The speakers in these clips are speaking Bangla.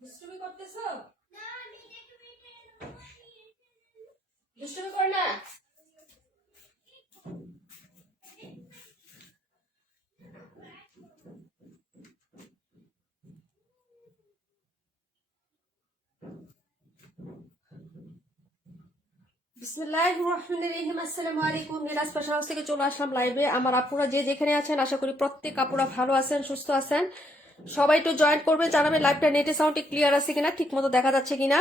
দুষ্টুমি করতেছো? দুষ্টুমি কর না। বিসমিল্লাহির রহমানির রহিম। আসসালামু আলাইকুম। নীলাজ ফ্যাশন হাউস থেকে চলে আসলাম লাইভে। আমার আপুরা যে যেখানে আছেন আশা করি প্রত্যেক আপুরা ভালো আছেন, সুস্থ আছেন। সবাই একটু জয়েন করবে, জানাবেন লাইভটা নেটে সাউন্ডে ক্লিয়ার আছে কিনা, ঠিক মতো দেখা যাচ্ছে কিনা।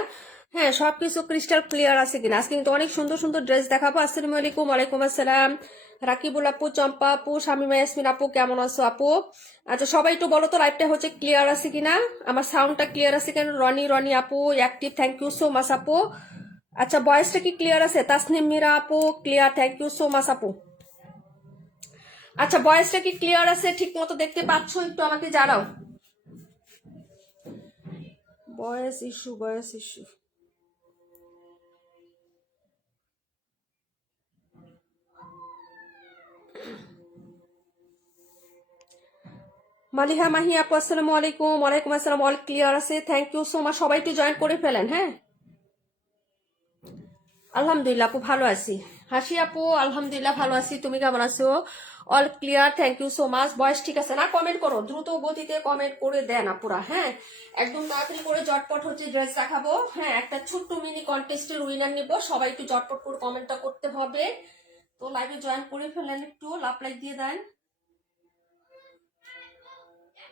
হ্যাঁ, সবকিছু ক্রিস্টাল ক্লিয়ার আছে কিনা। আজকে কিন্তু অনেক সুন্দর সুন্দর ড্রেস দেখাবো। আসসালামু আলাইকুম। ওয়ালাইকুম আসসালাম। রাকিবুল আপু, চম্পা আপু, শামিমা ইয়াসমিন আপু, কেমন আছো আপু? আচ্ছা, সবাই একটু বলো তো লাইভটা হচ্ছে ক্লিয়ার আছে কিনা, আমার সাউন্ডটা ক্লিয়ার আছে কিনা। রনি রনি আপু active, thank you so much আপু। আচ্ছা, ভয়েসটা কি ক্লিয়ার আছে? তাসনিম মিরা আপু clear, thank you so much আপু। আচ্ছা, ভয়েসটা কি ক্লিয়ার আছে, ঠিক মতো দেখতে পাচ্ছ? একটু আমাকে জানাও। Voice issue, voice issue. Maliha Mahi আপু, আসসালামু আলাইকুম। ওয়ালাইকুম আসসালাম। অল ক্লিয়ার আছে, থ্যাংক ইউ সো মাচ। সবাই একটু জয়েন করে ফেলেন। হ্যাঁ, আলহামদুলিল্লাহ আপু ভালো আছি। হাসি আপু, আলহামদুলিল্লাহ ভালো আছি, তুমি কেমন আছো? All clear, thank you so much. Voice ঠিক আছে না? কমেন্ট করো, দ্রুত গতিতে কমেন্ট করে দেন আপুরা। হ্যাঁ, একদম তাড়াতাড়ি করে জটপট হচ্ছে ড্রেস দেখাবো। হ্যাঁ, একটা ছোট্ট মিনি কন্টেস্টের উইনার নিব। সবাই একটু জটপট করে কমেন্টটা করতে হবে। তো লাইভে জয়েন করে ফেলেন, একটু লাভ লাইক দিয়ে দেন।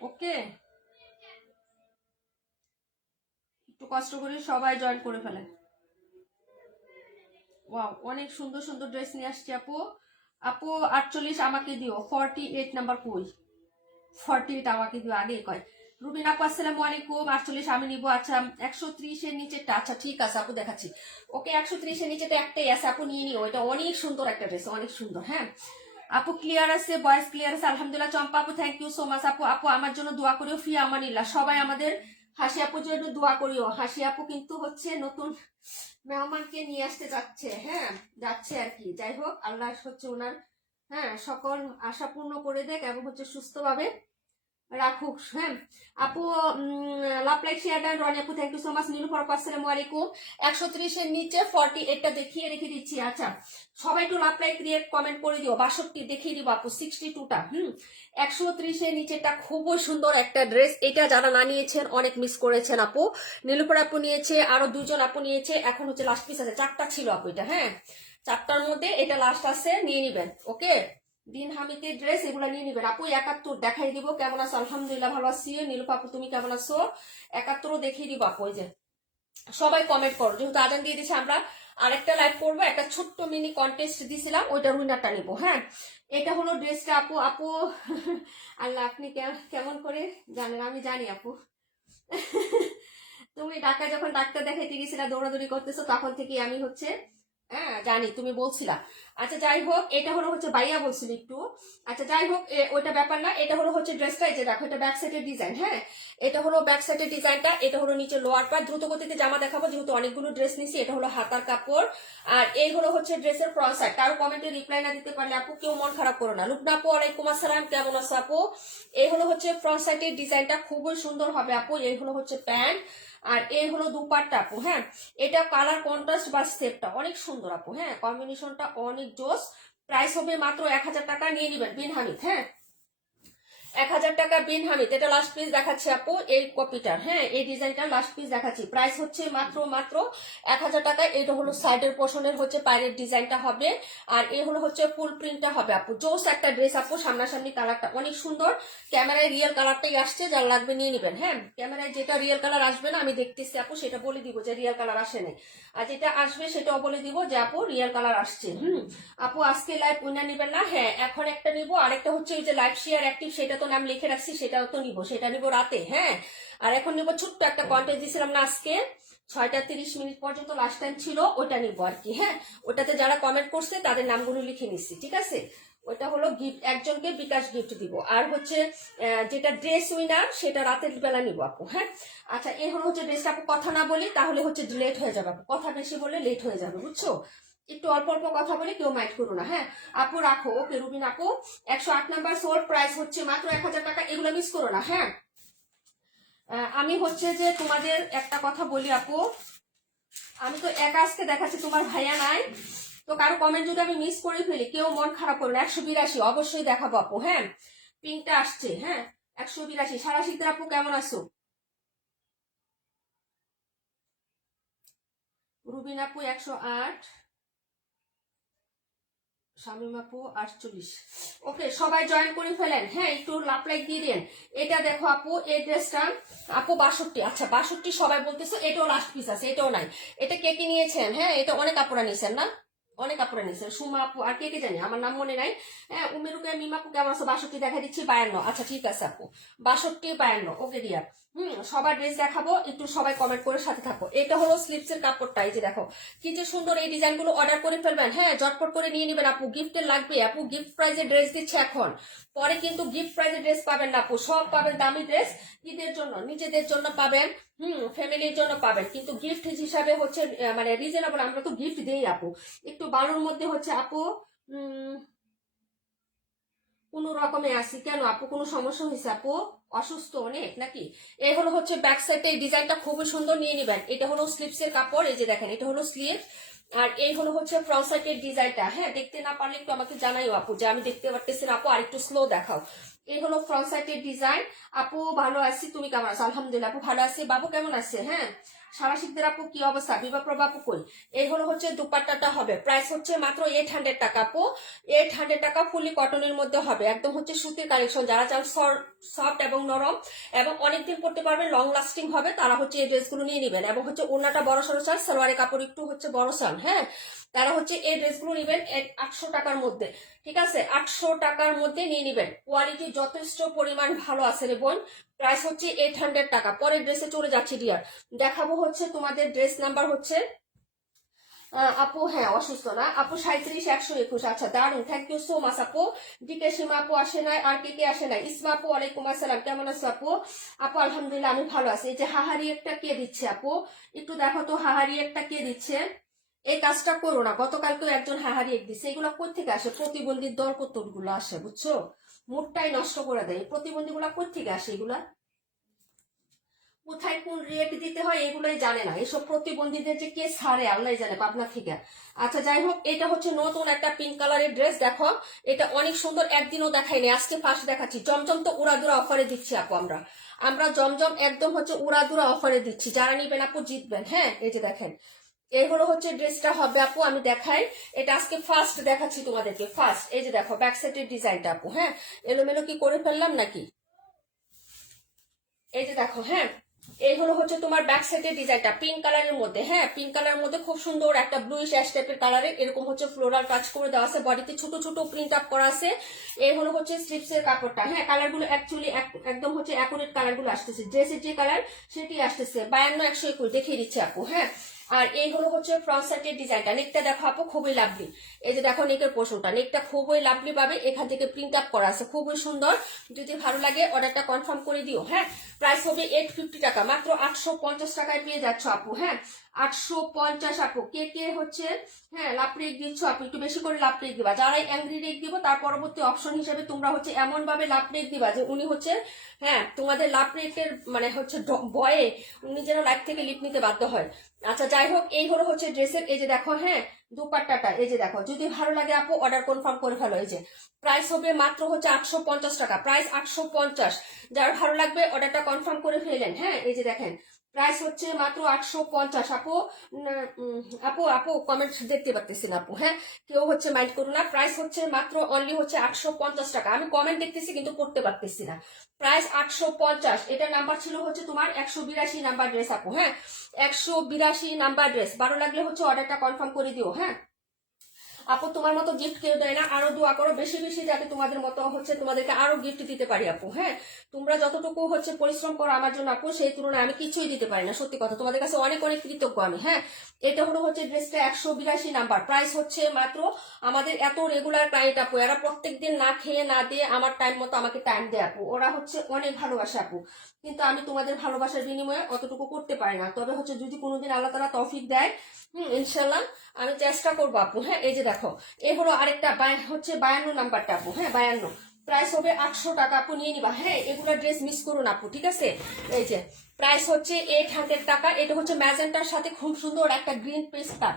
ওকে, একটু কষ্ট করে সবাই জয়েন করে ফেলেন। ওয়াও, অনেক সুন্দর সুন্দর ড্রেস নিয়ে আসছি আপু। আপু 48 আমাকে দিও, 48 নাম্বার কই? 48 আমাকে দিও, আগেই কয়। রুবিন আপু, আসসালামু আলাইকুম। 48 আমি নিবো। আচ্ছা, 130 এর নিচেরটা। আচ্ছা ঠিক আছে আপু, দেখাচ্ছি। ওকে, 130 এর নিচেটা একটাই আছে আপু, নিয়ে নিও। এটা অনেক সুন্দর একটা ড্রেস, অনেক সুন্দর। হ্যাঁ আপু, ক্লিয়ার আছে, ভয়েস ক্লিয়ার আছে, আলহামদুলিল্লাহ। চম্পা আপু, থ্যাংক ইউ সো মাচ আপু। আপু আমার জন্য দোয়া করিও, ফি আমানিল্লাহ। সবাই আমাদের হাসি আপুর জন্য দোয়া করিও। হাসি আপু কিন্তু হচ্ছে নতুন মেহমানকে নিয়ে আসতে যাচ্ছে। হ্যাঁ, যাচ্ছে আর কি। যাই হোক, আল্লাহ হচ্ছে ওনার হ্যাঁ সকল আশা পূর্ণ করে দেখ এবং হচ্ছে সুস্থভাবে রাখুক। হ্যাঁ আপু, লাভ লাইক শেয়ার দেন। রনি আপু, thank you so much. Nilufar আপু, আসসালামু আলাইকুম। 130 এর নিচে 48টা দেখিয়ে রেখে দিচ্ছি। আচ্ছা, সবাই একটু লাভ লাইক দিয়ে কমেন্ট করে দিও। 62 দেখিয়ে দিব আপু, 62টা। 130 এর নিচেটা খুবই সুন্দর একটা ড্রেস। এটা যারা না নিয়েছেন অনেক মিস করেছেন আপু। নীলুফার আপু নিয়েছে, আরো 2জন আপু নিয়েছে। এখন হচ্ছে লাস্ট পিস আছে, 4টা ছিল আপু এটা। হ্যাঁ, 4টার মধ্যে এটা লাস্ট আছে, নিয়ে নিবেন। ওকে, দিন হামিদের ড্রেস এগুলো নিয়ে নিবেন আপু। 71 দেখাই দিব। কেমন আছো? আলহামদুলিল্লাহ ভালো আছি। নীলুফা আপু, তুমি কেমন আছো? 71 দেখিয়ে দিব আপু। ওই যে সবাই কমেন্ট করো, যেহেতু আজান দিয়ে দিচ্ছে। আমরা আরেকটা লাইভ করবো, একটা ছোট্ট মিনি কন্টেস্ট দিছিলাম, ওইটা উইনারটা নিবো। হ্যাঁ, এটা হলো ড্রেসটা আপু। আপু আল্লাহ, আপনি কেমন করে জানেন? আমি জানি আপু। তুমি ঢাকা যখন ডাক্তার দেখাইতে গেছিলা দৌড়াদৌড়ি করতেছো তখন থেকে আমি হচ্ছে হ্যাঁ জানি তুমি বলছিলা। আচ্ছা যাই হোক, এটা হলো হচ্ছে ভাইয়া বলছিল একটু। আচ্ছা যাই হোক, ওইটা ব্যাপার না, এটা হলো হচ্ছে ড্রেসটা। এই যে দেখো, এটা ব্যাক সাইডের ডিজাইন। হ্যাঁ, এটা হলো ব্যাক সাইডের ডিজাইনটা, এটা হলো নিচে লোয়ার পার্ট। দ্রুত গতিতে জামা দেখাবো যেহেতু অনেকগুলো ড্রেস নিছি। এটা হলো হাতার কাপড়, আর এই হলো হচ্ছে ড্রেসের ফ্রন্ট সাইড। কারো কমেন্টে রিপ্লাই না দিতে পারলে আপু কেউ মন খারাপ করো না। লুকনা আপু ওয়ালাইকুম আসসালাম, কেমন আছো আপু? এই হলো হচ্ছে ফ্রন্ট সাইডের ডিজাইনটা, খুবই সুন্দর হবে আপু। এই হলো হচ্ছে প্যান্ট, আর এই হলো দুপাট্টা আপু। হ্যাঁ, এটা কালার কন্ট্রাস্ট বা সেটটা অনেক সুন্দর আপু। হ্যাঁ, কম্বিনেশনটা অনেক জোস। প্রাইস হবে মাত্র 1000 টাকা, নিয়ে নিবেন বিন হামিদ। হ্যাঁ, 1000 টাকা বিন হামিদ। এটা লাস্ট পিস দেখাচ্ছি আপু, এই কপিটার। হ্যাঁ, এই ডিজাইনটার লাস্ট পিস দেখাচ্ছি। প্রাইস হচ্ছে মাত্র মাত্র 1000 টাকা। এটা হলো সাইডের পোর্শনের হচ্ছে পায়ের ডিজাইনটা হবে, আর এই হলো হচ্ছে ফুল প্রিন্টটা হবে আপু। জোস একটা ড্রেস আপু, সামনাসামনি কালারটা অনেক সুন্দর। ক্যামেরায় রিয়েল কালারটাই আসছে, যার লাগবে নিয়ে নিবেন। হ্যাঁ, ক্যামেরায় যেটা রিয়েল কালার আসবে না আমি দেখতেছি আপু, সেটা বলে দিব যে রিয়েল কালার আসে নাই, আর যেটা আসবে সেটাও বলে দিব যে আপু রিয়েল কালার আসছে। আপু আজকে লাইভ উইনার নিবেন না? হ্যাঁ, এখন একটা নিব, আরেকটা হচ্ছে ওই যে লাইভ শেয়ার অ্যাক্টিভ, সেটা তো নাম লিখে রাখছি, সেটাও তো নিব, সেটা নিব রাতে। হ্যাঁ, আর এখন নিব ছোট্ট একটা কন্টেস্ট দিয়েছিলাম না আজকে, 6টা 30 মিনিট পর্যন্ত লাস্ট টাইম ছিল, ওটা নিব আর কি। হ্যাঁ, ওটাতে যারা কমেন্ট করছে তাদের নামগুলো লিখে নিচ্ছি, ঠিক আছে? ওটা হলো গিফট, একজনকে বিকাশ গিফট দিব। আর হচ্ছে যেটা ড্রেস উইনার সেটা রাতের বেলা নিব আপু। হ্যাঁ, আচ্ছা এই হলো হচ্ছে ড্রেসটা আপু। কথা না বলি তাহলে হচ্ছে লেট হয়ে যাবে আপু, কথা বেশি বলে লেট হয়ে যাবে, বুঝছো? একটু অল্প অল্প কথা বলে কেউ মাইন্ড করো না। হ্যাঁ আপু, রাখো। ওকে রুবিন আপু, 108 নাম্বার সোল, প্রাইস হচ্ছে মাত্র 1000 টাকা। এগুলো মিস করো না। হ্যাঁ, আমি হচ্ছে যে তোমাদের একটা কথা বলি আপু, আমি তো একা আজকে দেখাচ্ছি, তোমার ভাইয়া নাই, তো কারো কমেন্ট যদি আমি মিস করে ফেলি কেউ মন খারাপ করো না। 182 অবশ্যই দেখাবো আপু। হ্যাঁ, পিঙ্কটা আসছে। হ্যাঁ, 182। সারা শীতের আপু কেমন আছো? রুবিন আপু 108, শামিম আপু 48। ওকে, সবাই জয়েন করে ফেলেন। হ্যাঁ, একটু লাভ লাইক দিয়ে দেন। এটা দেখো আপু, এই ড্রেসটা আপু 62। আচ্ছা 62 সবাই বলতেছো, এটাও লাস্ট পিস আছে, এটাও নাই। এটা কে কে নিয়েছেন? হ্যাঁ, এটা অনেক আপুরা নিয়েছেন না, অনেক আপুরা নিয়েছেন। সুমা আপু আর কে কে জানি, আমার নাম মনে নাই। হ্যাঁ, উমেরুকে মিমা আপু কেমন আছো? 62 দেখা দিচ্ছি, 52। আচ্ছা ঠিক আছে আপু, 62 52। ওকে দিয়া, সবার ড্রেস দেখাবো, একটু সবাই কমেন্ট করে সাথে থাকো। এটা হলো স্লিপসের কাপড়টা, এই যে দেখো কি যে সুন্দর। এই ডিজাইনগুলো অর্ডার করে ফেলবেন। হ্যাঁ, ঝটপট করে নিয়ে নেবেন আপু, গিফটের লাগবে আপু। গিফট প্রাইজে ড্রেস দিচ্ছে এখন, পরে কিন্তু গিফট প্রাইজে ড্রেস পাবেন না আপু। সব পাবেন দামি ড্রেস, ঈদের জন্য নিজেদের জন্য পাবেন, ফ্যামিলির জন্য পাবেন, কিন্তু গিফট হিসাবে হচ্ছে মানে রিজনেবল। আমরা তো গিফট দেই আপু। একটু বালুর মধ্যে হচ্ছে আপু, কোনো রকমে আসি কেন আপু? কোনো সমস্যা হয়েছে আপু? অসুস্থ অনেক নাকি? এই হলো হচ্ছে ব্যাক সাইডে, এই ডিজাইনটা খুবই সুন্দর, নিয়ে নিবেন। এটা হলো স্লিপসের কাপড়, এই যে দেখেন এটা হলো স্লিপ, আর এই হলো হচ্ছে ফ্রন্ট সাইডের ডিজাইনটা। হ্যাঁ, দেখতে না পারলে একটু আমাকে জানাইও আপু যে আমি দেখতে পারতেছি না আপু, আর একটু স্লো দেখাও। এই হলো ফ্রন্ট সাইডের ডিজাইন। আপু ভালো আছি, তুমি কেমন আছো? আলহামদুলিল্লাহ আপু ভালো আছি। বাবু কেমন আছে? হ্যাঁ, সারা শিখদের আপু কি অবস্থা? বিভা প্রভা আপু কই? এই হলো হচ্ছে দুপাট্টাটা হবে, প্রাইস হচ্ছে মাত্র 800 টাকা আপু। 800 টাকা, ফুলি কটনের মধ্যে হবে, একদম হচ্ছে সুতির কালেকশন। যারা চান সফট এবং নরম এবং অনেকদিন পরতে পারবে, লং লাস্টিং হবে, তারা হচ্ছে এই ড্রেসগুলো নিয়ে নেবেন। এবং হচ্ছে ওড়নাটা বড় সড়ো চান, সালোয়ারের কাপড় একটু হচ্ছে বড় চান, হ্যাঁ, তারা হচ্ছে এই ড্রেসগুলো নেবেন 800 টাকার মধ্যে। ঠিক আছে, 800 টাকার মধ্যে নিয়ে নেবেন। কোয়ালিটি যথেষ্ট পরিমাণ ভালো আছে রে বোন। প্রাইস হচ্ছে 800 টাকা। পরের ড্রেসে চলে যাচ্ছে ডিয়ার, দেখাবো হচ্ছে তোমাদের ড্রেস নাম্বার হচ্ছে আপু। হ্যাঁ, অসুস্থ না আপু, 37 121। আচ্ছা দারুন, থ্যাংক ইউ সো মাচ আপু। ডিকে সীমা আপু আসে নাই, আর কে কে আসে নাই? ইসমা আপু ওয়ালাইকুম আসসালাম, কেমন আছো আপু? আপু আলহামদুলিল্লাহ আমি ভালো আছি। এই যে হাহারি একটা কে দিচ্ছে আপু, একটু দেখো তো হাহারি একটা কে দিচ্ছে। এই কাজটা করো না, গতকালকেও একজন হাহারি এক দিচ্ছে। এগুলো কোথেকে আসে? প্রতিবন্ধীর দল কতগুলো আসে, বুঝছো? মুডটাই নষ্ট করে দেয়। প্রতিবন্ধী গুলা কোথেকে আসে? এগুলা কোথায় কোন রেট দিতে হয় এগুলোই জানে না। এসব প্রতিবন্ধীদের যে কে ছাড়ে আল্লাহ জানে, পাবনা থেকে। আচ্ছা যাই হোক, এটা হচ্ছে নতুন একটা পিঙ্ক কালারের ড্রেস। দেখো এটা অনেক সুন্দর, একদিনও দেখাইনি, আজকে ফার্স্ট দেখাচ্ছি। জমজম তো উড়াদুরা অফারে দিচ্ছি আপু, আমরা জমজম একদম হচ্ছে উড়াদুরা অফারে দিচ্ছি। যারা নিবেন আপু জিতবেন। হ্যাঁ, এই যে দেখেন এই হলো হচ্ছে ড্রেসটা হবে আপু, আমি দেখাই। এটা আজকে ফার্স্ট দেখাচ্ছি তোমাদেরকে, ফার্স্ট। এই যে দেখো ব্যাক সাইডের ডিজাইনটা আপু। হ্যাঁ, এলোমেলো কি করে ফেললাম নাকি? এই যে দেখো, হ্যাঁ এই হলো হচ্ছে তোমার ব্যাক সাইডের ডিজাইনটা পিঙ্ক কালারের মধ্যে, হ্যাঁ পিঙ্ক কালারের মধ্যে খুব সুন্দর একটা ব্লুইশ অ্যাশ টাইপের কালারের এরকম হচ্ছে ফ্লোরাল কাজ করে দেওয়া আছে, বডিতে ছোট ছোট প্রিন্ট আপ করা আছে। এই হলো হচ্ছে স্লিপসের কাপড়টা, হ্যাঁ কালারগুলো অ্যাকচুয়ালি একদম হচ্ছে অ্যাকুরেট কালারগুলো আসতেছে, ড্রেসের যে কালার সেটি আসতেছে 52 121 দেখিয়ে দিচ্ছে আপু। হ্যাঁ আর এই হলো হচ্ছে ফ্রন্ট সাইডের ডিজাইনটা, নেকটা দেখো আপু খুবই লাভলি, এই যে দেখো নেকের পোর্শনটা, নেকটা খুবই লাভলি পাবে, এখান থেকে প্রিন্ট আপ করা আছে খুবই সুন্দর। যদি ভালো লাগে অর্ডারটা কনফার্ম করে দিও। হ্যাঁ প্রাইস হবে 850 টাকা, মাত্র 850 টাকায় পেয়ে যাচ্ছ আপু। হ্যাঁ 850 আপু। কে কে হচ্ছে হ্যাঁ লাভ রেক দিচ্ছ আপু, একটু বেশি করে লাভ রেক দিবা, যারাই অ্যাংরি রেক দিব তার পরবর্তী অপশন হিসেবে তোমরা হচ্ছে এমন ভাবে লাভ রেক দিবা যে উনি হচ্ছে হ্যাঁ তোমাদের লাভ রেকের মানে হচ্ছে ভয়ে উনি যেন লাইফ থেকে লিপ নিতে বাধ্য হয়। আচ্ছা যাই হোক এই হলো হচ্ছে ড্রেসের, এই যে দেখো হ্যাঁ দুপাট্টাটা, এই যে দেখো যদি ভালো লাগে আপু অর্ডার কনফার্ম করে ফেলো। এই যে প্রাইস হবে মাত্র হচ্ছে 850 টাকা, প্রাইস 850। যার ভালো লাগবে অর্ডারটা কনফার্ম করে ফেলেন। হ্যাঁ এই যে দেখেন প্রাইস হচ্ছে মাত্র 850 আপু। আপু আপু কমেন্ট দেখতে পারতেছি না আপু, হ্যাঁ কেউ হচ্ছে মাইন্ড করো না, প্রাইস হচ্ছে মাত্র অনলি হচ্ছে 850 টাকা। আমি কমেন্ট দেখতেছি কিন্তু পড়তে পারতেছি না। প্রাইস 850। এটা নাম্বার ছিল হচ্ছে তোমার 182 নাম্বার ড্রেস আপু। হ্যাঁ 182 নাম্বার ড্রেস, ভালো লাগলে হচ্ছে অর্ডারটা কনফার্ম করে দিও। হ্যাঁ আপু তোমার মতো গিফট কেউ দেয় না, আরো দোয়া করো বেশি বেশি যাতে তোমাদের মতো হচ্ছে তোমাদেরকে আরো গিফট দিতে পারি আপু। হ্যাঁ তোমরা যতটুকু হচ্ছে পরিশ্রম করো আমার জন্য আপু সেই তুলনায় আমি কিছুই দিতে পারি না, সত্যি কথা, তোমাদের কাছে অনেক অনেক কৃতজ্ঞ আমি। হ্যাঁ এটা হলো হচ্ছে ড্রেসটা 182 নাম্বার, প্রাইস হচ্ছে মাত্র, আমাদের এত রেগুলার ক্লায়েন্ট আপু, এরা প্রত্যেকদিন না খেয়ে না দিয়ে আমার টাইম মতো আমাকে টাইম দেয় আপু, ওরা হচ্ছে অনেক ভালোবাসে আপু, কিন্তু আমি তোমাদের ভালোবাসার বিনিময়ে অতটুকু করতে পারি না, তবে হচ্ছে যদি কোনোদিন আল্লাহ তাআলা তৌফিক দেয় ইনশাল্লাহ আমি চেষ্টা করবো আপু। হ্যাঁ এই যে দেখো এই হলো আরেকটা হচ্ছে 52 নাম্বারটা আপু। হ্যাঁ 52, প্রাইস হবে 800 টাকা আপু, নিয়ে নিবা। হ্যাঁ এগুলো ড্রেস মিস করুন আপু, ঠিক আছে। এই যে প্রাইস হচ্ছে 800 টাকা, এটা হচ্ছে ম্যাজেন্টার সাথে খুব সুন্দর একটা গ্রিন পেস্টা,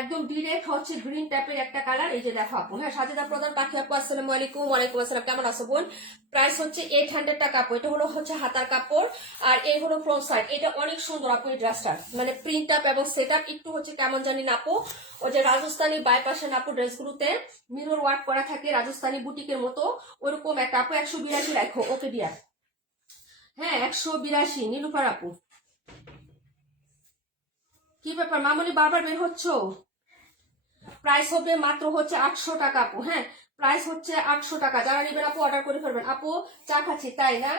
একদম ডিরেক্ট হচ্ছে গ্রিন টাইপের একটা কালার। এই যে দেখো আপু, হ্যাঁ সাজেদা প্রধান পাখি আপু আসসালামু আলাইকুম। ওয়ালাইকুম আসসালাম, কেমন আছো বোন? প্রাইস হচ্ছে 800 টাকা আপু। এটা হলো হচ্ছে হাতার কাপড় আর এই হলো ফ্রন্ট সাইড, এটা অনেক সুন্দর আপু এই ড্রেসটার, মানে প্রিন্ট আপ এবং সেট আপ একটু হচ্ছে কেমন জানি না আপু, ওই যে রাজস্থানি বাইপাসে আপু ড্রেসগুলোতে মিরর ওয়ার্ক করা থাকে রাজস্থানি বুটিকের মতো, ওরকম একটা আপু। 182 রাখো, ওকে ডিয়ার। হ্যাঁ 182 নীলুফার আপু। কি ব্যাপার মামনি বারবার বের হচ্ছ? প্রাইস হবে মাত্র হচ্ছে 800 টাকা আপু। হ্যাঁ প্রাইস হচ্ছে 800 টাকা, যারা নেবেন আপু অর্ডার করে ফেলবেন। আপু চা খাচ্ছি তাই না?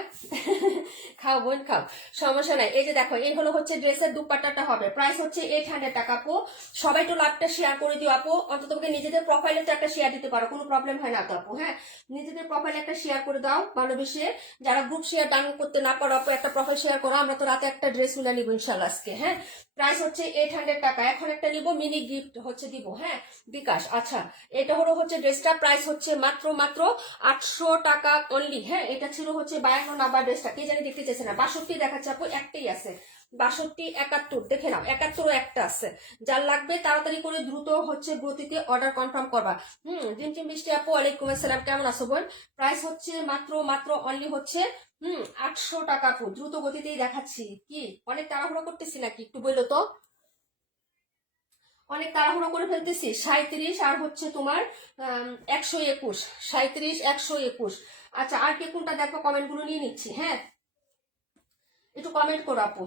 খাও বোন খাও, সমস্যা নাই। এই যে দেখো এই হলো হচ্ছে ড্রেসের দুপাট্টাটা হবে, প্রাইস হচ্ছে 800 টাকা আপু। সবাই তো লাভটা শেয়ার করে দিও আপু, অন্তত তোমাকে নিজেদের প্রোফাইলে তো একটা শেয়ার দিতে পারো, কোনো প্রবলেম হয় না তো আপু। হ্যাঁ নিজেদের প্রোফাইলে একটা শেয়ার করে দাও ভালোবেসে, যারা গ্রুপ শেয়ার ডান করতে না পারো আপু একটা প্রোফাইল শেয়ার করো, আমরা তো রাতে একটা ড্রেস মিলা নিবো ইনশাল্লাহ আজকে। হ্যাঁ প্রাইস হচ্ছে 800 টাকা, এখন একটা নিবো মিনি গিফট হচ্ছে দিব। হ্যাঁ বিকাশ। আচ্ছা এটা হলো হচ্ছে ড্রেসটা, প্রাইস হচ্ছে মাত্র মাত্র 800 টাকা অনলি। হ্যাঁ এটা ছিল হচ্ছে 52 নাম্বার ড্রেসটা, কে জানি দেখতে চাইছে না, 62 দেখাচ্ছে আপু, একটাই আছে 62 71 দেখে নাও, 71 একটা আছে, যার লাগবে তাড়াতাড়ি করে দ্রুত হচ্ছে গতিতে অর্ডার কনফার্ম করবা। ডিমটিম বৃষ্টি আপু ওয়ালাইকুম আসসালাম, কেমন আছো বোন? প্রাইস হচ্ছে মাত্র মাত্র অনলি হচ্ছে 800 টাকা আপু, দ্রুত গতিতেই দেখাচ্ছি। কি অনেক তাড়াহুড়ো করতেছি নাকি একটু বললো তো? অনেক তাড়াহুড়ো করে ফেলতেছি। 37 আর হচ্ছে তোমার 121, 37 121। আচ্ছা আর কে কোনটা দেখো কমেন্ট গুলো নিয়ে নিচ্ছি। হ্যাঁ একটু কমেন্ট করো আপু।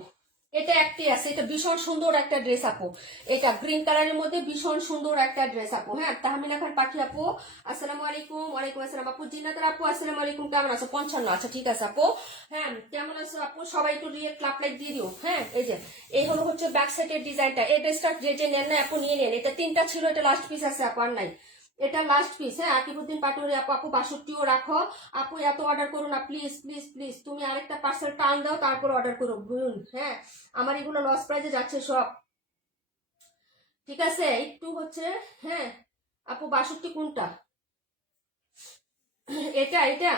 এটা একটি আছে, এটা ভীষণ সুন্দর একটা ড্রেস আপু, এটা গ্রিন কালারের মধ্যে ভীষণ সুন্দর একটা ড্রেস আপু। হ্যাঁ তাহমিনা খান পাখি আপু আসসালামু আলাইকুম। ওয়ালাইকুম আসসালাম আপু। জিনাতের আপু আসসালামু আলাইকুম, কেমন আছো? 55, আচ্ছা ঠিক আছে আপু। হ্যাঁ কেমন আছো আপু? সবাই একটু রিয়েক্ট ক্লাব লাইক দিয়ে দিও। হ্যাঁ এই যে এই হলো হচ্ছে ব্যাক সাইডের ডিজাইনটা, এই ড্রেসটা যে যে নেন না আপু নিয়ে নেন, এটা 3টা ছিল, এটা লাস্ট পিস আছে আপু, আর নাই, এটা লাস্ট পিস। হ্যাঁ আকিবুদ্দিন পাটুরি আপু, আপু 62ও রাখো আপু, এত অর্ডার করো না প্লিজ প্লিজ প্লিজ, তুমি আরেকটা পার্সেল টান দাও তারপর অর্ডার করো বোন। হ্যাঁ আমার এগুলো লস প্রাইজে যাচ্ছে সব, ঠিক আছে একটু হচ্ছে। হ্যাঁ আপু 62 কোনটা? এটা এটা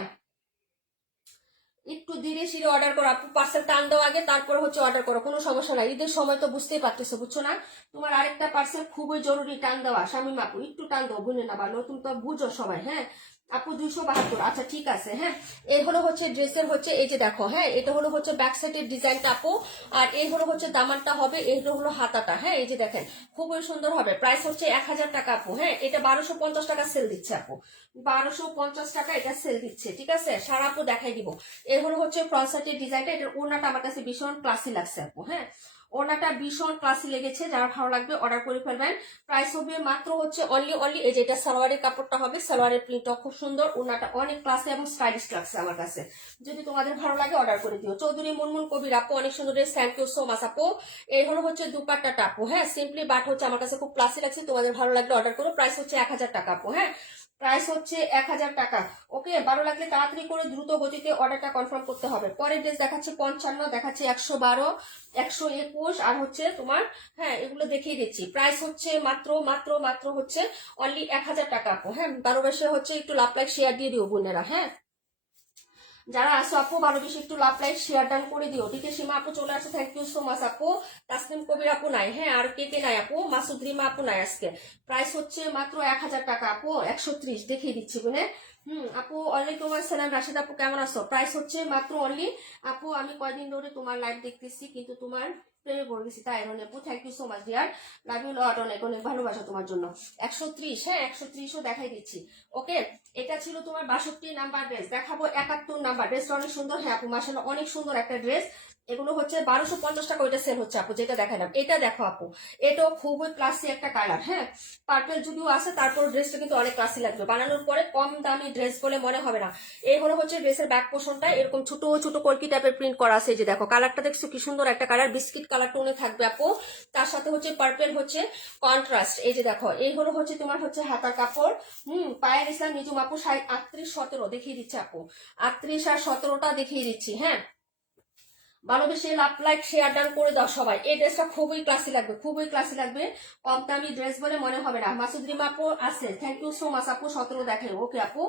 একটু ধীরে সিরে অর্ডার করো আপু, পার্সেল টান দাও আগে তারপর হচ্ছে অর্ডার করো, কোনো সমস্যা নাই, ঈদের সময় তো বুঝতেই পারতেছো, বুঝছো না? তোমার আরেকটা পার্সেল খুবই জরুরি টান দেওয়া, শামিম আপু একটু টান দাও, বুঝে না বা নতুন তো বুঝো সবাই। হ্যাঁ আপু 272, আচ্ছা ঠিক আছে। হ্যাঁ, এই হলো হচ্ছে ড্রেসের হচ্ছে এই যে দেখো, হ্যাঁ এটা হলো হচ্ছে ব্যাক সাইডের ডিজাইনটা আপু, আর এই হলো হচ্ছে দামানটা হবে, এই হলো হাতাটা। হ্যাঁ, এই যে দেখেন খুবই সুন্দর হবে। প্রাইস হচ্ছে 1000 টাকা আপু। হ্যাঁ, এটা 1250 টাকা সেল দিচ্ছে আপু, 1250 টাকা এটা সেল দিচ্ছে। ঠিক আছে, সারা আপু দেখাই দিব। এই হলো হচ্ছে ফ্রন্ট সাইডের ডিজাইনটা। এটার ওড়নাটা আমার কাছে ভীষণ ক্লাসি লাগছে আপু। হ্যাঁ, ওড়নাটা ভীষণ ক্লাসি লেগেছে, যারা ভালো লাগবে অর্ডার করে ফেলবেন। প্রাইস হবে মাত্র হচ্ছে অনলি এই যে এটা সালোয়ারের কাপড়টা হবে, সালোয়ারের প্রিন্টটা খুব সুন্দর, ওড়নাটা অনেক ক্লাসি এবং স্টাইলিশ লাগছে আমার কাছে। যদি তোমাদের ভালো লাগে অর্ডার করে দিও। চৌধুরী মুনমুন কবির আপু অনেক সুন্দর, থ্যাংক ইউ সো মাচ আপু। এই হলো হচ্ছে দুপাট্টাটা আপু। হ্যাঁ, সিম্পলি বাট হচ্ছে আমার কাছে খুব ক্লাসি লাগছে, তোমাদের ভালো লাগলে অর্ডার করো। প্রাইস হচ্ছে 1000 টাকা আপু। হ্যাঁ, প্রাইস হচ্ছে 1000 টাকা। ওকে, ভালো লাগলে তাড়াতাড়ি করে দ্রুত গতিতে অর্ডারটা কনফার্ম করতে হবে। পরের ড্রেস দেখাচ্ছে 55, দেখাচ্ছে 112, 121 আর হচ্ছে তোমার, হ্যাঁ এগুলো দেখিয়ে দিচ্ছি। প্রাইস হচ্ছে মাত্র মাত্র মাত্র হচ্ছে অনলি 1000 টাকা আপু। হ্যাঁ, ভালোবেসে হচ্ছে একটু লাভ লাইক শেয়ার দিয়ে দিও বোনেরা। হ্যাঁ, যারা আসো আপু ভালোবেসে একটু লাভ লাইক শেয়ার ডান করে দিও। ঠিক আছে, সীমা আপু চলে আসো, থ্যাংক ইউ সো মাচ আপু। তাসনিম কবির আপু নাই। হ্যাঁ, আর কে কে নাই আপু? মাসুদ রিমা আপু নাই আজকে। প্রাইস হচ্ছে মাত্র 1000 টাকা আপু, 130 দেখিয়ে দিচ্ছি বোনে। আপু ওয়ালাইকুম আসসালাম, রাশেদ আপু কেমন আছো? প্রাইস হচ্ছে মাত্র অনলি আপু, আমি কয়দিন ধরে তোমার লাইভ দেখতেছি কিন্তু তোমার প্রেমে পড়ে গেছি, তাই রনি আপু thank you so much dear, love you lot, অনেক অনেক ভালোবাসা তোমার জন্য। 130, হ্যাঁ 130ও দেখাই দিচ্ছি। ওকে, এটা ছিল তোমার 62 নাম্বার ড্রেস। দেখাবো 71 নাম্বার ড্রেসটা, অনেক সুন্দর। হ্যাঁ আপু মাশাআল্লাহ অনেক সুন্দর একটা ড্রেস। এগুলো হচ্ছে 1250 টাকা ওইটা সেল হচ্ছে আপু, যেটা দেখালাম। এটা দেখো আপু, এটাও খুবই ক্লাসি একটা কালার। হ্যাঁ, পার্পেল যদিও আছে, তারপর ড্রেসটা কিন্তু অনেক ক্লাসি লাগবে। বানানোর পরে কম দামি ড্রেস বলে মনে হবে না। এই হলো হচ্ছে ড্রেসের ব্যাক পোর্শনটা, এরকম ছোট ছোট কলকি টাইপের প্রিন্ট করা আছে। এই যে দেখো কালারটা দেখছো কি সুন্দর একটা কালার, বিস্কিট কালার টোনে থাকবে আপু। তার সাথে হচ্ছে পার্পেল হচ্ছে কন্ট্রাস্ট। এই যে দেখো এই হলো হচ্ছে তোমার হচ্ছে হাতার কাপড়। পায়ের ইসলাম নিজুম আপু 38, 17 দেখিয়ে দিচ্ছে আপু, 38 আর 17টা দেখিয়ে দিচ্ছি। হ্যাঁ, ভালোবেসে লাভ লাইক শেয়ার ডান করে দাও সবাই। এই ড্রেসটা খুবই ক্লাসি লাগবে, খুবই ক্লাসি লাগবে, কম দামি ড্রেস বলে মনে হবে না। মাসুদ রিমা আপু আছে, থ্যাংক ইউ সো মাচ আপু, 17 দেখে। ওকে আপু,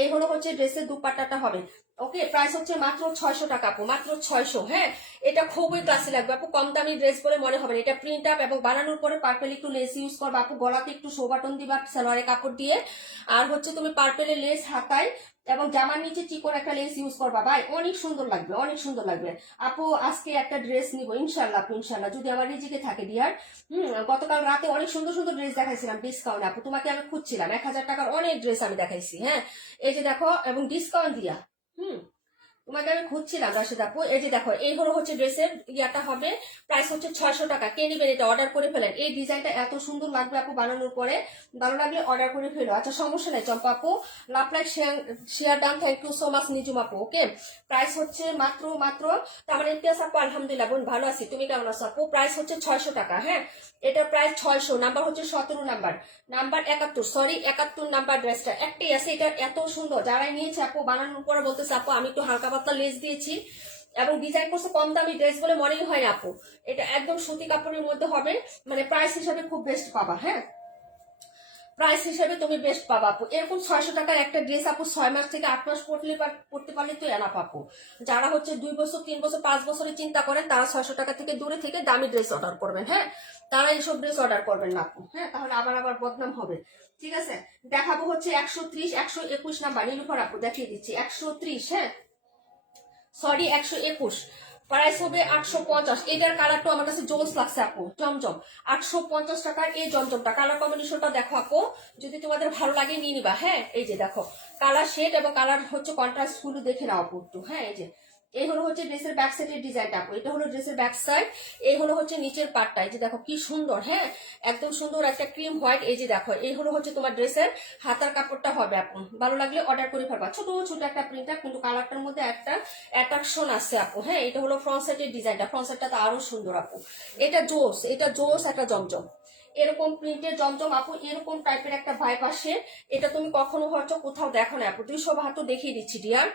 এই হলো হচ্ছে ড্রেসের দুপাট্টাটা হবে। ওকে, প্রাইস হচ্ছে মাত্র 600 টাকা আপু, মাত্র 600। হ্যাঁ, এটা খুবই ক্লাসি লাগবে আপু, কম দামি ড্রেস বলে মনে হবে না। এটা প্রিন্ট আপ এবং বানানোর পরে পার্পেল একটু লেস ইউজ করবা আপু, গলাতে একটু শো বাটন দিবা সালোয়ারের কাপড় দিয়ে, আর হচ্ছে তুমি পার্পেলের লেস হাতায় এবং জামার নিচে চিকন একটা লেস ইউজ করবা ভাই, অনেক সুন্দর লাগবে, অনেক সুন্দর লাগবে আপু। আজকে একটা ড্রেস নিবো ইনশাল্লাহ আপু, ইনশাল্লাহ যদি আমার রিজিকে থাকে ডিয়ার। গতকাল রাতে অনেক সুন্দর সুন্দর ড্রেস দেখাইছিলাম ডিসকাউন্ট আপু, তোমাকে আমি খুঁজছিলাম 1000 টাকার অনেক ড্রেস আমি দেখাইছি। হ্যাঁ, এই যে দেখো, এবং ডিসকাউন্ট দিয়া। তোমাকে আমি খুঁজছিলাম রাশেদ আপু। এই যে দেখো এই হলো হচ্ছে ড্রেসের ইয়াটা হবে, প্রাইস হচ্ছে 600 টাকা। কে নিবেন এটা অর্ডার করে ফেলেন। এই ডিজাইনটা এত সুন্দর লাগবে আপু বানানোর পরে, ভালো লাগলে অর্ডার করে ফেলো। আচ্ছা সমস্যা নাই চম্পা আপু, love like share done, thank you so much Nijum আপু। ওকে, প্রাইস হচ্ছে মাত্র মাত্র, তার মানে ইতিহাস আপু আলহামদুলিল্লাহ বোন ভালো আছি, তুমি কেমন আছো আপু? প্রাইস হচ্ছে 600 টাকা। হ্যাঁ, এটা প্রাইস 600, নাম্বার হচ্ছে 17 নাম্বার, নাম্বার 71, সরি 71 নাম্বার ড্রেসটা একটাই আছে। এটা এত সুন্দর, যারাই নিয়েছে আপু বানানোর পরে বলতেছে আপু আমি একটু হালকা পাতলা লেস দিয়েছি এবং ডিজাইন করছে, কম দামি ড্রেস বলে মনেই হয় না আপু। এটা একদম সুতি কাপড়ের মধ্যে হবে, মানে প্রাইস হিসাবে খুব বেস্ট পাবা। হ্যাঁ, প্রাইস হিসেবে তুমি বেস্ট পাবা আপু। এরকম 600 টাকার একটা ড্রেস আপু 6 মাস থেকে 8 মাস পড়তে পারলে তো এনাফ আপু। যারা হচ্ছে 2 বছর 3 বছর 5 বছরের চিন্তা করেন, তারা 600 টাকা থেকে দূরে থেকে দামি ড্রেস অর্ডার করবেন। হ্যাঁ, তারা এইসব ড্রেস অর্ডার করবেন না আপু। হ্যাঁ, তাহলে আবার আবার বদনাম হবে। ঠিক আছে, দেখাবো হচ্ছে 130, 121 নাম্বার নীলুফার আপু দেখিয়ে দিচ্ছি। 130, হ্যাঁ সরি 121, প্রাইস হবে 850। এটার কালারটা আমার কাছে জোস লাগছে আপু, জমজম। 850 টাকার এই জমজমটা, কালার কম্বিনেশনটা দেখো আপু, যদি তোমাদের ভালো লাগে নিয়ে নিবা। হ্যাঁ, এই যে দেখো কালার শেড এবং কালার হচ্ছে কন্ট্রাস্ট গুলো দেখে নাও আপু একটু। হ্যাঁ, এই যে এই হলো হচ্ছে ড্রেসের ব্যাক সাইডের ডিজাইনটা আপু, এটা হলো ড্রেসের ব্যাক সাইড, এই হলো হচ্ছে নিচের পার্টটা। এই যে দেখো কি সুন্দর, হ্যাঁ একদম সুন্দর একটা ক্রিম হোয়াইট। এই যে দেখো এই হলো হচ্ছে তোমার ড্রেসের হাতার কাপড়টা হবে আপু, ভালো লাগলে অর্ডার করে ফেলবা। ছোট ছোট একটা প্রিন্টার, কিন্তু কালারটার মধ্যে একটা অ্যাট্রাকশন আছে আপু। হ্যাঁ, এটা হলো ফ্রন্ট সাইডের ডিজাইনটা, ফ্রন্ট সাইডটা তো আরো সুন্দর আপু। এটা জোস, এটা জোস একটা জমজম, এরকম প্রিন্টের জমজম আপু, এরকম টাইপের একটা ভাইব আসে। এটা তুমি কখনো হয়তো কোথাও দেখো না আপু। 272 দেখিয়ে দিচ্ছি ডিয়ার।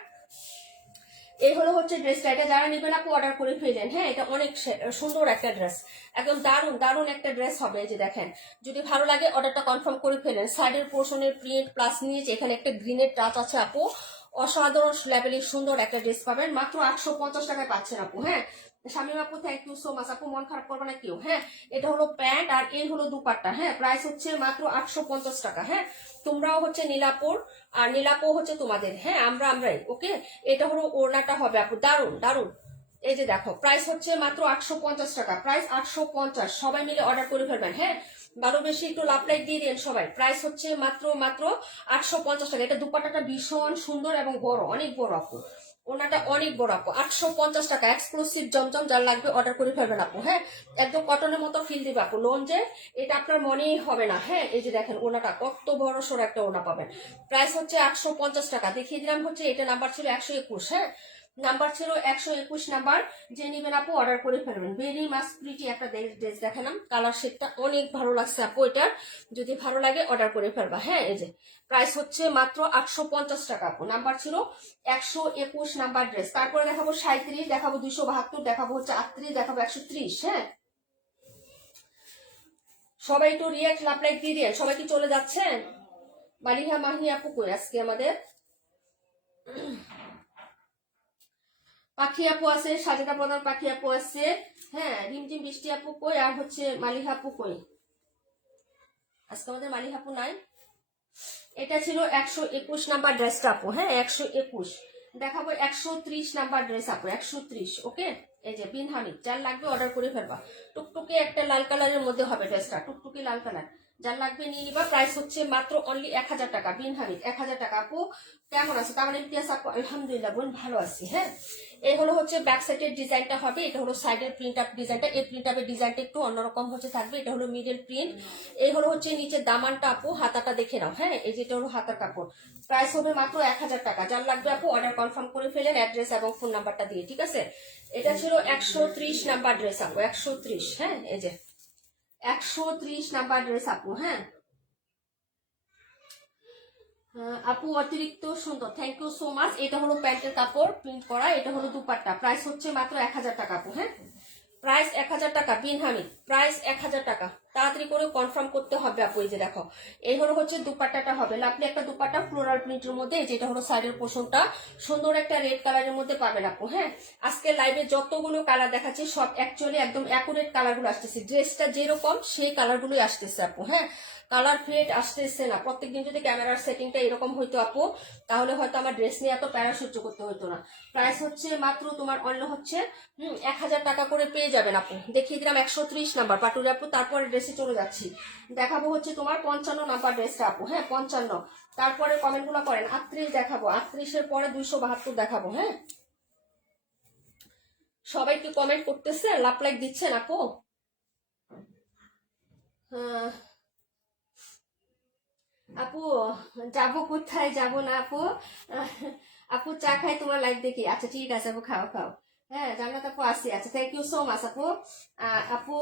এই হলো হচ্ছে ড্রেসটা, এটা যারা নেবেন আপু অর্ডার করে ফেলেন। হ্যাঁ, এটা অনেক সুন্দর একটা ড্রেস, একদম দারুণ দারুণ একটা ড্রেস হবে। এই যে দেখেন, যদি ভালো লাগে অর্ডারটা কনফার্ম করে ফেলেন। সাইডের পোর্শনের প্রিন্ট প্লাস নিয়েছে, এখানে একটা গ্রিনের টাচ আছে আপু, অসাধারণ লেভেলের সুন্দর একটা ড্রেস পাবেন, মাত্র 850 টাকায় পাচ্ছেন আপু। হ্যাঁ, শামিম আপু থ্যাংক ইউ সো মাচ আপু, মন খারাপ করবে না কেউ। হ্যাঁ, এটা হলো প্যান্ট আর এই হলো দুপাট্টা। হ্যাঁ, প্রাইস হচ্ছে মাত্র 850 টাকা। হ্যাঁ, তোমরাও হচ্ছে নীলাপুর আর নীলাপও হচ্ছে তোমাদের। হ্যাঁ, আমরাই। ওকে, এটা হলো ওড়নাটা হবে আপু, দারুন দারুন। এই যে দেখো, প্রাইস হচ্ছে মাত্র 850 টাকা, প্রাইস 850। সবাই মিলে অর্ডার করে ফেলবেন। হ্যাঁ, ভালো বেশি একটু লাভ লাইক দিয়ে দিন সবাই। প্রাইস হচ্ছে মাত্র 850 টাকা। এটা দুপাট্টাটা ভীষণ সুন্দর এবং বড়, অনেক বড় আপু, ওনাটা অনেক বড় আপু। 850 টাকা এক্সক্লুসিভ জমজম, যার লাগবে অর্ডার করে ফেলবেন আপু। হ্যাঁ, একদম কটনের মতো ফিল দিবে আপু, লোন যে এটা আপনার মনেই হবে না। হ্যাঁ, এই যে দেখেন ওনাটা কত বড় সড়ো একটা ওনা পাবেন। প্রাইস হচ্ছে 850 টাকা। দেখিয়ে দিলাম হচ্ছে, এটা নাম্বার ছিল 121। হ্যাঁ, নাম্বার ছিল 121 নাম্বার। যে নিবেন আপু অর্ডার করে ফেলবেন। ভেরি মাস প্রিটি একটা ড্রেস দেখালাম, কালার শেডটা অনেক ভালো লাগছে আপু। এটার যদি ভালো লাগে অর্ডার করে ফেলবা। হ্যাঁ, এই যে প্রাইস হচ্ছে মাত্র 850 টাকা আপু। নাম্বার ছিল 121 নাম্বার ড্রেস। তারপরে দেখাবো 37, দেখাবো 272, দেখাবো হচ্ছে 38, দেখাবো 130। হ্যাঁ, সবাই একটু রিয়াক্ট লাভ লাইক দিয়ে দিয়ে। সবাই কি চলে যাচ্ছেন? মালিহা মাহি আপু কই আজকে আমাদের? পাখি আপু আছে, সাজেদা প্রধান পাখি আপু আছে। হ্যাঁ, রিমঝিম বৃষ্টি আপু কই, আর হচ্ছে মালিহা আপু কই? আজকে আমাদের মালিহা আপু নাই। এটা ছিল 121 নাম্বার ড্রেসটা আপু। হ্যাঁ, 121। দেখাবো 130 নাম্বার ড্রেস আপু, 130। ওকে, এই যে বিনহানি, যার লাগবে অর্ডার করে ফেলবা। টুকটুকে একটা লাল কালারের মধ্যে হবে ড্রেসটা, টুকটুকি লাল কালার। যার লাগবে নিয়ে নিবা। প্রাইস হচ্ছে মাত্র অনলি 1000 টাকা। বিনহানি 1000 টাকা আপু। কেমন আছে তার মানে ইতিহাস আপু? আলহামদুলিল্লাহ বোন, ভালো আছি। হ্যাঁ, এই হলো হচ্ছে ব্যাক সাইডের ডিজাইনটা হবে। এটা হলো সাইডের প্রিন্ট আপ ডিজাইনটা। এই প্রিন্ট আপের ডিজাইনটা একটু অন্যরকম হচ্ছে থাকবে। এটা হলো মিডল প্রিন্ট। এই হলো হচ্ছে নিচে দামানটা আপু, হাতাটা দেখে নাও। হ্যাঁ, এই যেটা হলো হাতার কাপড়। প্রাইস হবে মাত্র 1000 টাকা। যার লাগবে আপু অর্ডার কনফার্ম করে ফেলেন অ্যাড্রেস এবং ফোন নাম্বারটা দিয়ে। ঠিক আছে, এটা ছিল 130 নাম্বার ড্রেস আপু, 130। হ্যাঁ, এই যে 130 নাম্বার ড্রেস আপু। হ্যাঁ, আপু অতিরিক্ত সুন্দর, থ্যাংক ইউ সো মাচ। এটা হলো প্যান্টের কাপড় প্রিন্ট করা, এটা হলো দুপাট্টা। প্রাইস হচ্ছে মাত্র 1000 টাকা আপু। হ্যাঁ, প্রাইস 1000 টাকা। বিনহামি প্রাইস 1000 টাকা। তাড়াতাড়ি করে কনফার্ম করতে হবে আপু। এই যে দেখো, এই হলো হচ্ছে দুপাট্টাটা হবে, লাভলি একটা দুপাট্টা ফ্লোরাল প্রিন্টের মধ্যে। যেটা হলো সাইডের পোর্শনটা সুন্দর একটা রেড কালারের মধ্যে পাবেন আপু। হ্যাঁ, আজকে লাইভে যতগুলো কালার দেখাচ্ছি সব অ্যাকচুয়ালি একদম অ্যাকুরেট কালারগুলো আসতেছে। ড্রেসটা যেরকম সেই কালারগুলোই আসতেছে আপু। হ্যাঁ, কালার ফেড আসতেছে না। প্রত্যেকদিন যদি ক্যামেরার সেটিংটা এরকম হইতো আপু, তাহলে হয়তো আমার ড্রেস নিয়ে এত প্যারা সহ্য করতে হতো না। প্রাইস হচ্ছে মাত্র তোমার অন্য হচ্ছে 1000 টাকা করে পেয়ে যাবেন আপু। দেখিয়ে দিলাম 130 নাম্বার পাটুরি আপু। তারপরে ড্রেসে চলে যাচ্ছি, দেখাবো হচ্ছে তোমার 55 নাম্বার ড্রেসটা আপু। হ্যাঁ, 55। তারপরে কমেন্ট গুলো করেন। 38 দেখাবো, 38-এর পরে 272 দেখাবো। হ্যাঁ, সবাই কি কমেন্ট করতেছে, লাভ লাইক দিচ্ছেন আপু? আপু যাবো কোথায়, যাবো না আপু। আপু চা খাই তোমার লাইভ দেখি। আচ্ছা ঠিক আছে আপু, খাও খাও। হ্যাঁ, জান্নাত আপু আসি। আচ্ছা, থ্যাংক ইউ সো মাচ আপু। আপু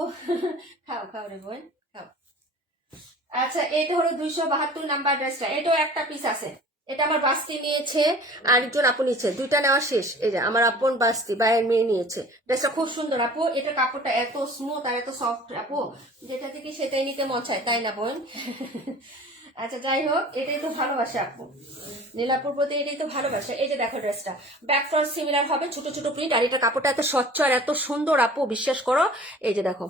খাও খাও রে বোন, খাও। আচ্ছা, এটা হলো 272 নাম্বার ড্রেসটা। এটাও একটা পিস আছে। এটা আমার বাস্তি নিয়েছে, আরেকজন আপু নিচ্ছে। দুইটা নেওয়া শেষ। এই যে আমার আপন বাস্তি ভাইয়ের মেয়ে নিয়েছে। ড্রেসটা খুব সুন্দর আপু। এটা কাপড়টা এত স্মুথ আর এত সফট আপু, যেটা থেকে সেটাই নিতে মন চায়, তাই না বোন? আচ্ছা, যাই হোক, এটাই তো ভালোবাসা আপু, নীলাপুর প্রতি এটাই তো ভালোবাসা। এই যে দেখো ড্রেসটা ব্যাক ফ্রন্ট সিমিলার হবে, ছোট ছোট প্রিন্ট। আর এটা কাপড়টা এত স্বচ্ছ আর এত সুন্দর আপু, বিশ্বাস করো। এই যে দেখো,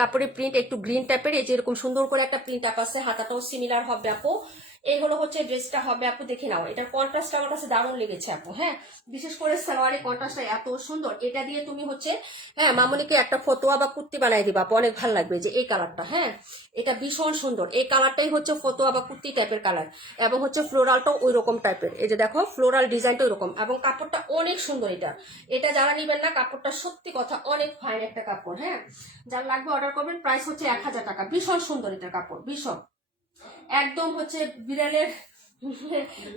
কাপড়ের প্রিন্ট একটু গ্রিন টাইপের। এই যে এরকম সুন্দর করে একটা প্রিন্ট আপ আছে, হাতাটাও সিমিলার হবে আপু। এই হলো হচ্ছে ড্রেসটা হবে আপু। দেখে নাও, এটার কন্ট্রাস্ট আমার কাছে দারুণ লেগেছে আপু। হ্যাঁ, বিশেষ করে সালোয়ারের কন্ট্রাস্টটা এত সুন্দর। এটা দিয়ে তুমি হচ্ছে হ্যাঁ মামুনিকে একটা ফতোয়া বা কুর্তি বানাই দিবা আপু, অনেক ভালো লাগবে। যে এই কালারটা, হ্যাঁ এটা ভীষণ সুন্দর। এই কালারটাই হচ্ছে ফতোয়া বা কুর্তি টাইপের কালার, এবং হচ্ছে ফ্লোরালটাও ওই রকম টাইপের। এই যে দেখো ফ্লোরাল ডিজাইনটা ওই রকম, এবং কাপড়টা অনেক সুন্দর। এটা যারা নিবেন না, কাপড়টা সত্যি কথা অনেক ফাইন একটা কাপড়। হ্যাঁ, যার লাগবে অর্ডার করবেন। প্রাইস হচ্ছে 1000 টাকা। ভীষণ সুন্দর এটার কাপড়, ভীষণ একদম হচ্ছে বিড়ালের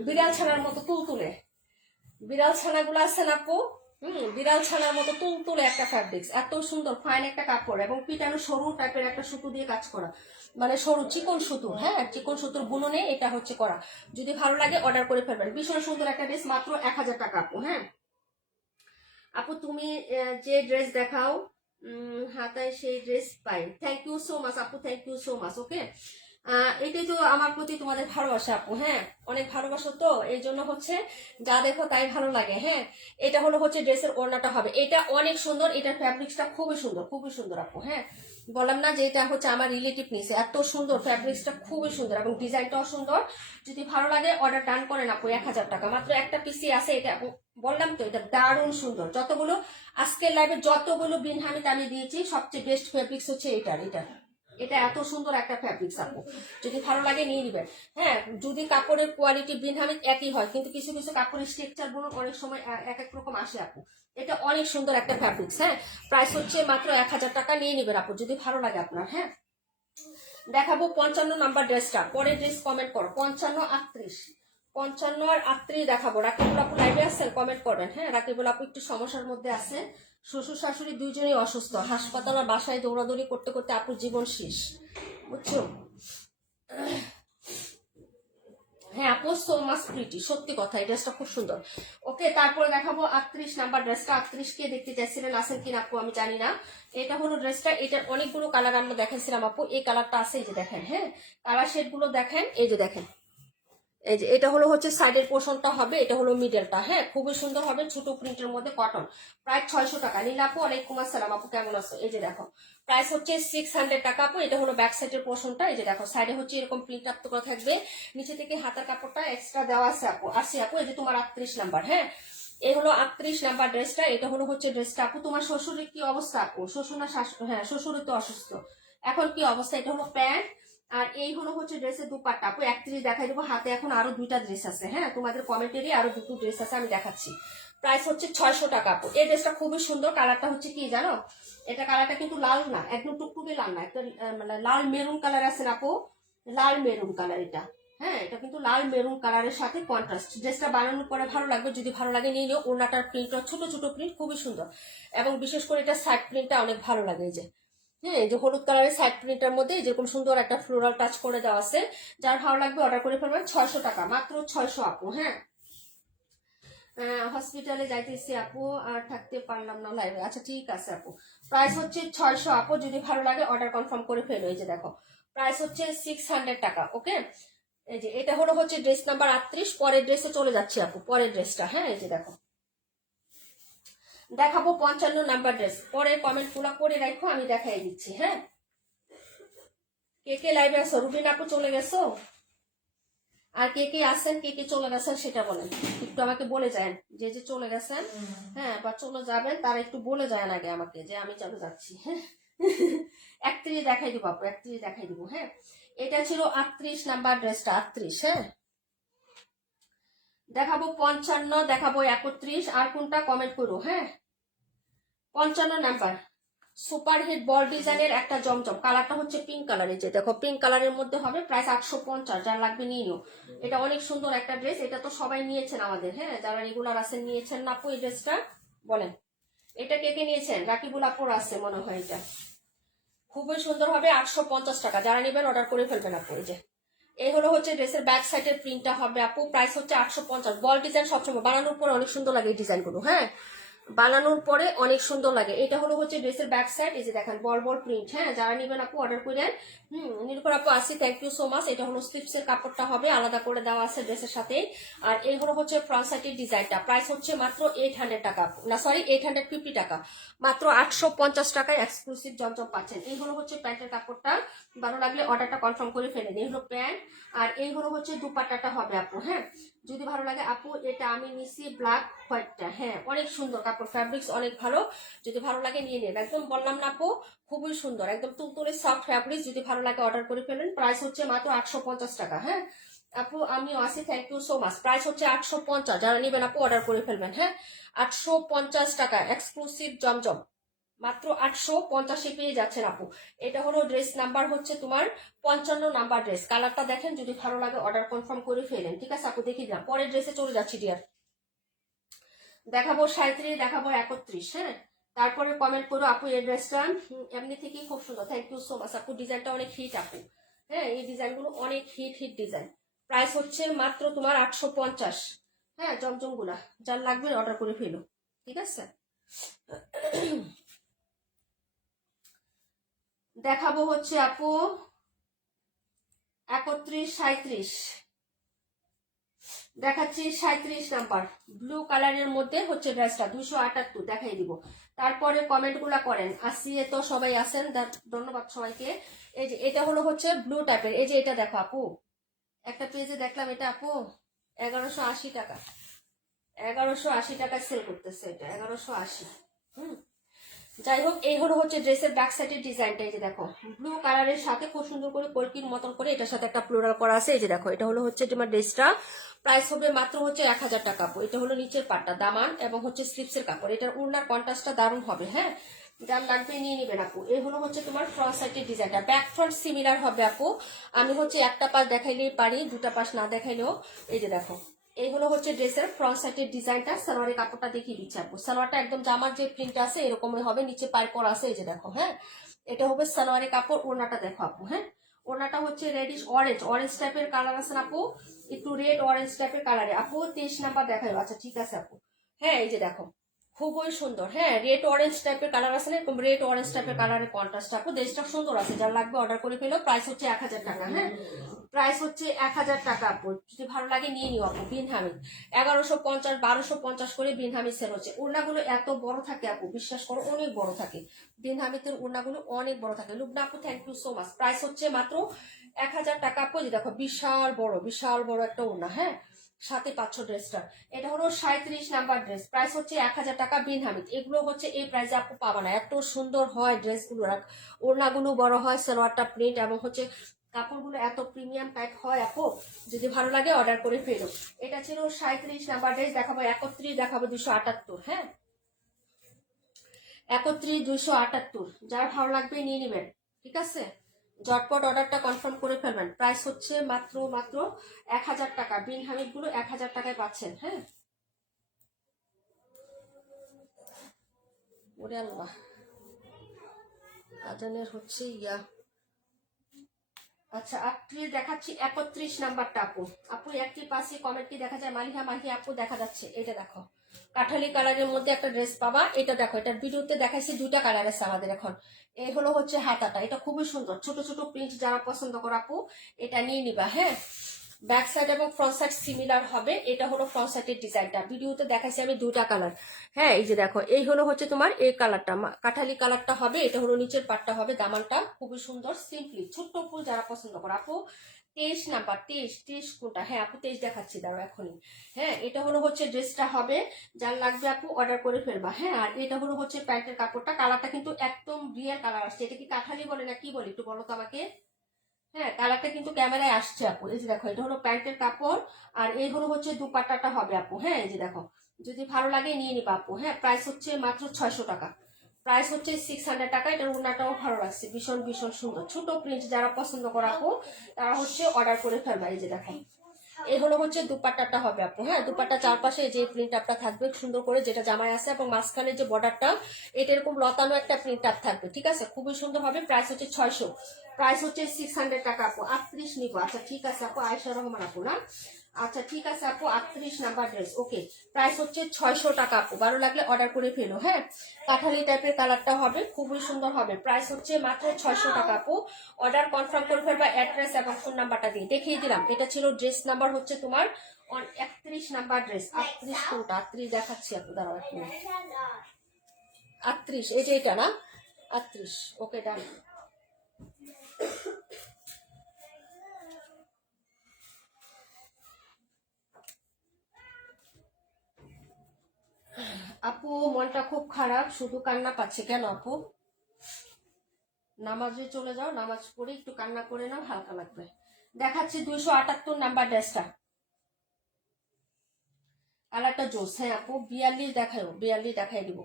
বিড়াল ছানার মতো তুলতুলে। বিড়াল ছানাগুলো আছে না আপু, বিড়াল ছানার মতো তুলতুলে একটা ফ্যাব্রিক্স, এত সুন্দর ফাইন একটা কাপড়, এবং পিটানো সরু টাইপের একটা সুতো দিয়ে কাজ করা, মানে সরু চিকন সুতো। হ্যাঁ, চিকন সুতোর বুননে এটা হচ্ছে করা। যদি ভালো লাগে অর্ডার করে ফেলবেন। ভীষণ সুন্দর একটা ড্রেস, মাত্র 1000 টাকা আপু। হ্যাঁ আপু, তুমি যে ড্রেস দেখাও হাতায় সেই ড্রেস পাই। থ্যাংক ইউ সো মাচ আপু, thank you so much. Okay, এটাই তো আমার প্রতি তোমাদের ভালোবাসা আপু। হ্যাঁ, অনেক ভালোবাসো তো, এই জন্য হচ্ছে যা দেখো তাই ভালো লাগে। হ্যাঁ, এটা হলো হচ্ছে ড্রেসের ওড়নাটা হবে, এটা অনেক সুন্দর, এটার ফ্যাব্রিক্সটা খুবই সুন্দর, খুবই সুন্দর আপু। হ্যাঁ, বললাম না যে এটা হচ্ছে আমার রিলেটিভ নিছে, এত সুন্দর ফ্যাব্রিক্সটা, খুবই সুন্দর এবং ডিজাইনটাও সুন্দর। যদি ভালো লাগে অর্ডার ডান করেন আপু, 1000 টাকা মাত্র, একটা পিসি আছে এটা। বললাম তো এটা দারুণ সুন্দর। যতগুলো আজকের লাইভে যতগুলো বিনহামিত আমি দিয়েছি, সবচেয়ে বেস্ট ফ্যাব্রিক্স হচ্ছে এটার। এটা এত সুন্দর একটা ফ্যাব্রিক্স আপু, যদি ভালো লাগে নিয়ে নিবেন। হ্যাঁ, যদি কাপড়ের কোয়ালিটি বিনহামিত একই হয়, কিন্তু কিছু কিছু কাপড়ের স্ট্রাকচার বলুন অনেক সময় এক এক রকম আসে আপু। এটা অনেক সুন্দর একটা ফ্যাব্রিক্স। হ্যাঁ, প্রাইস হচ্ছে মাত্র 1000 টাকা, নিয়ে নিবেন আপু যদি ভালো লাগে আপনার। হ্যাঁ, দেখাবো 55 নাম্বার ড্রেসটা, পরের ড্রেস কমেন্ট করো। 55 38, 55 আর 38 দেখাবো। রাকিবুল আপু লাইভে আসছেন, কমেন্ট করবেন। হ্যাঁ, রাকিবুল আপু একটু সমস্যার মধ্যে আছে, শ্বশুর শাশুড়ি দুইজনই অসুস্থ, হাসপাতাল আর বাসায় দৌড়াদৌড়ি করতে করতে আপুর জীবন শেষ, বুঝছো। হ্যাঁ আপু, সো মাচ প্রিটি, সত্যি কথা, এই ড্রেসটা খুব সুন্দর। ওকে, তারপরে দেখাবো 38 নাম্বার ড্রেসটা। 38 কে দেখতে চাইছিলেন, আছেন কিনা আপু আমি জানি না। এটা হলো ড্রেসটা, এটার অনেকগুলো কালার আমরা দেখাইছিলাম আপু, এই কালারটা আছে, এই যে দেখেন। হ্যাঁ, কালার শেড গুলো দেখেন, এই যে দেখেন, এই যে এটা হলো হচ্ছে সাইডের পোর্শনটা হবে, এটা হলো মিডলটা। হ্যাঁ, খুবই সুন্দর হবে, ছোট প্রিন্টের মধ্যে, কটন। প্রায় 600 টাকা। নীলা আপু ওয়ালাইকুম আসসালাম, আপু কেমন আছো? এই যে দেখো, প্রাইস হচ্ছে 600 টাকা আপু। এটা হলো ব্যাক সাইডের পোর্শনটা, এই যে দেখো, সাইডে হচ্ছে এরকম প্রিন্ট আপ করা থাকবে, নিচে থেকে হাতার কাপড়টা এক্সট্রা দেওয়া আছে আপু, আছে আপু। এই যে তোমার 38 নাম্বার। হ্যাঁ, এই হলো 38 নাম্বার ড্রেসটা, এটা হলো হচ্ছে ড্রেসটা আপু। তোমার শ্বশুরের কি অবস্থা আপু? শ্বশুর না শাশুড়ি? হ্যাঁ, শ্বশুরের তো অসুস্থ, এখন কি অবস্থা? এটা হলো প্যান্ট, আর এই হলো হচ্ছে ড্রেসের দুপাট্টা আপু। 31 দেখাই দেবো, হাতে এখন আরো দুইটা ড্রেস আছে। হ্যাঁ, তোমাদের কমেন্টেরই আরো দুটো ড্রেস আছে, আমি দেখাচ্ছি। প্রাইস হচ্ছে 600 টাকা আপু। এই ড্রেসটা খুবই সুন্দর, কালারটা হচ্ছে কি জানো, এটা কালারটা কিন্তু লাল না, একদম টুকটুকে লাল না, একটা মানে লাল মেরুন কালার আছে না আপু, লাল মেরুন কালার এটা। হ্যাঁ, এটা কিন্তু লাল মেরুন কালারের সাথে কন্ট্রাস্ট। ড্রেসটা বানানোর পরে ভালো লাগবে, যদি ভালো লাগে নিয়ে নিও। ওড়নাটার প্রিন্টটা ছোট ছোট প্রিন্ট, খুবই সুন্দর, এবং বিশেষ করে এটা সাইড প্রিন্টটা অনেক ভালো লাগে। এই যে, হ্যাঁ, এই যে হলুদ কালারের সাইড প্রিন্টের মধ্যে যেরকম সুন্দর একটা ফ্লোরাল টাচ করে দেওয়া আছে। যার ভালো লাগবে অর্ডার করে ফেলবেন। 600 টাকা মাত্র, 600 আপু। হ্যাঁ, হসপিটালে যাইতেছি আপু, আর থাকতে পারলাম না লাইভে। আচ্ছা ঠিক আছে আপু, প্রাইস হচ্ছে 600 আপু, যদি ভালো লাগে অর্ডার কনফার্ম করে ফেলো। এই যে দেখো, প্রাইস হচ্ছে 600 টাকা। ওকে, এই যে এটা হলো হচ্ছে ড্রেস নাম্বার 38। পরের ড্রেসে চলে যাচ্ছি আপু, পরের ড্রেসটা। হ্যাঁ, এই যে দেখো, দেখাবো 55 নাম্বার ড্রেস। পরের কমেন্ট গুলা করে রাখো, আমি দেখাই দিচ্ছি। হ্যাঁ, কে কে লাইভে আসো? রুবিন আপু চলে গেছো, আর কে কে আসেন, কে কে চলে গেছেন সেটা বলেন, একটু আমাকে বলে যান। যে যে চলে গেছেন, হ্যাঁ, বা চলে যাবেন, তারা একটু বলে যান আগে আমাকে যে আমি চলে যাচ্ছি। হ্যাঁ, 31 দেখাই দিব আপু, 31 দেখাই দিব। হ্যাঁ, এটা ছিল 38 নাম্বার ড্রেসটা, 38। হ্যাঁ, দেখাবো 55, দেখাবো 31, আর কোনটা কমেন্ট করো। হ্যাঁ, 55 নাম্বার সুপার হিট বল ডিজাইনের একটা জমজম, কালারটা হচ্ছে পিঙ্ক কালারের, যে দেখো পিঙ্ক কালারের মধ্যে হবে। প্রাইস 850, যার লাগবে নিয়ে নিও। এটা অনেক সুন্দর একটা ড্রেস, এটা তো সবাই নিয়েছেন আমাদের। হ্যাঁ, যারা রেগুলার আছেন নিয়েছেন না আপু এই ড্রেসটা? বলেন, এটা কে কে নিয়েছেন? রাকিবুল আপুর আছে মনে হয়। এটা খুবই সুন্দর হবে, 850 টাকা। যারা নেবেন অর্ডার করে ফেলবেন আপু। এই যে, এই হলো হচ্ছে ড্রেসের ব্যাক সাইডের প্রিন্টটা হবে আপু। প্রাইস হচ্ছে 850। বল ডিজাইন সবসময় বানানোর পর অনেক সুন্দর লাগে এই ডিজাইনগুলো। হ্যাঁ, বানানোর পরে অনেক সুন্দর লাগে। এটা হলো হচ্ছে ড্রেসের ব্যাক সাইড, এই যে দেখেন বল বল প্রিন্ট। হ্যাঁ, যারা নেবেন আপু অর্ডার করেন। নীলকর আপু আসি, থ্যাংক ইউ সো মাচ। এটা হলো স্লিপসের কাপড়টা হবে, আলাদা করে দেওয়া আছে ড্রেসের সাথে। আর এই হলো হচ্ছে ফ্রন্ট সাইডের ডিজাইনটা। প্রাইস হচ্ছে মাত্র 800 টাকা, না সরি 850 টাকা। মাত্র 850 টাকায় এক্সক্লুসিভ জমজম পাচ্ছেন। এই হলো হচ্ছে প্যান্টের কাপড়টা, ভালো লাগলে অর্ডারটা কনফার্ম করে ফেলেন। এই হলো প্যান্ট, আর এই হলো হচ্ছে দুপাট্টাটা হবে আপু। হ্যাঁ, যদি ভালো লাগে আপু, এটা আমি নিছি ব্ল্যাক হোয়াইটটা। হ্যাঁ, অনেক সুন্দর কাপড়, ফ্যাব্রিক্স অনেক ভালো, যদি ভালো লাগে নিয়ে নেন। একদম বললাম না আপু, খুবই সুন্দর, একদম তুলতুলে সফট ফ্যাব্রিক্স। যদি ভালো লাগে অর্ডার করে ফেলেন। প্রাইস হচ্ছে মাত্র 850 টাকা। হ্যাঁ আপু, আমিও আসি, thank you so much. Price হচ্ছে 850, যারা নেবেন আপু অর্ডার করে ফেলবেন। হ্যাঁ, 850 টাকা এক্সক্লুসিভ জমজম, মাত্র 850 পেয়ে যাচ্ছেন আপু। এটা হলো ড্রেস নাম্বার হচ্ছে তোমার 55 নাম্বার ড্রেস। কালারটা দেখেন, যদি ভালো লাগে অর্ডার কনফার্ম করে ফেলেন। ঠিক আছে আপু, দেখি দিলাম। পরের ড্রেসে চলে যাচ্ছি ডিয়ার, দেখাবো 37, দেখাবো 31। হ্যাঁ, তারপরে কমেন্ট করো আপু এই ড্রেসটা এমনি থেকেই খুব সুন্দর। থ্যাংক ইউ সো মাচ আপু, ডিজাইনটা অনেক হিট আপু। হ্যাঁ, এই ডিজাইনগুলো অনেক হিট হিট ডিজাইন। প্রাইস হচ্ছে মাত্র তোমার 850। হ্যাঁ, জমজম গুলা যার লাগবে অর্ডার করে ফেলো। ঠিক আছে, দেখাবো হচ্ছে আপু 31, 37 দেখাচ্ছি। 37 নাম্বার ব্লু কালারের মধ্যে হচ্ছে ড্রেসটা 278 দেখাই দিব। তারপরে কমেন্ট গুলা করেন, আসিয়ে তো সবাই আছেন, ধন্যবাদ সবাইকে। এই যে এটা হলো হচ্ছে ব্লু টাইপের, এই যে এটা দেখো আপু, একটা পেজে দেখলাম এটা আপু 1180 টাকা, 1180 টাকা সেল করতেছে এটা, 1180। যাই হোক, এই হলো হচ্ছে ড্রেসের ব্যাক সাইডের ডিজাইনটা। এই যে দেখো ব্লু কালারের সাথে খুব সুন্দর করে কলকির মতন করে এটার সাথে একটা ফ্লোরাল করা আছে। এই যে দেখো এটা হলো হচ্ছে তোমার ড্রেসটা প্রাইস হবে মাত্র হচ্ছে 1000 টাকা। এটা হলো নিচের পাটটা দামান এবং হচ্ছে স্লিপসের কাপড়। এটার ওড়নার কন্ট্রাস্টটা দারুণ হবে। হ্যাঁ, দাম লাগবে নিয়ে নিবেন আপু। এই হলো হচ্ছে তোমার ফ্রন্ট সাইডের ডিজাইনটা, ব্যাক ফ্রন্ট সিমিলার হবে আপু। আমি হচ্ছে একটা পাশ দেখাইলেই পারি, দুটা পাশ না দেখাইলেও। এই যে দেখো এই হলো হচ্ছে ড্রেসের ফ্রন্ট সাইডের ডিজাইনটা। সালোয়ারের কাপড়টা দেখিয়ে দিচ্ছি আপু। সালোয়ারটা একদম জামার যে প্রিন্ট আছে এরকমই হবে, নিচে পায়ের করা আছে। এই যে দেখো, হ্যাঁ এটা হবে সালোয়ারের কাপড়। ওড়নাটা দেখো আপু, হ্যাঁ ওড়নাটা হচ্ছে রেডিশ অরেঞ্জ, অরেঞ্জ টাইপের কালার আছে না আপু, একটু রেড অরেঞ্জ টাইপের কালারে। আপু 23 নাম্বার দেখাই। আচ্ছা ঠিক আছে আপু। হ্যাঁ এই যে দেখো খুবই সুন্দর। হ্যাঁ রেড অরেঞ্জ টাইপের কালার আছে না, এরকম রেড অরেঞ্জ টাইপের কালারের কন্ট্রাস্ট আপু। ড্রেসটা সুন্দর আছে, যার লাগবে অর্ডার করে ফেলো। প্রাইস হচ্ছে 1000 টাকা। হ্যাঁ প্রাইস হচ্ছে 1000 টাকা আপু। যদি ভালো লাগে নিয়ে নিও আপু। বিন হামিদ 1150, 1250 করে বিন হামিদ সেল হচ্ছে। ওড়নাগুলো এত বড় থাকে আপু, বিশ্বাস করো অনেক বড় থাকে। বিন হামিদের ওড়নাগুলো অনেক বড় থাকে। লুবনা আপু thank you so much. Price হচ্ছে মাত্র 1000 টাকা আপু। যে দেখো বিশাল বড় একটা ওড়না। হ্যাঁ সাথে পাচ্ছ ড্রেসটা। এটা হলো 37 নাম্বার ড্রেস, প্রাইস হচ্ছে 1000 টাকা বিন হামিদ। এগুলো হচ্ছে এই প্রাইসে আপু পাবা না, এত সুন্দর হয় ড্রেসগুলো, ওড়নাগুলো বড় হয়, সালোয়ারটা প্রিন্ট এবং হচ্ছে কাপড়গুলো এত প্রিমিয়াম টাইপ হয় আপু। যদি ভালো লাগে অর্ডার করে ফেলো। এটা ছিল 37 নাম্বার ড্রেস। দেখাবো 31, দেখাবো 278। হ্যাঁ 31, 278, যার ভালো লাগবে নিয়ে নেবেন। ঠিক আছে, ঝটপট অর্ডারটা কনফার্ম করে ফেলবেন। প্রাইস হচ্ছে মাত্র 1000 টাকা। বিন হামিদ গুলো 1000 টাকায় পাচ্ছেন। হ্যাঁ ওরে আল্লাহ, আজানের হচ্ছে ইয়া। আচ্ছা আপনি দেখাচ্ছি 31 নাম্বারটা আপু। আপু একটি পাশে কমেন্ট কি দেখা যায়, মালিহা মাহি আপু দেখা যাচ্ছে। এটা দেখো কাঠালি কালারের মধ্যে একটা ড্রেস পাবা। এটা দেখো, এটার ভিডিওতে দেখাইছি দুইটা কালার আছে আমাদের এখন। এই হলো হচ্ছে হাতাটা, এটা খুবই সুন্দর, ছোট ছোট প্রিন্ট যারা পছন্দ করো আপু এটা নিয়ে নিবা। হ্যাঁ ব্যাক সাইড এবং ফ্রন্ট সাইড সিমিলার হবে। এটা হলো ফ্রন্ট সাইডের ডিজাইনটা, ভিডিওতে দেখাইছি আমি দুইটা কালার। হ্যাঁ এই যে দেখো এই হলো হচ্ছে তোমার এই কালারটা, কাঠালি কালারটা হবে। এটা হলো নিচের পাটটা হবে, দামানটা খুবই সুন্দর সিম্পলি ছোট্ট ফুল যারা পছন্দ করো আপু। 23 নাম্বার, 23 কোনটা? হ্যাঁ আপু 23 দেখাচ্ছি, দাঁড়ো এখনই। হ্যাঁ এটা হলো হচ্ছে ড্রেসটা হবে, যার লাগবে আপু অর্ডার করে ফেলবা। হ্যাঁ আর এটা হলো হচ্ছে প্যান্টের কাপড়টা, কালারটা কিন্তু একদম রিয়েল কালার আসছে। এটা কি কাঠালি বলে না কি বলে একটু বলো তো আমাকে। হ্যাঁ কালারটা কিন্তু ক্যামেরায় আসছে আপু। এই যে দেখো এটা হলো প্যান্টের কাপড় আর এই হলো হচ্ছে দুপাট্টাটা হবে আপু। হ্যাঁ এই যে দেখো, যদি ভালো লাগে নিয়ে নিবা আপু। হ্যাঁ প্রাইস হচ্ছে মাত্র 600 টাকা। প্রাইস হচ্ছে 600 টাকা। এটার ওড়নাটাও ভালো লাগছে, ভীষণ ভীষণ সুন্দর। ছোট প্রিন্ট যারা পছন্দ করা আপু তারা হচ্ছে অর্ডার করে ফেলবা। এই যে দেখো এই হলো হচ্ছে দুপাট্টাটা হবে আপু। হ্যাঁ দুপাট্টা চারপাশে যে প্রিন্ট আপটা থাকবে সুন্দর করে, যেটা জামায় আছে, এবং মাঝখানে যে বর্ডারটা এটা এরকম লতানো একটা প্রিন্ট আপ থাকবে। ঠিক আছে, খুবই সুন্দর হবে। প্রাইস হচ্ছে 600, প্রাইস হচ্ছে 600 টাকা আপু। 38 নিবো। আচ্ছা ঠিক আছে আপু, আয়েশা রহমান আপু না? আচ্ছা ঠিক আছে আপু, 38 নাম্বার ড্রেস। ওকে প্রাইস হচ্ছে 600 টাকা আপু। ভালো লাগলে অর্ডার করে ফেলো। হ্যাঁ কাঠালি টাইপের কালারটা হবে, খুবই সুন্দর হবে। প্রাইস হচ্ছে মাত্র 600 টাকা আপু। অর্ডার কনফার্ম করে ফেলবা অ্যাড্রেস এবং ফোন নাম্বারটা দিয়ে। দেখিয়ে দিলাম, এটা ছিল ড্রেস নাম্বার হচ্ছে তোমার 31 নাম্বার ড্রেস। 38 কোনটা? 38 দেখাচ্ছি আপু, দাঁড়াও এক মিনিট। 38 এই যে এটা না? 38 ওকে ডান। আপু মনটা খুব খারাপ, শুধু কান্না পাচ্ছে। কেন আপু? নামাজে চলে যাও, নামাজ পড়ে একটু কান্না করে নাও, হালকা লাগবে। দেখাচ্ছি 278 নাম্বার ড্রেসটা, কালারটা জোস। হ্যাঁ আপু 42 দেখাও, 42 দেখাই দিব।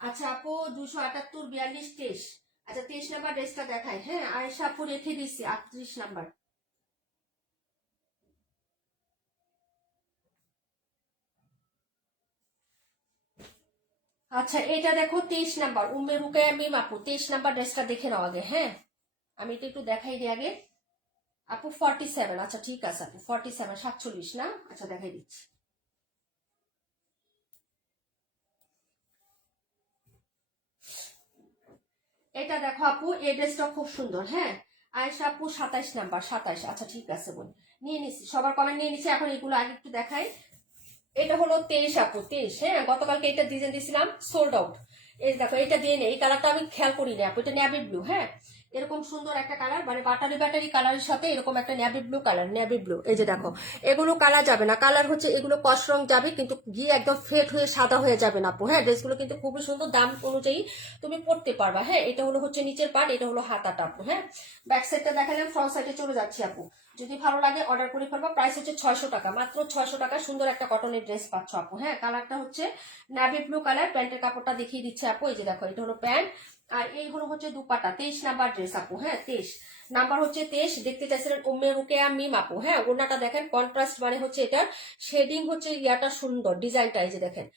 আচ্ছা আপু 278, 42, 23। আচ্ছা 23 নাম্বার ড্রেসটা দেখাই। হ্যাঁ আয়েশা আপু রেখে দিচ্ছি 38 নাম্বার। আচ্ছা এটা দেখো 23 নাম্বার, উম্মে রুকায়া মিম আপু 23 নাম্বার ড্রেসটা দেখে নাও আগে। হ্যাঁ আমি এটা একটু দেখাই দিই আগে। আপু 47। আচ্ছা ঠিক আছে আপু 47, 47 না? আচ্ছা দেখাই দিচ্ছি। এটা দেখো আপু এই ড্রেসটা খুব সুন্দর। হ্যাঁ আয়েশা আপু 27 নাম্বার, 27। আচ্ছা ঠিক আছে বোন, নিয়ে নিছি, সবার কমেন্ট নিয়ে নিছি। এখন এগুলো আগে একটু দেখাই। এটা হলো 23 আপু, 23। হ্যাঁ, গতকালকে এটা ডিজাইন দিয়েছিলাম, সোল্ড আউট। এই দেখো, এটা দিয়ে নেই, এই কালারটা আমি খেয়াল করি না আপু, এটা নেভি ব্লু। হ্যাঁ, এরকম সুন্দর একটা কালার, মানে বাটারি বাটারি কালারের সাথে এরকম একটা navy blue colour, navy blue. এই যে দেখো, এগুলো কালার যাবে না, কালার হচ্ছে এগুলো কস রং যাবে, কিন্তু গিয়ে একদম ফেট হয়ে সাদা হয়ে যাবে না আপু। হ্যাঁ, ড্রেসগুলো কিন্তু খুবই সুন্দর, দাম অনুযায়ী তুমি পড়তে পারবা। হ্যাঁ, এটা হলো হচ্ছে নিচের পার্ট, এটা হলো হাতাটা আপু। হ্যাঁ, ব্যাক সাইডটা দেখালাম, ফ্রন্ট সাইডে চলে যাচ্ছি আপু। যদি ভালো লাগে অর্ডার করে ফেলবা। প্রাইস হচ্ছে 600 টাকা, মাত্র 600 টাকা। সুন্দর একটা কটনের ড্রেস পাচ্ছ আপু। হ্যাঁ, কালারটা হচ্ছে নাভি ব্লু কালার। প্যান্টের কাপড়টা দেখিয়ে দিচ্ছে আপু, এই যে দেখো, এটা হলো প্যান্ট, আর এই হলো হচ্ছে দুপাটা। 23 নাম্বার ড্রেস আপু। হ্যাঁ, 23 নাম্বার হচ্ছে 23। দেখতে চাইছিলেন উম্মে রুকেয়া মিম আপু। হ্যাঁ, ওনাটা দেখেন কন্ট্রাস্ট, মানে হচ্ছে এটার শেডিং হচ্ছে ইয়াটা সুন্দর, ডিজাইনটা এই যে দেখেন।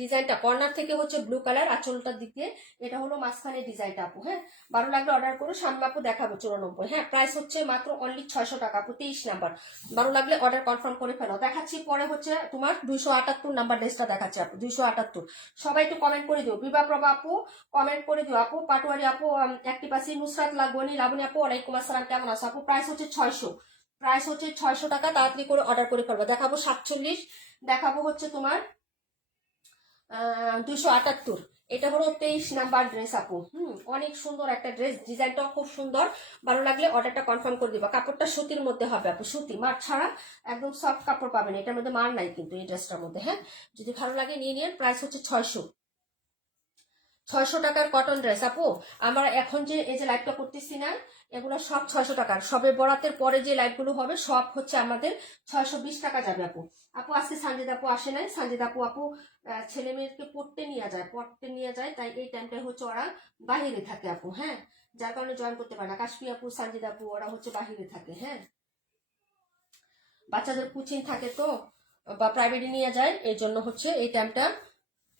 ডিজাইনটা কর্নার থেকে হচ্ছে ব্লু কালার, আঁচলটার দিকে এটা হলো মাঝখানে ডিজাইনটা আপু। হ্যাঁ, ভালো লাগলে অর্ডার করো, সামনে আপু দেখাবো 94। হ্যাঁ, প্রাইস হচ্ছে মাত্র অনলি 600 টাকা আপু, 23 নাম্বার। ভালো লাগলে অর্ডার কনফার্ম করে ফেলো। দেখাচ্ছি পরে হচ্ছে তোমার 278 নাম্বার ড্রেসটা দেখাচ্ছি আপু, 278। সবাই একটু কমেন্ট করে দিও। বিভা প্রভা আপু কমেন্ট করে দিও আপু। পাটোয়ারি আপু, একটিপাসি, নুসরাত লাগবনি, লাবণী আপু ওয়ালাইকুম আসসালাম, কেমন আছো আপু? প্রাইস হচ্ছে 600, প্রাইস হচ্ছে 600 টাকা। তাড়াতাড়ি করে অর্ডার করে ফেলবো। দেখাবো 47, দেখাবো হচ্ছে তোমার 278। এটা হলো 23 নাম্বার ড্রেস আপু। অনেক সুন্দর একটা ড্রেস, ডিজাইনটাও খুব সুন্দর। ভালো লাগলে অর্ডারটা কনফার্ম করে দিবা। কাপড়টা সুতির মধ্যে হবে আপু, সুতি, মার ছাড়া একদম সফট কাপড় পাবেন। এটার মধ্যে মার নাই কিন্তু এই ড্রেসটার মধ্যে। হ্যাঁ, যদি ভালো লাগে নিয়ে নিন। প্রাইস হচ্ছে 600, 600 টাকার কটন ড্রেস আপু। আমরা এখন যে এই যে লাইভটা করতেছি না, এগুলো সব 600 টাকার। সবে বরাতের পরে যে লাইভগুলো হবে সব হচ্ছে আমাদের 620 টাকা যাবে আপু। আপু আজকে সানজিদ আপু আসে নাই। সানজিদ আপু ছেলে মেয়েকে পড়তে নিয়ে যায়, তাই এই টাইমটা হচ্ছে ওরা বাহিরে থাকে আপু। হ্যাঁ, যার কারণে জয়েন করতে পারে না। কাশফি আপু, সানজিদ আপু ওরা হচ্ছে বাহিরে থাকে। হ্যাঁ, বাচ্চাদের কোচিং থাকে তো, বা প্রাইভেটে নিয়ে যায়, এই জন্য হচ্ছে এই টাইমটা।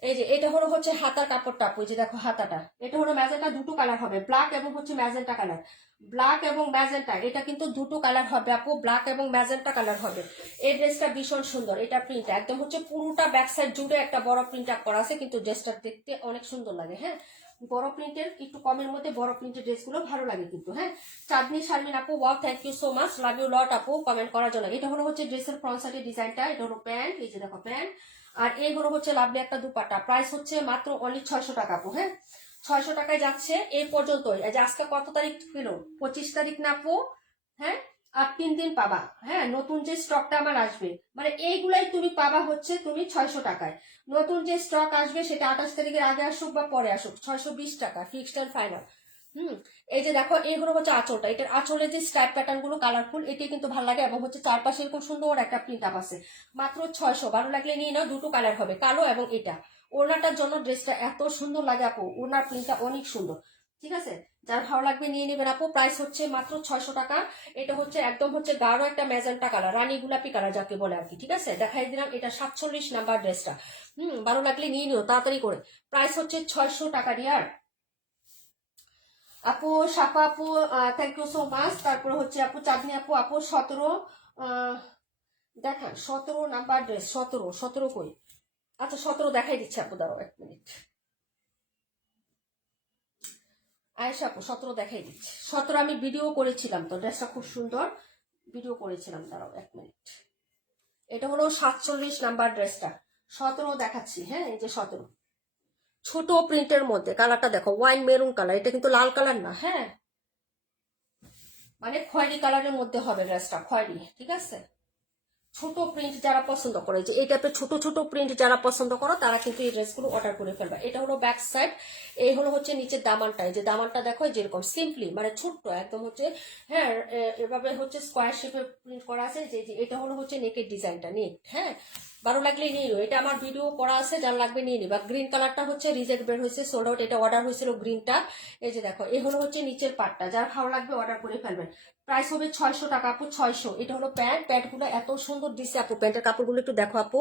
এই যে এটা হলো হচ্ছে হাতার কাপড়টা আপু, এই যে দেখো হাতাটা, এটা হলো ম্যাজেন্টা, দুটো কালার হবে, ব্ল্যাক এবং হচ্ছে ম্যাজেন্টা কালার। ব্ল্যাক এবং ম্যাজেন্টা, এটা কিন্তু দুটো কালার হবে আপু, ব্ল্যাক এবং ম্যাজেন্টা কালার হবে। এই ড্রেসটা ভীষণ সুন্দর। এটা প্রিন্ট একদম হচ্ছে পুরোটা ব্যাক সাইড জুড়ে একটা বড় প্রিন্ট করা আছে, কিন্তু ড্রেসটা দেখতে অনেক সুন্দর লাগে। হ্যাঁ, বড় প্রিন্টের, একটু কমের মধ্যে বড় প্রিন্টের ড্রেসগুলো ভালো লাগে কিন্তু। হ্যাঁ, চাঁদনি শারমিন আপু, wow thank you so much, love you lot আপু কমেন্ট করার জন্য। এটা হলো হচ্ছে ড্রেসের ফ্রন্ট সাইডের ডিজাইনটা, এটা হলো প্যান্ট, এই যে দেখো প্যান্ট, আর এই হলো হচ্ছে লাভলি একটা দুপাট্টা। প্রাইস হচ্ছে মাত্র অনলি 600 টাকা আপু। হ্যাঁ, 600 টাকায় যাচ্ছে এই পর্যন্তই। আজকে কত তারিখ ছিল? 25 তারিখ না আপু? হ্যাঁ, আর 3 দিন পাবা। হ্যাঁ, নতুন যে স্টকটা আমার আসবে, মানে এইগুলাই তুমি পাবা হচ্ছে তুমি 600 টাকায়। নতুন যে স্টক আসবে সেটা 28 তারিখের আগে আসুক বা পরে আসুক, 620 টাকা ফিক্সড এন্ড ফাইনাল। এই যে দেখো, এইগুলো হচ্ছে আঁচলটা, এটার আঁচলের যে স্ট্রাইপ প্যাটার্ন গুলো কালারফুল, এটি কিন্তু ভালো লাগে, এবং হচ্ছে চারপাশে এরকম সুন্দর একটা প্রিন্ট আপ আছে। মাত্র 600, ভালো লাগলে নিয়ে নাও। দুটো কালার হবে, কালো এবং এটা। ওড়নাটার জন্য ড্রেসটা এত সুন্দর লাগে আপু, ওড়নার প্রিন্টটা অনেক সুন্দর। ঠিক আছে, যার ভালো লাগবে নিয়ে নেবেন আপু। প্রাইস হচ্ছে মাত্র 600 টাকা। এটা হচ্ছে একদম হচ্ছে গাঢ় একটা ম্যাজেন্টা কালার, রানী গোলাপি কালার যাকে বলে আর কি। ঠিক আছে, দেখাই দিলাম। এটা 47 নাম্বার ড্রেসটা। ভালো লাগলে নিয়ে নিও তাড়াতাড়ি করে। প্রাইস হচ্ছে 600 টাকা ডিয়ার আপু। সাফা আপু থ্যাংক ইউ সো মাচ। তারপরে হচ্ছে আপু চাঁদনি আপু, আপু 17 দেখান, 17 নাম্বার ড্রেস। 17 কই? আচ্ছা 17 দেখাই দিচ্ছে আপু, দাঁড়াও 1 মিনিট। আয়েশা আপু 17 দেখাই দিচ্ছে। 17 আমি ভিডিও করেছিলাম তো, ড্রেসটা খুব সুন্দর, ভিডিও করেছিলাম, দাঁড়াও 1 মিনিট। এটা হলো 47 নাম্বার ড্রেসটা, 17 দেখাচ্ছি। হ্যাঁ, এই যে 17, ছোট প্রিন্টের মধ্যে। কালারটা দেখো, ওয়াইন মেরুন কালার, এটা কিন্তু লাল কালার না। হ্যাঁ, মানে খয়েরি কালারের মধ্যে হবে ড্রেসটা, খয়েরি। ঠিক আছে, ছোট প্রিন্ট যারা পছন্দ করে, যে এই টাইপের ছোট ছোট প্রিন্ট যারা পছন্দ করো তারা কিন্তু এই ড্রেসগুলো অর্ডার করে ফেলবে। এটা হলো ব্যাক সাইড, এই হলো হচ্ছে নিচের দামানটা। এই যে দামানটা দেখো, যেরকম সিম্পলি মানে ছোট্ট একদম হচ্ছে। হ্যাঁ, এভাবে হচ্ছে স্কোয়ার শেপে প্রিন্ট করা আছে। যে এটা হলো হচ্ছে নেকের ডিজাইনটা, নেক। হ্যাঁ, ভালো লাগলে নিয়ে নিও। এটা আমার ভিডিও করা আছে, যার লাগবে নিয়ে নিবা। গ্রিন কালারটা হচ্ছে রিজেক্ট বের হয়েছে, সোল্ড আউট। এটা অর্ডার হয়েছিল গ্রিনটা। এই যে দেখো, এই হলো হচ্ছে নিচের পার্টটা, যার ভালো লাগবে অর্ডার করে ফেলবেন। প্রাইস হবে 600 টাকা আপু, 600। এটা হলো প্যান্ট, প্যান্টগুলো এত সুন্দর দিচ্ছে আপু। প্যান্টের কাপড়গুলো একটু দেখো আপু,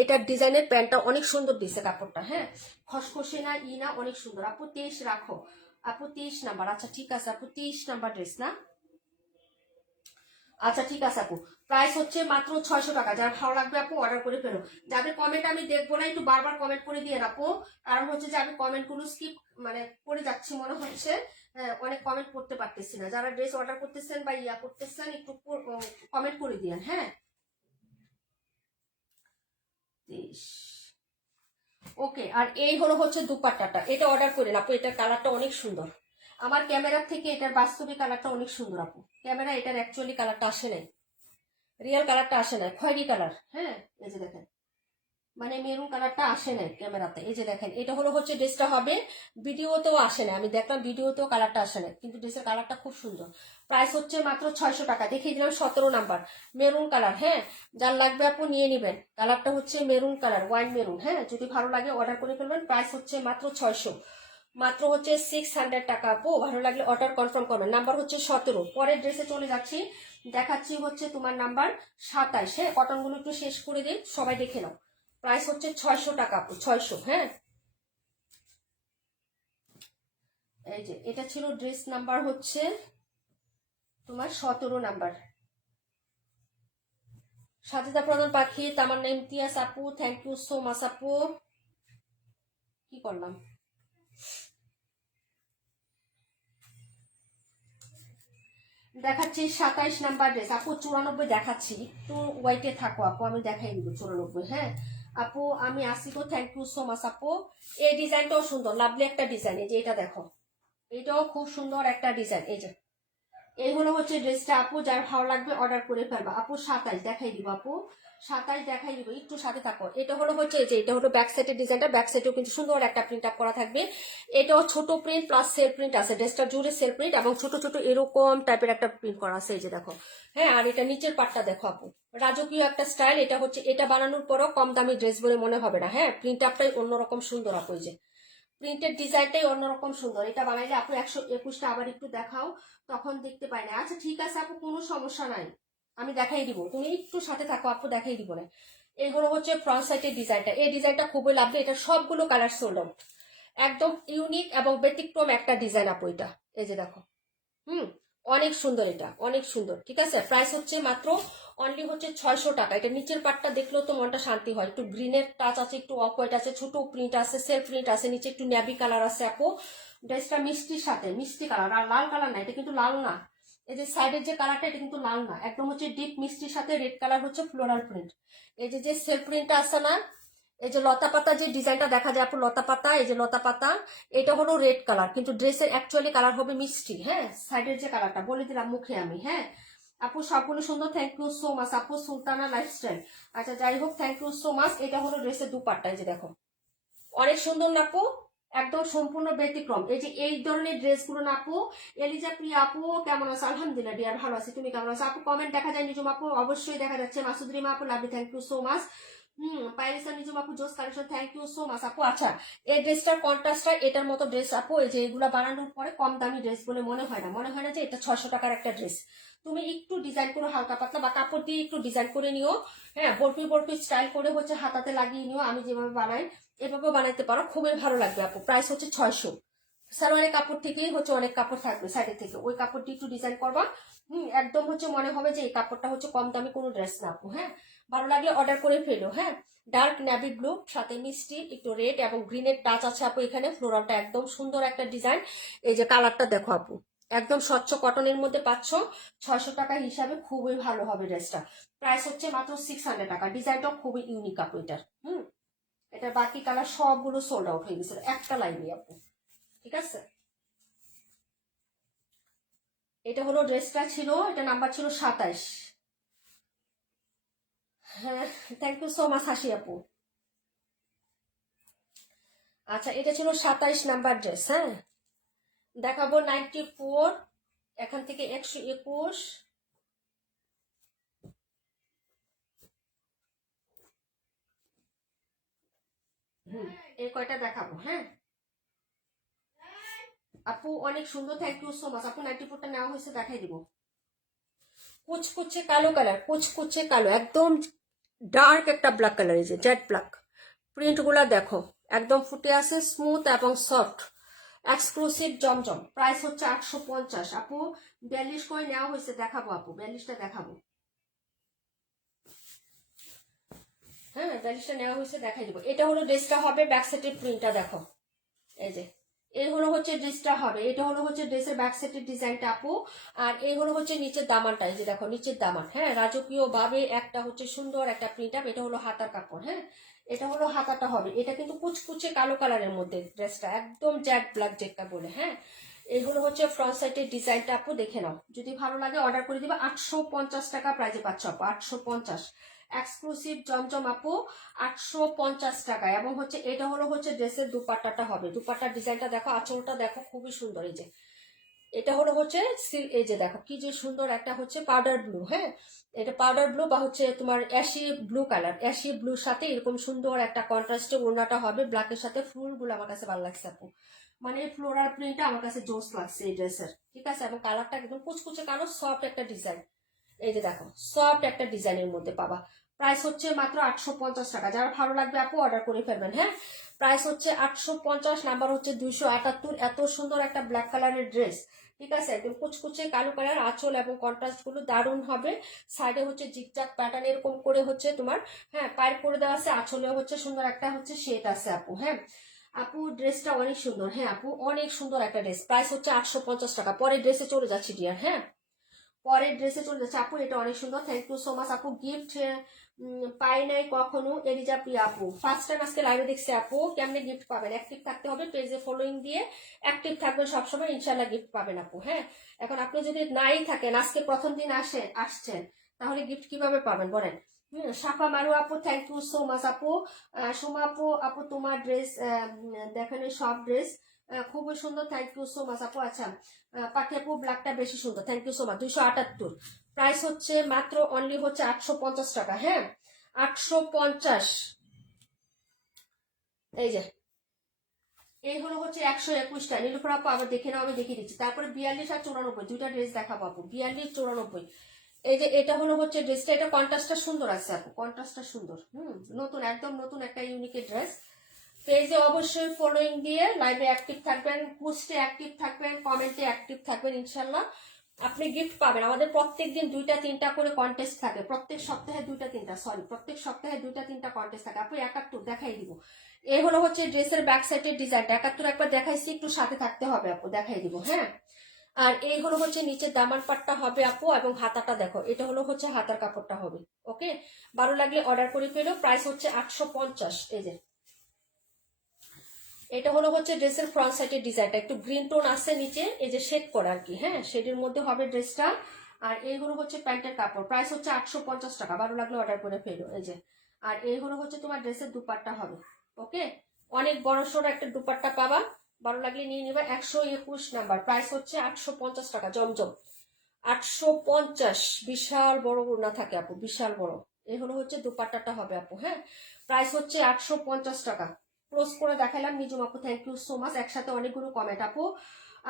এটার ডিজাইনের প্যান্টটা অনেক সুন্দর দিচ্ছে কাপড়টা। হ্যাঁ, খসখসে না, না, অনেক সুন্দর আপু। 23 রাখো আপু, 23 নাম্বার। আচ্ছা ঠিক আছে আপু, 23 নাম্বার ড্রেস না? আচ্ছা ঠিক আছে আপু, প্রাইস হচ্ছে মাত্র 600 টাকা। যার ভালো লাগবে আপু অর্ডার করে ফেলো। যাদের কমেন্ট আমি দেখবো না, একটু বারবার কমেন্ট করে দিয়ে আপু, কারণ হচ্ছে যে আমি কমেন্ট গুলো স্কিপ মানে করে যাচ্ছি মনে হচ্ছে, হ্যাঁ, অনেক কমেন্ট করতে পারতেছি না। যারা ড্রেস অর্ডার করতেছেন বা ইয়া করতেছেন একটু কমেন্ট করে দিয়েন। হ্যাঁ, ওকে। আর এই হলো হচ্ছে দুপাট্টাটা, এটা অর্ডার করেন আপু। এটার কালারটা অনেক সুন্দর, আমার ক্যামেরার থেকে এটার বাস্তবিক কালারটা অনেক সুন্দর আপু। ক্যামেরা এটার অ্যাকচুয়ালি কালারটা আসে নাই, রিয়েল কালারটা আসে নাই, খয়েরি কালার। হ্যাঁ, এই যে দেখেন, মানে মেরুন কালারটা আসে নাই ক্যামেরাতে। এই যে দেখেন, এটা হলো হচ্ছে ড্রেসটা হবে, ভিডিওতেও আসে না, আমি দেখলাম ভিডিওতেও কালারটা আসে না, কিন্তু ড্রেসের কালারটা খুব সুন্দর। প্রাইস হচ্ছে মাত্র 600 টাকা। দেখিয়ে দিলাম 17 নাম্বার মেরুন কালার। হ্যাঁ, যার লাগবে আপু নিয়ে নেবেন। কালারটা হচ্ছে মেরুন কালার, ওয়াইন মেরুন। হ্যাঁ, যদি ভালো লাগে অর্ডার করে ফেলবেন। প্রাইস হচ্ছে মাত্র 600, মাত্র হচ্ছে 600 টাকা আপু। ভালো লাগলে অর্ডার কনফার্ম করবেন। নাম্বার হচ্ছে 17। পরের ড্রেসে চলে যাচ্ছি, দেখাচ্ছি হচ্ছে তোমার নাম্বার 27। হ্যাঁ, কটনগুলো একটু শেষ করে দিন, সবাই দেখে নাও। প্রাইস হচ্ছে 600 টাকা আপু, 600। হ্যাঁ, এই যে এটা ছিল ড্রেস নাম্বার হচ্ছে তোমার 17 নাম্বার। সাজিদা প্রধান পাখি, তামান্না ইমতিয়াজ আপু, থ্যাংক ইউ সো মাচ আপু। কি করলাম, দেখাচ্ছি 27 নাম্বার ড্রেস আপু। 94 দেখাচ্ছি, একটু ওয়াইটে থাকো আপু, আমি দেখাই দিব 94। হ্যাঁ আপু, আমি আসি তো, থ্যাংক ইউ সো মাচ আপু। এই ডিজাইনটাও সুন্দর, লাভলি একটা ডিজাইন। এই যে এটা দেখো, এটাও খুব সুন্দর একটা ডিজাইন। এই যে এই হলো হচ্ছে ড্রেসটা আপু, যার ভালো লাগবে অর্ডার করে ফেলবা আপু। 27 দেখাই দিব আপু, 27 দেখাই দিব, একটু সাথে থাকো। এটা হলো হচ্ছে এই যে এটা হলো ব্যাক সাইডের ডিজাইনটা, ব্যাক সাইডেও কিন্তু সুন্দর একটা প্রিন্ট আপ করা থাকবে। এটাও ছোট প্রিন্ট প্লাস সেল প্রিন্ট আছে, ড্রেসটা জুড়ে সেল প্রিন্ট এবং ছোট ছোট এরকম টাইপের একটা প্রিন্ট করা আছে। এই যে দেখো, হ্যাঁ। আর এটা নিচের পাটটা দেখো আপু, রাজকীয় একটা স্টাইল। এটা হচ্ছে, এটা বানানোর পরও কম দামি ড্রেস বলে মনে হবে না। হ্যাঁ, প্রিন্ট আপটাই অন্যরকম সুন্দর আপু। এই যে প্রিন্টের ডিজাইনটাই অন্যরকম সুন্দর। এটা বানাইলে আপু 121টা আবার একটু দেখাও, তখন দেখতে পাই না। আচ্ছা ঠিক আছে আপু, কোনো সমস্যা নাই, আমি দেখাই দিব, তুমি একটু সাথে থাকো আপু, দেখাই দিব না। এগুলো হচ্ছে ফ্রন্ট সাইডের ডিজাইনটা, এই ডিজাইনটা খুবই লাভলি। এটা সবগুলো কালার সোল্ড আউট, একদম ইউনিক এবং ব্যতিক্রম একটা ডিজাইন আপু এটা। এই যে দেখো, হুম, অনেক সুন্দর, এটা অনেক সুন্দর। ঠিক আছে, প্রাইস হচ্ছে মাত্র অনলি হচ্ছে 600 টাকা। এটা নিচের পাটটা দেখলেও তো মনটা শান্তি হয়, একটু গ্রিনের টাচ আছে, একটু অফ হোয়াইট আছে, ছোট প্রিন্ট আছে, সেলফ প্রিন্ট আছে, নিচে একটু ন্যাভি কালার আছে আপু। ড্রেসটা মিষ্টির সাথে, মিষ্টি কালার, আর লাল কালার না, এটা কিন্তু লাল না। এই যে সাইডের যে কালারটা, এটা কিন্তু লাল না, একদম হচ্ছে ডিপ মিষ্টির সাথে রেড কালার হচ্ছে ফ্লোরাল প্রিন্ট। এই যে সেলফ প্রিন্টটা আছে না, এই যে লতা পাতা যে ডিজাইনটা দেখা যায় আপু, লতা পাতা, এই যে লতা পাতা, এটা হলো রেড কালার, কিন্তু ড্রেসের অ্যাকচুয়ালি কালার হবে মিষ্টি। হ্যাঁ, সাইডের যে কালারটা বলে দিলাম মুখে আমি। হ্যাঁ আপু, সবগুলো সুন্দর, থ্যাংক ইউ সো মাচ আপু। সুলতানা লাইফস্টাইল, আচ্ছা যাই হোক, থ্যাংক ইউ সো মাচ। এটা হলো ড্রেসের দুপাট্টা, এই যে দেখো, অনেক সুন্দর না আপু, একদম সম্পূর্ণ ব্যতিক্রম। এই যে এই ধরনের ড্রেসগুলো না আপু, এলিজা প্রিয়া আপু কেমন আছে? আলহামদুলিল্লাহ ডিয়ার, ভালো আছি, তুমি কেমন আছো আপু? কমেন্ট দেখা যায় নিজম আপু, অবশ্যই দেখা যাচ্ছে। মাসুদ রিমা আপু, lovely, thank you so much. পাইরিসা নিজম আপু, জোস collection, thank you so much আপু। আচ্ছা, এই ড্রেসটার কন্ট্রাস্টটা এটার মতো ড্রেস আপু, এই যে এগুলা বানানোর পরে কম দামি ড্রেস বলে মনে হয় না, মনে হয় না যে এটা 600 টাকার একটা ড্রেস। তুমি একটু ডিজাইন করো হালকা পাতলা, বা কাপড় দিয়ে একটু ডিজাইন করে নিও। হ্যাঁ, বরফি বরফি স্টাইল করে হচ্ছে হাতাতে লাগিয়ে নিও, আমি যেভাবে বানাই এভাবেও বানাইতে পারো, খুবই ভালো লাগবে আপু। প্রাইস হচ্ছে 600। সালোয়ারের কাপড় থেকেই হচ্ছে অনেক কাপড় থাকবে সাইডের থেকে, ওই কাপড়টি একটু ডিজাইন করবা। একদম হচ্ছে মনে হবে যে এই কাপড়টা হচ্ছে কম দামি কোনো ড্রেস না আপু। হ্যাঁ, ভালো লাগলে অর্ডার করে ফেলো। হ্যাঁ, ডার্ক নেভি ব্লু সাথে মিষ্টি একটু রেড এবং গ্রিনের টাচ আছে আপু এখানে। ফ্লোরালটা একদম সুন্দর একটা ডিজাইন। এই যে কালারটা দেখো আপু, একদম স্বচ্ছ কটনের মধ্যে পাচ্ছ। 600 টাকা হিসাবে খুবই ভালো হবে ড্রেসটা। প্রাইস হচ্ছে মাত্র 600 টাকা। ডিজাইনটাও খুবই ইউনিক আপু এটার। এটা বাকি কালার সবগুলো সোল্ড আউট হয়ে গেছে, একটা লাইনে আপু। ঠিক আছে, এটা হলো ড্রেসটা ছিল, এটা নাম্বার ছিল 27। হ্যাঁ, থ্যাংক ইউ সো মাচ হাসি আপু। আচ্ছা, এটা ছিল 27 নাম্বার ড্রেস। হ্যাঁ, দেখাবো 94, এখান থেকে 121। এই কয়টা দেখাবো। হ্যাঁ আপু, অনেক সুন্দর, থ্যাংক ইউ সো মাচ আপু। 94টা নেওয়া হয়েছে, দেখাই দিব। কুচকুচে কালো কালার, কুচকুচে কালো, একদম ডার্ক একটা ব্ল্যাক কালার, এই যে জেড ব্ল্যাক। প্রিন্টগুলা দেখো, একদম ফুটে আছে, স্মুথ এবং সফট, এক্সক্লুসিভ জমজম। প্রাইস হচ্ছে 850 আপু। 42 করে নেওয়া হয়েছে, দেখাবো আপু, 42টা দেখাবো। হ্যাঁ, 42টা নেওয়া হয়েছে, দেখাই দিব। এটা হলো ড্রেসটা হবে, ব্যাক সাইডের প্রিন্টটা দেখো, এই যে এই হলো হচ্ছে ড্রেসটা হবে, এটা হলো হচ্ছে ড্রেসের ব্যাক সাইডের ডিজাইনটা আপু। আর এই হলো হচ্ছে নিচের দামানটা, এই যে দেখো নিচের দামান, হ্যাঁ রাজকীয় ভাবে একটা হচ্ছে সুন্দর একটা প্রিন্ট আপ। এটা হলো হাতার কাপড়, হ্যাঁ এটা হলো হাতাটা হবে। এটা কিন্তু কুচকুচে কালো কালারের মধ্যে ড্রেসটা, একদম জ্যাড ব্ল্যাক যেটা বলে, হ্যাঁ। এইগুলো হচ্ছে ফ্রন্ট সাইডের ডিজাইনটা আপু, দেখে নাও, যদি ভালো লাগে অর্ডার করে দিবা। 850 টাকা প্রাইজে পাচ্ছ আপু, 850 এক্সক্লুসিভ জমজম আপু, 850 টাকায়। এবং হচ্ছে এটা হলো হচ্ছে ড্রেসের দুপাট্টাটা হবে, দুপাট্টার ডিজাইনটা দেখো, আঁচলটা দেখো খুবই সুন্দর। এই যে এটা হলো হচ্ছে এই যে দেখো কি যে সুন্দর একটা হচ্ছে পাউডার ব্লু, হ্যাঁ এটা পাউডার ব্লু বা হচ্ছে তোমার অ্যাশি ব্লু কালার, অ্যাশি ব্লুর সাথে এরকম সুন্দর একটা কন্ট্রাস্টে ওড়নাটা হবে ব্ল্যাকের সাথে। ফুলগুলো আমার কাছে ভালো লাগছে আপু, মানে ফ্লোরাল প্রিন্টটা আমার কাছে জোস লাগছে এই ড্রেসের, ঠিক আছে। এবং কালারটা একদম কুচকুচে কালো, সফট একটা ডিজাইন। এই যে দেখো সফট একটা ডিজাইনের মধ্যে পাবা। প্রাইস হচ্ছে মাত্র 850 টাকা। যারা ভালো লাগবে আপু অর্ডার করে ফেলবেন, হ্যাঁ প্রাইস হচ্ছে 850, নাম্বার হচ্ছে 278। এত সুন্দর একটা ব্ল্যাক কালারের ড্রেস, ঠিক আছে, একদম কুচকুচে কালো কালার, আঁচল এবং কন্ট্রাস্ট গুলো দারুণ হবে। সাইডে হচ্ছে জিগজাগ প্যাটার্ন এরকম করে হচ্ছে তোমার, হ্যাঁ পাইপ করে দেওয়া আছে, আঁচলে হচ্ছে সুন্দর একটা হচ্ছে শেড আছে আপু, হ্যাঁ আপু ড্রেসটা অনেক সুন্দর, হ্যাঁ আপু অনেক সুন্দর একটা ড্রেস। প্রাইস হচ্ছে 850 টাকা। পরের ড্রেসে চলে যাচ্ছি ডিয়ার, হ্যাঁ পরের ড্রেসে চলে যাচ্ছে আপু, এটা অনেক সুন্দর। থ্যাংক ইউ সো মাচ আপু। গিফট পাই নাই কখনো, এলিজা প্রিয়া আপু, ফার্স্ট টাইম আজকে লাইভে দেখছি আপু। কেমনে গিফট পাবেন? অ্যাক্টিভ থাকতে হবে, পেজে ফলোইং দিয়ে অ্যাক্টিভ থাকবেন সবসময়, ইনশাল্লাহ গিফট পাবেন আপু, হ্যাঁ। এখন আপনি যদি নাই থাকেন, আজকে প্রথম দিন আসছেন, তাহলে গিফট কিভাবে পাবেন বলেন? সাফা মারু আপু, থ্যাংক ইউ সো মাচ আপু। সোমা আপু, আপু তোমার ড্রেস দেখেন, সব ড্রেস খুবই সুন্দর, থ্যাংক ইউ সো মাচ আপু। আচ্ছা পাখি আপু ব্ল্যাকটা বেশি সুন্দর, thank you so much. 278, price হচ্ছে মাত্র অনলি হচ্ছে 850 টাকা, হ্যাঁ 850। এই যে এই হলো হচ্ছে 121টা। নীলুফার আপু আবার দেখে নাও, আমি দেখিয়ে দিচ্ছি। তারপরে 42 আর 94, দুইটা ড্রেস দেখাবো আপু, 42 94। এই যে এটা হলো হচ্ছে ড্রেসটা, এটা কন্ট্রাস্টটা সুন্দর আছে আপু, কন্ট্রাস্টটা সুন্দর, নতুন একদম নতুন একটা ইউনিকের ড্রেস। পেজে অবশ্যই ফলোইং দিয়ে লাইভে অ্যাক্টিভ থাকবেন, পোস্টে অ্যাক্টিভ থাকবেন, কমেন্টে অ্যাক্টিভ থাকবেন, ইনশাল্লাহ আপনি গিফট পাবেন। আমাদের প্রত্যেক দিন 2টা 3টা করে কন্টেস্ট থাকে, প্রত্যেক সপ্তাহে 2টা 3টা, সরি প্রত্যেক সপ্তাহে 2টা 3টা কন্টেস্ট থাকে আপু। 71 দেখাই দিব। এই হলো হচ্ছে ড্রেসের ব্যাক সাইডের ডিজাইনটা, 71 একবার দেখাইছি, একটু সাথে থাকতে হবে আপু, দেখাই দিব, হ্যাঁ। আর এই হলো হচ্ছে নিচের দামান পাটটা হবে আপু, এবং হাতাটা দেখো, এটা হলো হচ্ছে হাতার কাপড়টা হবে। ওকে, ভালো লাগলে অর্ডার করে ফেলো। প্রাইস হচ্ছে 850। এই যে এটা হলো হচ্ছে ড্রেসের ফ্রন্ট সাইডের ডিজাইনটা, একটু গ্রিন টোন আছে নিচে, এই যে শেড করা আর কি, হ্যাঁ শেডের মধ্যে হবে ড্রেসটা। আর এই হলো হচ্ছে প্যান্টের কাপড়, প্রাইস হচ্ছে 850 টাকা। ভালো লাগলে অর্ডার করে ফেলো। এই যে আর এই হলো হচ্ছে তোমার ড্রেসের দুপাট্টা হবে। ওকে, অনেক বড় সড়ো একটা দুপাট্টা পাবা, ভালো লাগলে নিয়ে নিবা। 121 নাম্বার, প্রাইস হচ্ছে 850 টাকা। জমজম 850, বিশাল বড় ওড়না থাকে আপু, বিশাল বড়। এই হলো হচ্ছে দুপাট্টাটা হবে আপু, হ্যাঁ প্রাইস হচ্ছে 850 টাকা। ক্লোজ করে দেখালাম নিজম আপু, থ্যাংক ইউ সো মাচ। একসাথে অনেকগুলো কমেন্ট আপু।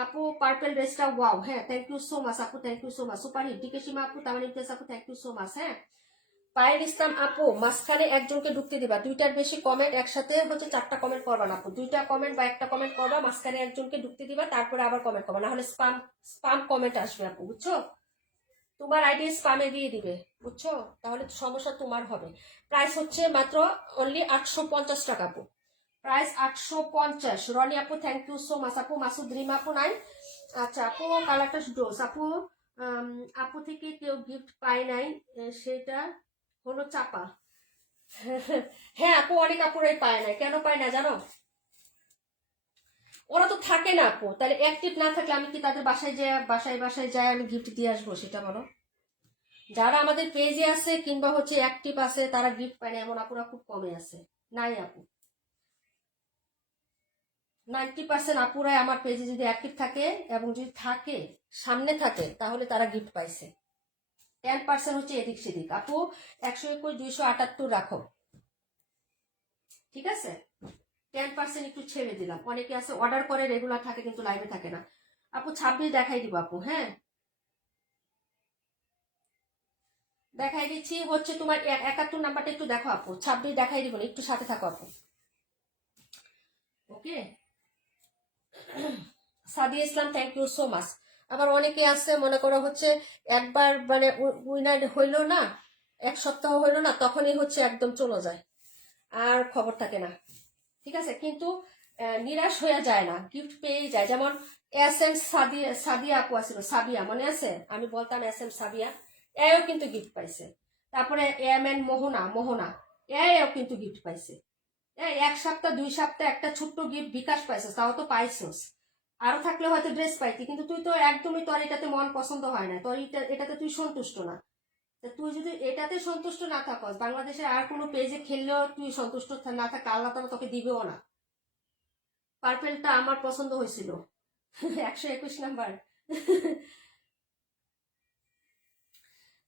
আপু পার্পল ড্রেসটা ওয়াও, হ্যাঁ থ্যাংক ইউ সো মাচ আপু, thank you so much. Super hit ডিকেশিমা আপু, তামানি প্লেস আপু, থ্যাংক ইউ সো মাচ, হ্যাঁ। পায়েল ইসলাম আপু, মাঝখানে একজনকে ঢুকতে দিবা, 2টার বেশি কমেন্ট একসাথে হচ্ছে 4টা কমেন্ট করবা না আপু, 2টা কমেন্ট বা একটা কমেন্ট করবা, মাঝখানে একজনকে ঢুকতে দিবা, তারপরে আবার কমেন্ট করবা, না হলে স্পাম স্পাম কমেন্ট আসবে আপু, বুঝছো? তোমার আইডি স্পামে দিয়ে দিবে, বুঝছো, তাহলে সমস্যা তোমার হবে। প্রাইস হচ্ছে মাত্র অনলি 850 টাকা আপু, প্রাইস 850। রনি আপু, থ্যাংক ইউ সো মাচ আপু। মাসুদ রিমা আপু নাই। আচ্ছা আপু, কালারটা ডোজ আপু, আপু থেকে কেউ গিফট পায় নাই, সেটা হলো চাপা। হ্যাঁ আপু, অনেক আপুরাই পায় না, কেন পায় না জানো? ওরা তো থাকে না আপু, তাহলে অ্যাক্টিভ না থাকলে আমি কি তাদের বাসায় বাসায় যায় আমি গিফট দিয়ে আসবো, সেটা বলো? যারা আমাদের পেজে আছে কিংবা হচ্ছে অ্যাক্টিভ আছে, তারা গিফট পায় না এমন আপুরা খুব কমে আছে, নাই আপু। 90% আপুরাই আমার পেজে যদি অ্যাক্টিভ থাকে এবং যদি থাকে, সামনে থাকে, তাহলে তারা গিফট পাইছে। 10% হচ্ছে এদিক সেদিক আপু। 121 278 রাখো, ঠিক আছে। 10% একটু ছেড়ে দিলাম, অনেকে আছে অর্ডার করে রেগুলার থাকে কিন্তু লাইভে থাকে না আপু। 26 দেখাই দিব আপু, হ্যাঁ দেখাই দিচ্ছি। হচ্ছে তোমার 71 নাম্বারটা একটু দেখো আপু, 26 দেখাই দিব না, একটু সাথে থাকো আপু। ওকে, সাদিয়া ইসলাম, থ্যাংক ইউ সো মাচ। আবার অনেকে আছে মনে করো হচ্ছে একবার মানে উইনার হইলো না, 1 সপ্তাহ হইলো না, তখনই হচ্ছে একদম চলে যায়, আর খবর থাকে না, ঠিক আছে। কিন্তু নিরাশ হয়ে যায় না, গিফট পেয়েই যায়। যেমন এস এম সাদিয়া আপু আছিল, সাবিয়া মনে আছে, আমি বলতাম এস এম সাবিয়া, এও কিন্তু গিফট পাইছে। তারপরে এম এন মোহনা মোহনা, এও কিন্তু গিফট পাইছে। এক সপ্তাহ 2 সপ্তাহ একটা ছোট্ট গিফট বিকাশ পাইছিস, তাও তো পাইছিস। আরো থাকলে হয়তো ড্রেস পাইতি, কিন্তু তুই তো একদমই, তোর এটাতে মন পছন্দ হয় না, তোর এটাতে তুই সন্তুষ্ট না। তুই যদি এটাতে সন্তুষ্ট না থাকস, বাংলাদেশের আর কোনো পেজে খেললেও তুই সন্তুষ্ট না থাকলে আল্লাহ তাআলা তোকে দিবেও না। পার্পেলটা আমার পছন্দ হয়েছিল 121 নাম্বার।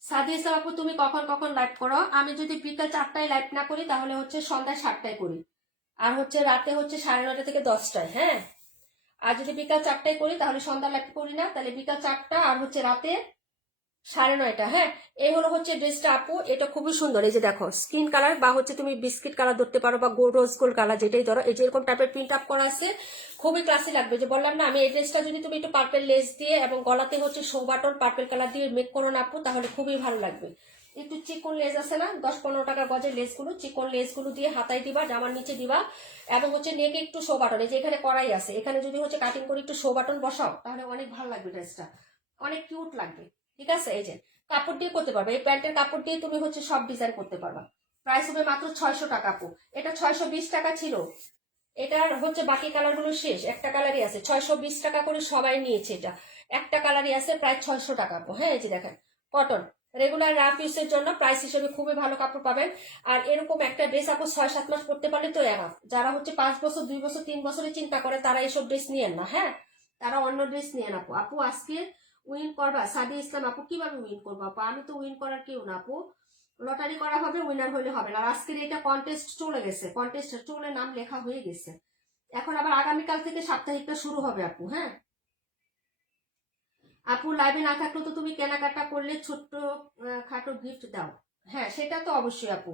সাদি ইসলাম আপু, তুমি কখন কখন লাইভ করো? আমি যদি বিকাল 4টায় লাইভ না করি তাহলে হচ্ছে সন্ধ্যা 7টায় করি, আর হচ্ছে রাতে হচ্ছে 9:30 থেকে 10টায়। হ্যাঁ, আর যদি বিকাল 4টায় করি তাহলে সন্ধ্যা লাইভ করি না, তাহলে বিকাল 4টা আর হচ্ছে রাতে 9:30। হ্যাঁ, এই হলো হচ্ছে ড্রেসটা আপু, এটা খুবই সুন্দর। এই যে দেখো স্কিন কালার বা হচ্ছে তুমি বিস্কিট কালার ধরতে পারো বা রোজ গোল্ড কালার, যেটাই ধরো। এই যে এরকম টাইপের প্রিন্ট আপ করা আছে, খুবই ক্লাসি লাগবে। যে বললাম না আমি, এই ড্রেসটা যদি তুমি একটু পার্পেল লেস দিয়ে এবং গলাতে হচ্ছে শো বাটন পার্পেল কালার দিয়ে মেক করো না আপু, তাহলে খুবই ভালো লাগবে। একটু চিকন লেস আছে না, 10-15 টাকা গজের লেসগুলো, চিকন লেসগুলো দিয়ে হাতায় দিবা, জামার নিচে দিবা, এবং হচ্ছে নেকে একটু শো বাটন, এই যে এখানে করাই আছে, এখানে যদি হচ্ছে কাটিং করে একটু শো বাটন বসাও তাহলে অনেক ভালো লাগবে, ড্রেসটা অনেক কিউট লাগবে। ঠিক আছে, এই যে কাপড় দিয়ে করতে পারবে, এই প্যান্টের কাপড় দিয়ে তুমি হচ্ছে সব ডিজাইন করতে পারবা। প্রাইস হবে মাত্র 600 টাকা আপু। এটা 620 টাকা ছিল, এটার হচ্ছে বাকি কালারগুলো শেষ, একটা কালারই আছে। 620 টাকা করে সবাই নিয়েছে, এটা একটা কালারই আছে, প্রায় 600 টাকা আপু। হ্যাঁ, এই যে দেখেন কটন, রেগুলার রাফ ইউজের জন্য প্রাইস হিসেবে খুবই ভালো কাপড় পাবেন। আর এরকম একটা ড্রেস আপু 6-7 মাস পরতে পারলে তো এনাফ। যারা হচ্ছে 5 বছর 2 বছর 3 বছরে চিন্তা করে তারা এইসব ড্রেস নিয়েন না। হ্যাঁ, তারা অন্য ড্রেস নিয়েন আপু। আপু আজকে উইন করবা সাদিয়া ইসলাম আপু? কিভাবে উইন করবো আপু? আমি তো উইন করার কেউ না আপু, লটারি করা হবে, উইনার হইলে হবে না। আর আজকের এটা কন্টেস্ট চলে গেছে, কন্টেস্ট চলে নাম লেখা হয়ে গেছে, এখন আবার আগামীকাল থেকে সাপ্তাহিকটা শুরু হবে আপু। হ্যাঁ আপু, লাইভে না থাকলেও তো তুমি কেনাকাটা করলে ছোট্ট খাটো গিফট দাও। হ্যাঁ, সেটা তো অবশ্যই আপু।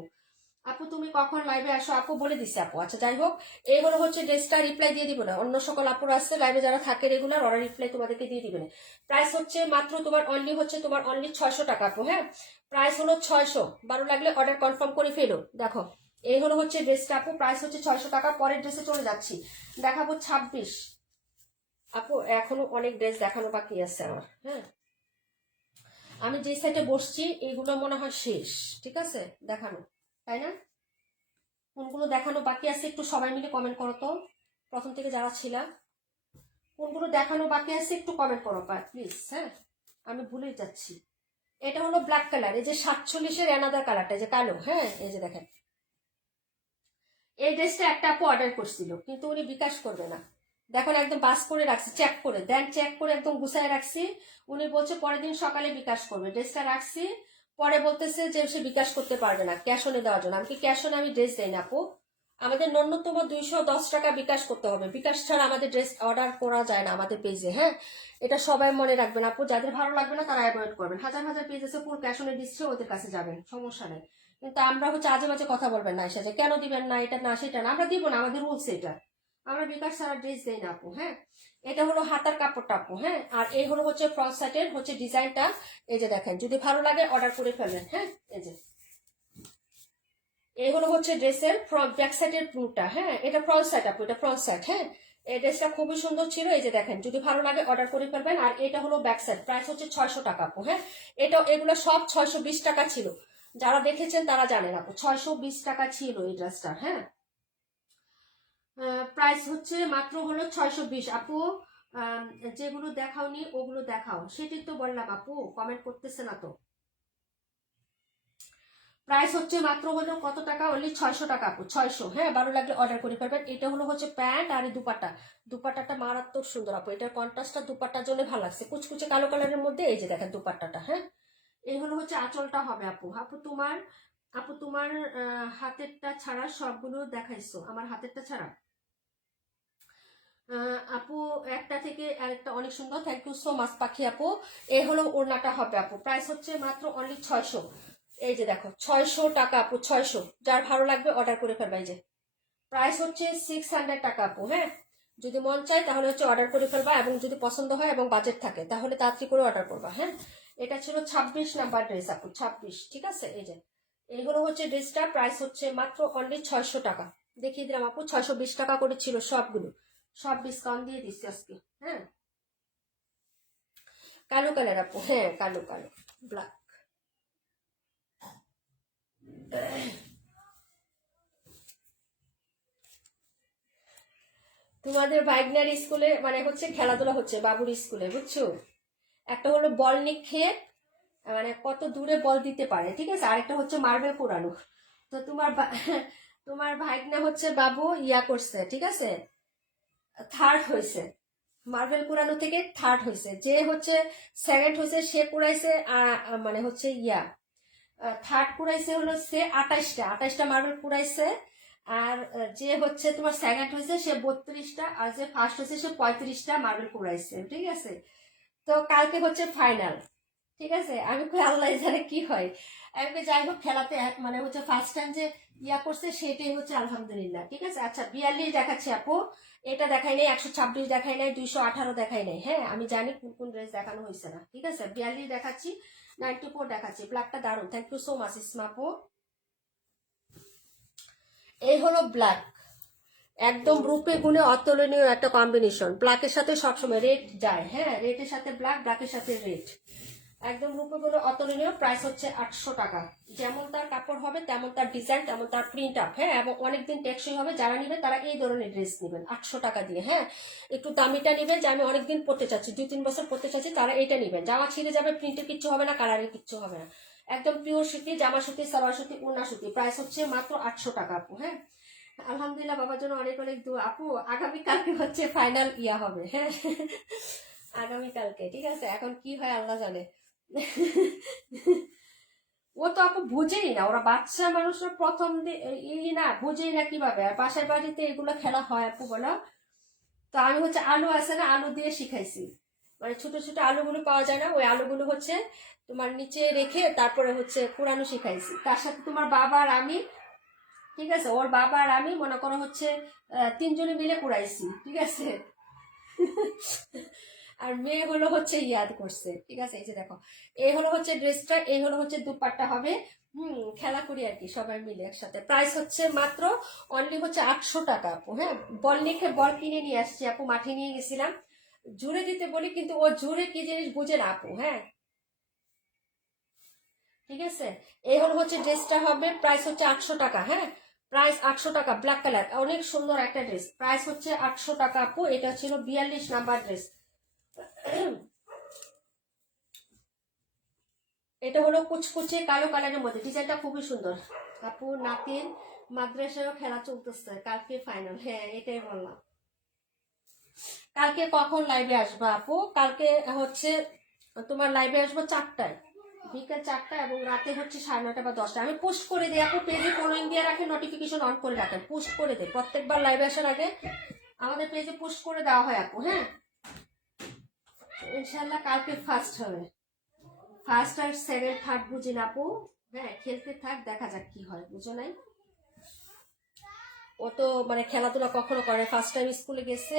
আপু তুমি কখন লাইভে আসো আপু? বলে দিচ্ছে আপু। আচ্ছা যাই হোক, এইগুলো হচ্ছে ড্রেসটা রিপ্লাই দিয়ে দিব না, অন্য সকল আপুর আসছে লাইভে যারা থাকে রেগুলার, ওরা রিপ্লাই তোমাদেরকে দিয়ে দিবে না। প্রাইস হচ্ছে মাত্র তোমার অনলি 600 টাকা আপু। হ্যাঁ, প্রাইস হলো 600। ভালো লাগলে অর্ডার কনফার্ম করে ফেলো। দেখো এই হলো হচ্ছে ড্রেসটা আপু, প্রাইস হচ্ছে 600 টাকা। পরের ড্রেসে চলে যাচ্ছি, দেখাবো 26। আপু এখনো অনেক ড্রেস দেখানো বাকি আছে আমার। হ্যাঁ, আমি যে সাইডে বসছি এইগুলো মনে হয় শেষ, ঠিক আছে দেখানো, তাই না? কোনগুলো দেখানো বাকি আছে একটু সবাই মিলে কমেন্ট করো তো, প্রথম থেকে যারা ছিলাম। কোনগুলো দেখানো বাকি আছে একটু কমেন্ট করো প্লিজ। হ্যাঁ, আমি ভুলেই যাচ্ছি। এটা হলো ব্ল্যাক কালার, এই যে 47-এর অ্যানাদার কালারটা, যে কালো। হ্যাঁ, এই যে দেখেন, এই ড্রেসটা একটা আপু অর্ডার করছিল, কিন্তু উনি বিকাশ করবে না। দেখুন একদম বাস করে রাখছি, চেক করে দেন, চেক করে একদম গুছায় রাখছি। উনি বলছে পরের দিন সকালে বিকাশ করবে, ড্রেসটা রাখছি। পরে বলতেছে যে সে বিকাশ করতে পারবে না, ক্যাশ অনে দেওয়ার জন্য। আমি কি ক্যাশ অনে আমি ড্রেস দেই না আপু? আমাদের ন্যূনতম 210 টাকা বিকাশ করতে হবে, বিকাশ ছাড়া আমাদের ড্রেস অর্ডার করা যায় না আমাদের পেজে। হ্যাঁ, এটা সবাই মনে রাখবেন আপু, যাদের ভালো লাগবে না তারা অ্যাভয়েড করবেন। হাজার হাজার পেজ আছে, পুরো ক্যাশ অনে দিচ্ছে, ওদের কাছে যাবেন, সমস্যা নেই। কিন্তু আমরা হচ্ছে আজে বাজে কথা বলবেন না, এসে যে কেন দিবেন না, এটা না সেটা না, আমরা দিব না, আমাদের রুলস এটা। আমরা বিকাশ ছাড়া ড্রেস দেই না আপু। হ্যাঁ, এটা হলো হাতার কাপড়টা আপু। হ্যাঁ, আর এই হলো হচ্ছে ফ্রন্ট সাইডের হচ্ছে ডিজাইনটা। এই যে দেখেন, যদি ভালো লাগে অর্ডার করে ফেলবেন। হ্যাঁ, এই যে এই হলো হচ্ছে ড্রেসের ফ্রন্ট ব্যাক সাইডের প্রিন্টটা। হ্যাঁ, এটা ফ্রন্ট সাইড আপু, এটা ফ্রন্ট সাইড। হ্যাঁ, এই ড্রেসটা খুবই সুন্দর ছিল। এই যে দেখেন, যদি ভালো লাগে অর্ডার করে ফেলবেন। আর এটা হলো ব্যাক সাইড, প্রাইস হচ্ছে 600 টাকা আপু। হ্যাঁ, এগুলো সব 620 টাকা ছিল, যারা দেখেছেন তারা জানেন আপু, 620 টাকা ছিল এই ড্রেসটা। হ্যাঁ, প্রাইস হচ্ছে মাত্র হলো 620 আপু। যেগুলো দেখাওনি ওগুলো দেখাও, সেটাই তো বললাম আপু, কমেন্ট করতেছে না তো। প্রাইস হচ্ছে মাত্র হলো কত টাকা? অনলি 600 টাকা আপু, 600। হ্যাঁ, ভালো লাগলে অর্ডার করে ফেলবেন। এটা হলো হচ্ছে প্যান্ট আর দুপাট্টা। দুপাট্টাটা মারাত্মক সুন্দর আপু, এটার কন্ট্রাস্টটা দুপাট্টার জন্য ভালো লাগছে, কুচকুচে কালো কালারের মধ্যে। এই যে দেখেন দুপাট্টাটা। হ্যাঁ, এই হলো হচ্ছে আঁচলটা হবে আপু। আপু তোমার হাতেরটা ছাড়া সবগুলো দেখাইছো, আমার হাতেরটা ছাড়া। আপু একটা থেকে আরেকটা অনেক সুন্দর, থ্যাংক ইউ সো মাচ পাখি আপু। এই হলো ওড়নাটা হবে আপু, প্রাইস হচ্ছে মাত্র অনলি 600। এই যে দেখো 600 টাকা আপু, 600। যার ভালো লাগবে অর্ডার করে ফেলবে। এই যে প্রাইস হচ্ছে 600 টাকা আপু। হ্যাঁ, যদি মন চায় তাহলে হচ্ছে অর্ডার করে ফেলবা, এবং যদি পছন্দ হয় এবং বাজেট থাকে তাহলে তাড়াতাড়ি করে অর্ডার করবা। হ্যাঁ, এটা ছিল 26 নাম্বার ড্রেস আপু, 26। ঠিক আছে, এই যে এইগুলো হচ্ছে ড্রেসটা, প্রাইস হচ্ছে মাত্র অনলি 600 টাকা। দেখিয়ে দিলাম আপু, 620 টাকা করে ছিল সবগুলো, সব ডিসকাউন্ট দিয়ে দিচ্ছি আজকে। হ্যাঁ, কালো কালার আপু, হ্যাঁ কালো কালো ব্ল্যাক। তোমাদের ভাইগনার স্কুলে মানে হচ্ছে খেলাধুলা হচ্ছে বাবুর স্কুলে, বুঝছো? একটা হলো বল নিক্ষেপ, মানে কত দূরে বল দিতে পারে, ঠিক আছে, আরেকটা হচ্ছে মার্বেল পোড়ানো। তো তোমার ভাইগনা হচ্ছে বাবু ইয়া করছে, ঠিক আছে, থার্ড হয়েছে, মার্বেল কুড়ানো থেকে থার্ড হয়েছে। যে হচ্ছে সেকেন্ড হয়েছে সে কুড়াইছে মানে হচ্ছে ইয়া থার্ড কুড়াইছে হলো সে 28টা মার্বেল কুড়াইছে। আর যে হচ্ছে তোমার সেকেন্ড হয়েছে সে 32টা, আর যে ফার্স্ট হয়েছে সে 35টা মার্বেল কুড়াইছে, ঠিক আছে। তো কালকে হচ্ছে ফাইনাল, ঠিক আছে। আমি কই আল্লাহ জানে কি হয়। আমি কই যাই হোক খেলাতে মানে হচ্ছে ফার্স্ট টাইম যে ইয়া করছে সেটাই হচ্ছে আলহামদুলিল্লাহ, ঠিক আছে। আচ্ছা 42 দেখাচ্ছি আপু, এটা দেখাই নাই, 126 দেখাই নাই, 218 দেখাই নাই। হ্যাঁ আমি জানি কোন কোন ড্রেস দেখানো হয়েছে না, ঠিক আছে। 42 দেখাচ্ছি, 94 দেখাচ্ছি। ব্ল্যাকটা দারুণ, থ্যাংক ইউ সো মাচ ইসমা আপু। এই হলো ব্ল্যাক, একদম রূপে গুণে অতুলনীয় একটা কম্বিনেশন। ব্ল্যাকের সাথে সবসময় রেড যায়, হ্যাঁ রেডের সাথে ব্ল্যাক, ব্ল্যাকের সাথে রেড, একদম রূপে গুণে অতুলনীয়। প্রাইস হচ্ছে 800 টাকা। যেমন তার কাপড় হবে তেমন তার ডিজাইন, তেমন তার প্রিন্ট আপ, হ্যাঁ, এবং অনেকদিন টেকসই হবে। যারা নিবে তারা এই ধরনের ড্রেস নেবেন 800 টাকা দিয়ে। হ্যাঁ, একটু দামিটা নেবেন, যে আমি অনেকদিন পড়তে চাচ্ছি, 2-3 বছর পড়তে চাচ্ছি, তারা এটা নেবেন। জামা ছিঁড়ে যাবে, প্রিন্টের কিচ্ছু হবে না, কালারের কিচ্ছু হবে না, একদম পিওর সুতি, জামা সুতি, সালোয়ার সুতি, ওড়না সুতি। প্রাইস হচ্ছে মাত্র 800 টাকা আপু। হ্যাঁ, আলহামদুলিল্লাহ, বাবার জন্য অনেক অনেক দোয়া আপু। আগামীকালকে হচ্ছে ফাইনাল ইয়া হবে, হ্যাঁ আগামীকালকে, ঠিক আছে। এখন কি হয় আল্লাহ জানে। ও তো আপু বুঝেই না, ওরা বাচ্চা মানুষরা প্রথম না বুঝেই না কিভাবে, আর পাশের বাড়িতে এগুলো খেলা হয় আপু বলো। তো আমি হচ্ছে আলু আছে না, আলু দিয়ে শিখাইছি, মানে ছোট ছোট আলুগুলো পাওয়া যায় না, ওই আলুগুলো হচ্ছে তোমার নিচে রেখে তারপরে হচ্ছে কুড়ানো শিখাইছি। তার সাথে তোমার বাবা আর আমি, ঠিক আছে, ওর বাবা আর আমি মনে করো হচ্ছে 3 জনে মিলে কুড়াইছি, ঠিক আছে। আর মেয়ে হলো হচ্ছে ইয়াদ করছে, ঠিক আছে। এই যে দেখো, এই হলো হচ্ছে ড্রেসটা, এই হলো হচ্ছে দুপাট্টা হবে। খেলা করি আর কি সবাই মিলে একসাথে। প্রাইস হচ্ছে মাত্র অনলি হচ্ছে 800 টাকা আপু। হ্যাঁ, বল লিখে বল কিনে নিয়ে আসছি আপু, মাঠে নিয়ে গেছিলাম জুড়ে দিতে বলি, কিন্তু ও জুড়ে কি জিনিস বুঝে না আপু। হ্যাঁ, ঠিক আছে। এই হলো হচ্ছে ড্রেসটা হবে, প্রাইস হচ্ছে 800 টাকা। হ্যাঁ, প্রাইস 800 টাকা, ব্ল্যাক কালার, অনেক সুন্দর একটা ড্রেস। প্রাইস হচ্ছে 800 টাকা আপু। এটা ছিল 42 নাম্বার ড্রেস। এটা হলো কুচকুচে কালো কালারের মধ্যে, ডিজাইনটা খুবই সুন্দর আপু। নাতির মাদ্রাসায়ও খেলা চলতেছে, কালকে ফাইনাল। হ্যাঁ এটাই বললাম। কালকে কখন লাইভে আসবা আপু? কালকে হচ্ছে তোমার লাইভে আসবো 4টায়, বিকেল 4টা, এবং রাতে হচ্ছে 9:30 বা 10টা। আমি পোস্ট করে দিই আপু, পেজে ফলোইং দিয়ে রাখেন, নোটিফিকেশন অন করে রাখেন, পোস্ট করে দেয় প্রত্যেকবার লাইভে আসার আগে আমাদের পেজে পোস্ট করে দেওয়া হয় আপু। হ্যাঁ, ইনশাল্লাহ কালকে ফার্স্ট হবে, ফার্স্ট আর সেকেন্ড থার্ড বুঝি না আপু। হ্যাঁ, খেলতে থাক, দেখা যাক কি হয়, বুঝো নাই। ও তো মানে খেলাধুলা কখনো করে, ফার্স্ট টাইম স্কুলে গেছে,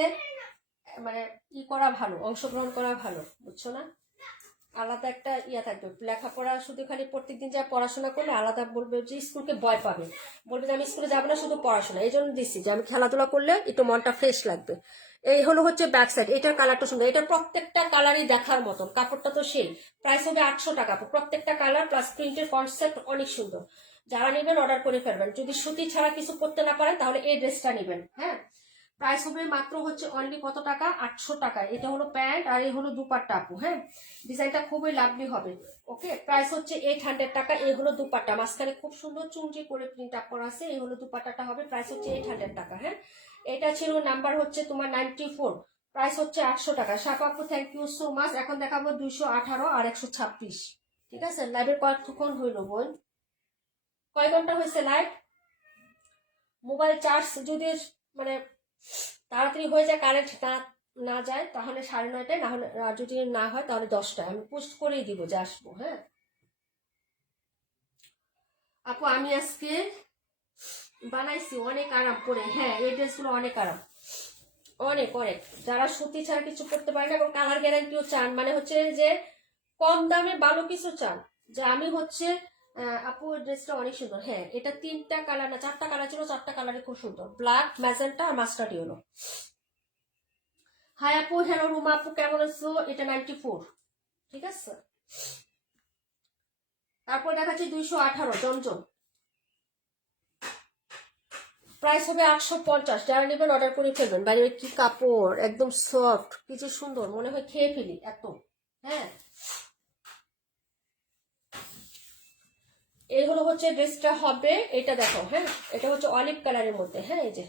মানে ই করা ভালো, অংশগ্রহণ করা ভালো, বুঝছো না। আলাদা একটা ইয়া থাকবে, লেখাপড়া শুধু খালি প্রত্যেকদিন যা পড়াশোনা করলে আলাদা বলবে যে স্কুলকে ভয় পাবে, বলবে যে আমি স্কুলে যাবো না, শুধু পড়াশোনা। এই জন্য দিচ্ছি যে আমি খেলাধুলা করলে একটু মনটা ফ্রেশ লাগবে। এই হলো হচ্ছে ব্যাক সাইড, এটার কালারটা সুন্দর, এটা প্রত্যেকটা কালারই দেখার মতন, কাপড়টা তো সেই। প্রাইস হবে 800 টাকা, প্রত্যেকটা কালার প্লাস প্রিন্টের কনসেপ্ট অনেক সুন্দর। যারা নেবেন অর্ডার করে ফেলবেন। যদি সুতি ছাড়া কিছু পরতে না পারেন তাহলে এই ড্রেসটা নেবেন। হ্যাঁ, প্রাইস হবে মাত্র হচ্ছে অনলি কত টাকা, 800 টাকা। এটা হলো প্যান্ট আর এই হলো দুপাট্টা আপু। হ্যাঁ, ডিজাইনটা খুবই লাভলি হবে। ওকে, প্রাইস হচ্ছে 800 টাকা। এই হলো দুপাট্টা, মাঝখানে খুব সুন্দর চুনরি করে প্রিন্ট আপ করা আছে। এই হলো দুপাট্টাটা হবে, প্রাইস হচ্ছে 800 টাকা। হ্যাঁ, এটা ছিল নাম্বার হচ্ছে তোমার 94, প্রাইস হচ্ছে 800 টাকা। সাপা আপু থ্যাংক ইউ সো মাচ। এখন দেখাবো 218 আর 126, ঠিক আছে। লাইভের কতক্ষণ হইলো বোন, কয় ঘন্টা হয়েছে লাইভ? মোবাইল চার্জ যদি মানে তাড়াতাড়ি হয়ে যায়, কারেন্ট না যায়, তাহলে 9:30টায়, না হলে যদি না হয় তাহলে 10টায় আমি পোস্ট করেই দিব যে আসবো। হ্যাঁ আপু, আমি আজকে বানাইছি অনেক আরাম করে। হ্যাঁ, এই ড্রেসগুলো অনেক আরাম, অনেক অনেক। যারা সুতি ছাড়া কিছু করতে পারে না এবং কালার গ্যারান্টিও চান, মানে হচ্ছে যে কম দামে ভালো কিছু চান, যে আমি হচ্ছে আপু ড্রেসটা অনেক সুন্দর। হ্যাঁ, এটা 3টা কালার না 4টা কালার ছিল, 4টা কালারই খুব সুন্দর, ব্ল্যাক, ম্যাজেন্টা আর মাস্টার্ড ইয়েলো। হাই আপু, হ্যালো রুমা আপু, কেমন আছো? এটা 94, ঠিক আছে। তারপর দেখাচ্ছি 218 জমজম, প্রাইস হবে 850। যারা নেবেন অর্ডার করে ফেলবেন। বাইরে কি কাপড়, একদম সফট, কি যে সুন্দর, মনে হয় খেয়ে ফেলি এত। হ্যাঁ, এই হলো হচ্ছে ড্রেসটা হবে, এটা দেখো। হ্যাঁ, এটা হচ্ছে অলিভ কালারের মধ্যে। হ্যাঁ, এই যে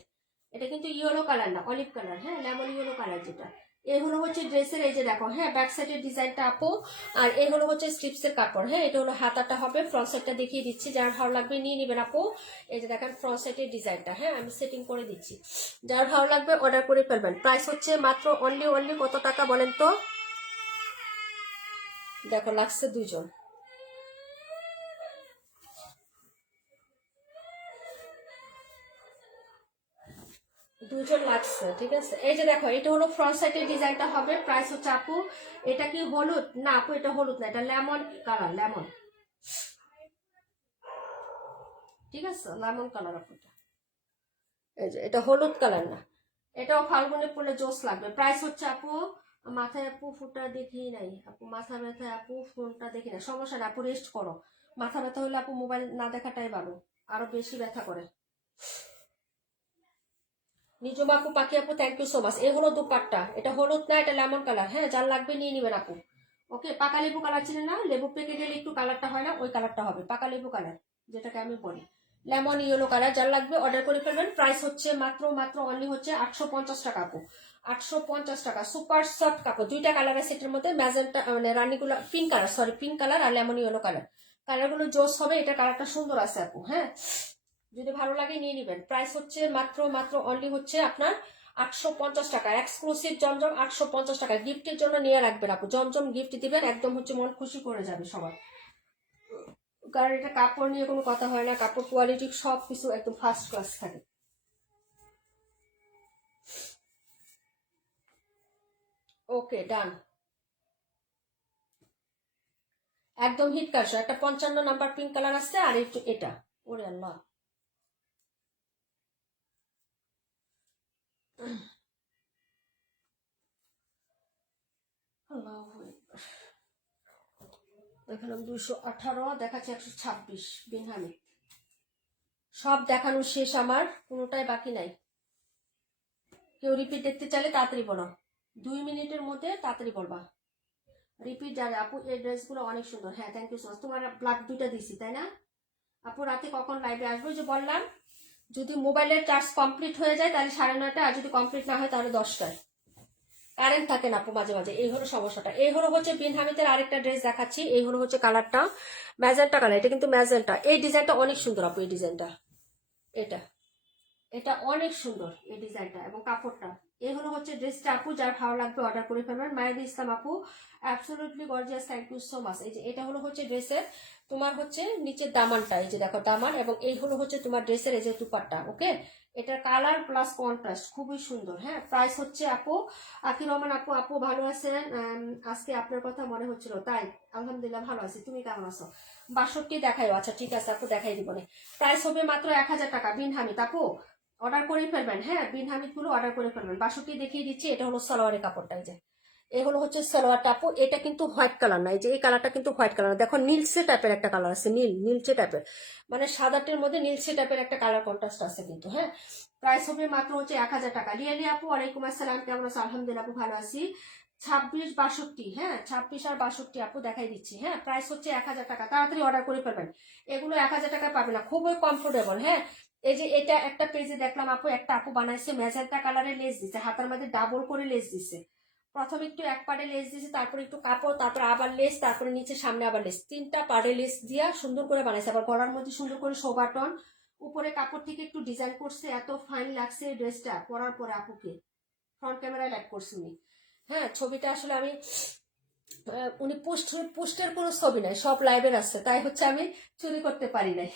এটা কিন্তু ইয়েলো কালার না, অলিভ কালার। হ্যাঁ, লেমন ইয়েলো কালার যেটা। এই হলো হচ্ছে ড্রেসের, এই যে দেখো। হ্যাঁ, ব্যাক সাইডের ডিজাইনটা আপু। আর এই হলো হচ্ছে স্লিপসের কাপড়। হ্যাঁ, এটা হলো হাতাটা হবে। ফ্রন্ট সাইডটা দেখিয়ে দিচ্ছি, যার ভালো লাগবে নিয়ে নেবেন আপু। এই যে দেখেন ফ্রন্ট সাইডের ডিজাইনটা। হ্যাঁ, আমি সেটিং করে দিচ্ছি, যার ভালো লাগবে অর্ডার করে ফেলবেন। প্রাইস হচ্ছে মাত্র অনলি কত টাকা বলেন তো? দেখো লাগছে দুজন, দুজন লাগছে, ঠিক আছে। এই যে দেখো, এটা হলো ফ্রন্ট সাইডের ডিজাইনটা হবে। প্রাইস হচ্ছে আপু, এটা কি হলুদ না আপু? এটা হলুদ না, এটা লেমন কালার, লেমন, ঠিক আছে, লেমন কালার আপু। এই যে এটা হলুদ কালার না, এটাও ফাল্গুনে পড়লে জোস লাগবে। প্রাইস হচ্ছে আপু, মাথায় আপু ফুটা দেখি নাই আপু, মাথা ব্যথা আপু, ফোনটা দেখি না, সমস্যা না আপু, রেস্ট করো। মাথা ব্যথা হলে আপু মোবাইল না দেখাটাই ভালো, আরো বেশি ব্যথা করে। নিজম আপু, পাখি আপু, থ্যাংক ইউ সো মাচ। এই হলো দুপাট্টা, এটা হলুদ না, এটা লেমন কালার। হ্যাঁ, যার লাগবে নিয়ে নিবেন আপু। ওকে, পাকা লেবু কালার ছিল না, লেবু পেকে গেলে একটু কালারটা হয় না, ওই কালারটা হবে পাকা লেবু কালার, যেটাকে আমি বলি লেমন ইয়েলো কালার। যার লাগবে অর্ডার করে ফেলবেন। প্রাইস হচ্ছে মাত্র অনলি হচ্ছে 850 টাকা আপু, 850 টাকা। সুপার সফট কাপড়, দুইটা কালারের সেটের মধ্যে, ম্যাজেন্টা মানে রানীগুলা pink colour, sorry pink colour আর লেমন ইয়েলো কালার। কালারগুলো জোস হবে, এটা কালারটা সুন্দর আছে আপু। হ্যাঁ, যদি ভালো লাগে নিয়ে নিবেন। প্রাইস হচ্ছে মাত্র অনলি হচ্ছে আপনার 850 টাকা। এক্সক্লুসিভ জমজম 850 টাকা। গিফটের জন্য নিয়ে রাখবেন আপু, জমজম গিফট দিবেন, একদম হচ্ছে মন খুশি করে যাবে সবার। কারণ এটা কাপড় নিয়ে কোনো কথা হয় না, কাপড় কোয়ালিটি সব কিছু একদম ফার্স্ট ক্লাস থাকে। ওকে, ডান, একদম হিট কালার। একটা 55 নাম্বার পিঙ্ক কালার আছে, আর একটু এটা, ওরে আল্লাহ, আল্লাহ দেখালাম 218, দেখাচ্ছে 126 বিনহামি। সব দেখানো শেষ আমার, কোনোটাই বাকি নাই। কেউ রিপিট দেখতে চাইলে তাড়াতাড়ি বলো, 2 মিনিটের মধ্যে তাড়াতাড়ি বলবা। রিপিট যাবে আপু, এই ড্রেসগুলো অনেক সুন্দর। হ্যাঁ, থ্যাংক ইউ সো মাচ। তোমার ব্লাড দুইটা দিছি তাই না আপু? রাতে কখন লাইভে আসবো? যে বললাম, যদি মোবাইলের চার্জ কমপ্লিট হয়ে যায় তাহলে 9:30, আর যদি কমপ্লিট না হয় তাহলে 10টায়। কারেন্ট থাকে না আপু মাঝে মাঝে, এই হলো সমস্যাটা। এই হলো হচ্ছে বিন হামিদের আরেকটা ড্রেস দেখাচ্ছি। এই হলো হচ্ছে কালারটা ম্যাজেন্টা কালার, এটা কিন্তু ম্যাজেন্টা। এই ডিজাইনটা অনেক সুন্দর আপু, এই ডিজাইনটা, এটা এটা অনেক সুন্দর এই ডিজাইনটা এবং কাপড়টা। এই হলো হচ্ছে ড্রেসটা আপু, যার ভালো লাগবে অর্ডার করে ফেলবেন। মায়াদি ইসলাম আপু, absolutely gorgeous, thank you so much. এই যে এটা হলো হচ্ছে ড্রেসের তোমার হচ্ছে নিচের দামানটা, এই যে দেখো দামান, এবং এই হলো হচ্ছে তোমার ড্রেসের এই যে দুপাট্টা। ওকে, এটার কালার প্লাস কন্ট্রাস্ট খুবই সুন্দর। হ্যাঁ, প্রাইস হচ্ছে আপু, আকির রহমান আপু, আপু ভালো আছেন? আজকে আপনার কথা মনে হচ্ছিল তাই। আলহামদুলিল্লাহ ভালো আছি, তুমি কেমন আছো? 62 দেখাইও, আচ্ছা ঠিক আছে আপু, দেখাই দিব না। প্রাইস হবে মাত্র 1000 টাকা। বিন হামিদ আপু অর্ডার করে ফেলবেন। হ্যাঁ, বিন হামিদ গুলো অর্ডার করে ফেলবেন। 62 দেখিয়ে দিচ্ছি, এটা হলো সালোয়ারের কাপড়টা। এই যে এই হলো হচ্ছে সালোয়ারটা আপু, এটা কিন্তু হোয়াইট কালার না, এই যে এই কালারটা কিন্তু হোয়াইট কালার। দেখো নীলসে টাইপের একটা কালার আছে, নীলচে টাইপের, মানে সাদাটের মধ্যে নীলসে টাইপের একটা কালার কন্ট্রাস্ট আছে কিন্তু। হ্যাঁ, প্রাইস হবে মাত্র হচ্ছে 1000 টাকা। রিয়ালি আপু, ওয়ালাইকুম আসসালাম, কেমন আছো? আলহামদুলিল্লাহ আপু ভালো আছি। 26 62, হ্যাঁ 26 আর 62 আপু দেখাই দিচ্ছি। হ্যাঁ, প্রাইস হচ্ছে 1000 টাকা। তাড়াতাড়ি অর্ডার করে ফেলবেন, এগুলো 1000 টাকা পাবে না, খুবই কমফোর্টেবল। হ্যাঁ, এই যে এটা একটা পেজে দেখলাম আপু, একটা আপু বানাইছে ম্যাজেন্টা কালারের লেস দিছে, হাতার মধ্যে ডাবল করে লেস দিছে। প্রথমে একটু এক পাড়ে লেস দিছে, তারপরে একটু কাপড়, তারপরে আবার লেস, তারপরে নিচে সামনে আবার লেস, 3টা পাড়ে লেস দিয়া সুন্দর করে বানাইছে। আবার গলার মধ্যে সুন্দর করে শো বাটন, উপরে কাপড় থেকে একটু ডিজাইন করছে। এত ফাইন লাগছে এই ড্রেসটা পরার পরে আপুকে। ফ্রন্ট ক্যামেরায় লাইভ করছি উনি। হ্যাঁ, ছবিটা আসলে আমি উনি পোস্টের কোনো ছবি নাই, সব লাইভের আছে, তাই হচ্ছে আমি চুরি করতে পারি নাই।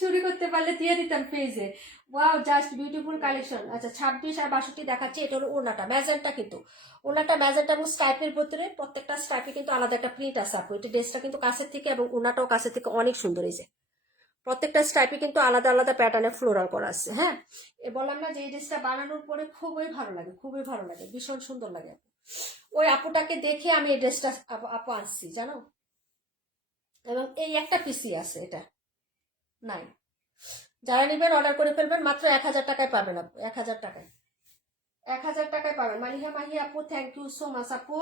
চুরি করতে পারলে দিয়ে দিতাম পেজে। Wow, just beautiful collection. আচ্ছা, 26 আর 62 দেখাচ্ছি। এটা হলো ওড়নাটা, ম্যাজেন্টা, কিন্তু ওড়নাটা ম্যাজেন্টা এবং স্টাইপের ভিতরে প্রত্যেকটা স্টাইপে কিন্তু আলাদা একটা প্রিন্ট আছে আপু। এটা ড্রেসটা কিন্তু কাছের থেকে এবং ওড়নাটাও কাছের থেকে অনেক সুন্দর। এই যে প্রত্যেকটা স্টাইপে কিন্তু আলাদা আলাদা প্যাটার্নে ফ্লোরাল করা আছে। হ্যাঁ, বললাম না যে এই ড্রেসটা বানানোর পরে খুবই ভালো লাগে, খুবই ভালো লাগে, ভীষণ সুন্দর লাগে। ওই আপুটাকে দেখে আমি এই ড্রেসটা আপু আনছি, জানো। এবং এই একটা পিসি আছে, এটা নাই। যারা নেবেন অর্ডার করে ফেলবেন, মাত্র 1000 টাকায় পাবেন আপু, 1000 টাকায়, 1000 টাকায় পাবেন। মালিহা মাহি আপু, থ্যাংক ইউ সো মাচ আপু।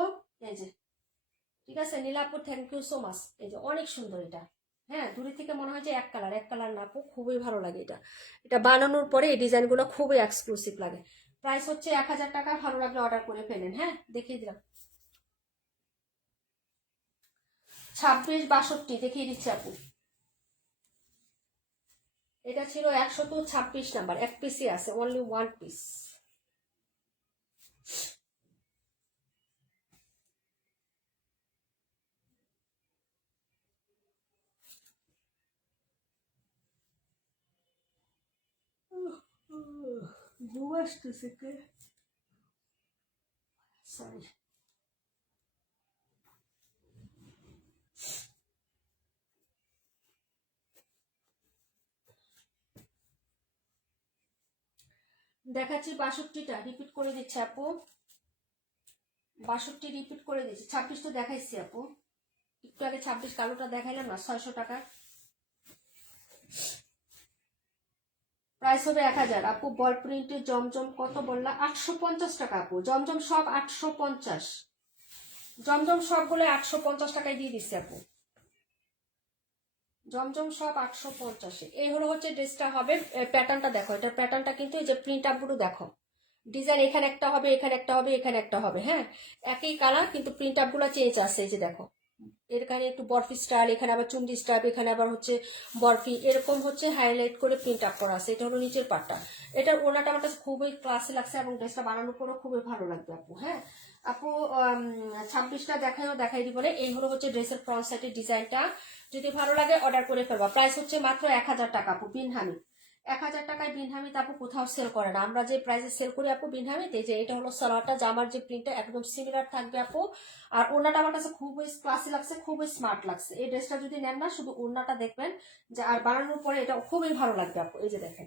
এই যে, ঠিক আছে, নীলা আপু, থ্যাংক ইউ সো মাচ। এই যে অনেক সুন্দর এটা। হ্যাঁ, দূরে থেকে মনে হয় যে এক কালার, এক কালার না আপু, খুবই ভালো লাগে এটা। এটা বানানোর পরে এই ডিজাইনগুলো খুবই এক্সক্লুসিভ লাগে। প্রাইস হচ্ছে 1000 টাকা। ভালো লাগলে অর্ডার করে ফেলেন। হ্যাঁ, দেখিয়ে দিলাম। 26 62 দেখিয়ে দিচ্ছি আপু। এটা ছিল 126 নাম্বার, এক পিসই আছে, অনলি ওয়ান পিস। ঘুম আসতেছে কে, সরি। দেখাচ্ছি 62টা, রিপিট করে দিচ্ছি আপু। 62 রিপিট করে দিচ্ছি। 26 তো দেখাইছি আপু, একটু আগে 26 কালোটা দেখাইলাম না, 600 টাকা। প্রাইস হবে 1000 আপু। বল প্রিন্টের জমজম কত বললা? 850 টাকা আপু। জমজম সব 850। জমজম সবগুলো 850 টাকায় দিয়ে দিচ্ছি আপু। জমজম সব 850। এই হলো হচ্ছে ড্রেসটা হবে। প্যাটার্নটা দেখো, এটার প্যাটার্নটা কিন্তু এই যে প্রিন্ট আপগুলো দেখো, ডিজাইন এখানে একটা হবে, এখানে একটা হবে, এখানে একটা হবে। হ্যাঁ, একই কালার কিন্তু প্রিন্ট আপগুলো চেঞ্জ আসছে। এই যে দেখো, এখানে একটু বরফি স্টাইল, এখানে আবার চুন্ডি স্টাইল, এখানে আবার হচ্ছে বরফি, এরকম হচ্ছে হাইলাইট করে প্রিন্ট আপ করা আছে। এটা হলো নিচের পার্টটা। এটার ওনাটা আমার কাছে খুবই ক্লাসি লাগছে এবং ড্রেসটা বানানোর পরেও খুবই ভালো লাগবে আপু। হ্যাঁ আপু, 26টা দেখাই দিব। এই হলো হচ্ছে ড্রেসের ফ্রন্ট সাইডের ডিজাইনটা। যদি ভালো লাগে অর্ডার করে ফেলবা। প্রাইস হচ্ছে মাত্র 1000 টাকা আপু, বিনহামি। 1000 টাকায় বিনহামিতে আপু কোথাও সেল করে না। আমরা যে প্রাইসে সেল করি আপু বিনহামিতে, যে এটা হলো সালোয়ারটা, জামার যে প্রিন্টটা একদম সিমিলার থাকবে আপু। আর ওড়নাটা আমার কাছে খুবই ক্লাসি লাগছে, খুবই স্মার্ট লাগছে। এই ড্রেসটা যদি নেন না, শুধু ওড়নাটা দেখবেন যে, আর বানানোর পরে এটা খুবই ভালো লাগবে আপু। এই যে দেখেন,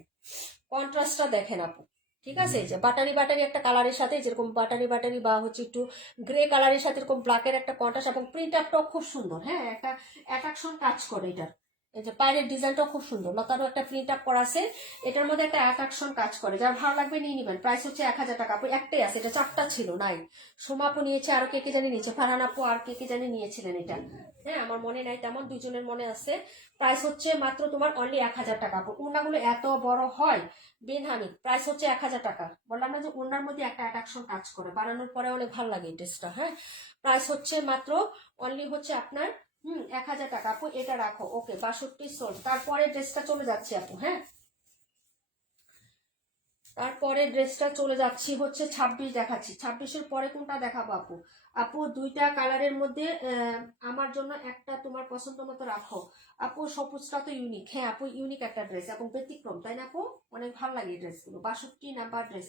কন্ট্রাস্টটা দেখেন আপু। ঠিক আছে, এই যে বাটারি বাটারি একটা কালারের সাথে, যেরকম বাটারি বাটারি বা হচ্ছে একটু গ্রে কালারের সাথে এরকম ব্ল্যাকের একটা কন্ট্রাস্ট, এবং প্রিন্ট আপটাও খুব সুন্দর। হ্যাঁ, একটা অ্যাট্রাকশন কাজ করে এটার। এই যে পায়ের ডিজাইনটাও খুব সুন্দর, লতারও একটা প্রিন্ট আপ করা আছে। এটার মধ্যে একটা অ্যাট্রাকশন কাজ করে। যার ভালো লাগবে নিয়ে নিবেন। প্রাইস হচ্ছে 1000 টাকা আপু। একটাই আছে, এটা 4টা ছিল, নাই। সোমা আপু নিয়েছে, আরো কে কে জানি নিয়েছে, ফারহান আপু আর কে কে জানি নিয়েছিলেন এটা। হ্যাঁ, আমার মনে নাই তেমন, দুজনের মনে আছে। প্রাইস হচ্ছে মাত্র তোমার অনলি 1000 টাকা আপু। উন্নাগুলো এত বড় হয় বেনহামি। প্রাইস হচ্ছে 1000 টাকা। বললাম না যে উন্নার মধ্যে একটা অ্যাট্রাকশন কাজ করে, বানানোর পরে অনেক ভালো লাগে এই ড্রেসটা। হ্যাঁ, প্রাইস হচ্ছে মাত্র অনলি হচ্ছে আপনার 1000 টাকা আপু। এটা রাখো, ওকে। 62 সোল্ড। তারপরে ড্রেসটা চলে যাচ্ছে আপু। হ্যাঁ, তারপরে ড্রেসটা চলে যাচ্ছি হচ্ছে 26 দেখাচ্ছি। 26-এর পরে কোনটা দেখাবো আপু? আপু দুইটা কালারের মধ্যে আমার জন্য একটা তোমার পছন্দ মতো রাখো আপু। সবুজটা তো ইউনিক। হ্যাঁ আপু, ইউনিক একটা ড্রেস এবং ব্যতিক্রম, তাই না আপু? অনেক ভালো লাগে এই ড্রেসগুলো। 62 নাম্বার ড্রেস,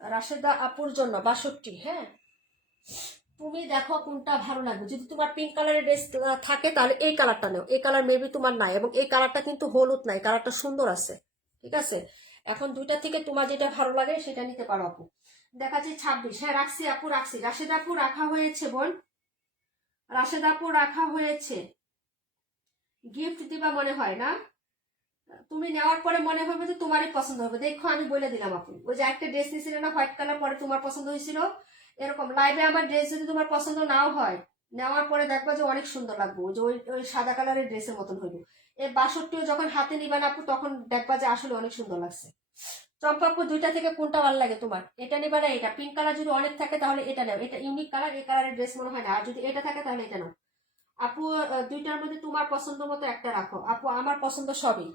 রাশেদা আপুর জন্য 62। হ্যাঁ, তুমি দেখো কোনটা ভালো লাগবে। যদি তোমার পিঙ্ক কালারের ড্রেস থাকে তাহলে এই কালারটা নেও। এই কালার মেবি তোমার নাই, এবং এই কালারটা কিন্তু হলুদ নাই, কালারটা সুন্দর আছে। ঠিক আছে, এখন দুইটা থেকে তোমার যেটা ভালো লাগে সেটা নিতে পারো আপু। দেখাচ্ছি 26। হ্যাঁ রাখছি আপু, রাখছি। রাশেদা আপু রাখা হয়েছে বোন, রাশেদা আপু রাখা হয়েছে। গিফট দিবা মনে হয় না? তুমি নেওয়ার পরে মনে হবে যে তোমারই পছন্দ হবে। দেখো আমি বলে দিলাম আপু, ওই যে একটা ড্রেস নিয়েছিলে না হোয়াইট কালার, পরে তোমার পছন্দ হয়েছিল। এরকম লাইভে আমার ড্রেস যদি তোমার পছন্দ নাও হয়, নেওয়ার পরে দেখবা যে অনেক সুন্দর লাগবে, যে ওই ওই সাদা কালারের ড্রেসের মতন হইব। এই 62 যখন হাতে নিবেন আপু, তখন দেখবা যে আসলে অনেক সুন্দর লাগছে। চম্পা আপু, দুইটা থেকে কোনটা ভালো লাগে তোমার? এটা নিবা না এটা? পিঙ্ক কালার যদি অনেক থাকে তাহলে এটা নাও, এটা ইউনিক কালার, এই কালারের ড্রেস মনে হয় না। আর যদি এটা থাকে তাহলে এটা নাও আপু। দুইটার মধ্যে তোমার পছন্দ মতো একটা রাখো আপু। আমার পছন্দ সবই।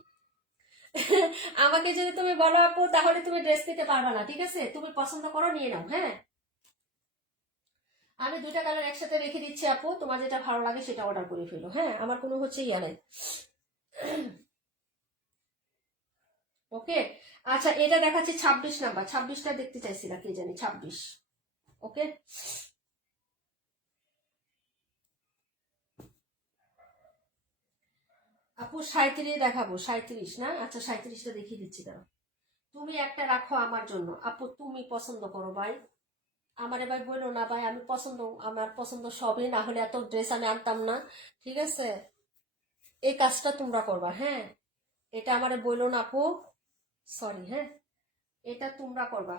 আমাকে যদি তুমি বলো আপু, তাহলে তুমি ড্রেস নিতে পারবা না। ঠিক আছে, তুমি পছন্দ করো, নিয়ে নাও। হ্যাঁ, আমি দুইটা কালার একসাথে রেখে দিচ্ছি আপু, তোমার যেটা ভালো লাগে সেটা অর্ডার করে ফেলো। হ্যাঁ, আমার কোনো হচ্ছে ইয়া নাই। ওকে, আচ্ছা এটা দেখাচ্ছি 26 নাম্বার। 26টা দেখতে চাইছিলা কে জানি, 26। ওকে, আপু 37 দেখাবো। 37 না, আচ্ছা 37টা দেখিয়ে দিচ্ছি দাঁড়াও। তুমি একটা রাখো আমার জন্য আপু, তুমি পছন্দ করো ভাই। আমার এবার বললো না ভাই, আমি পছন্দ, আমার পছন্দ সবই, না হলে এত ড্রেস আমি আনতাম না। ঠিক আছে, এই কাজটা তোমরা করবা। হ্যাঁ, এটা আমারে বললো না আপু, সরি। হ্যাঁ, এটা তোমরা করবা।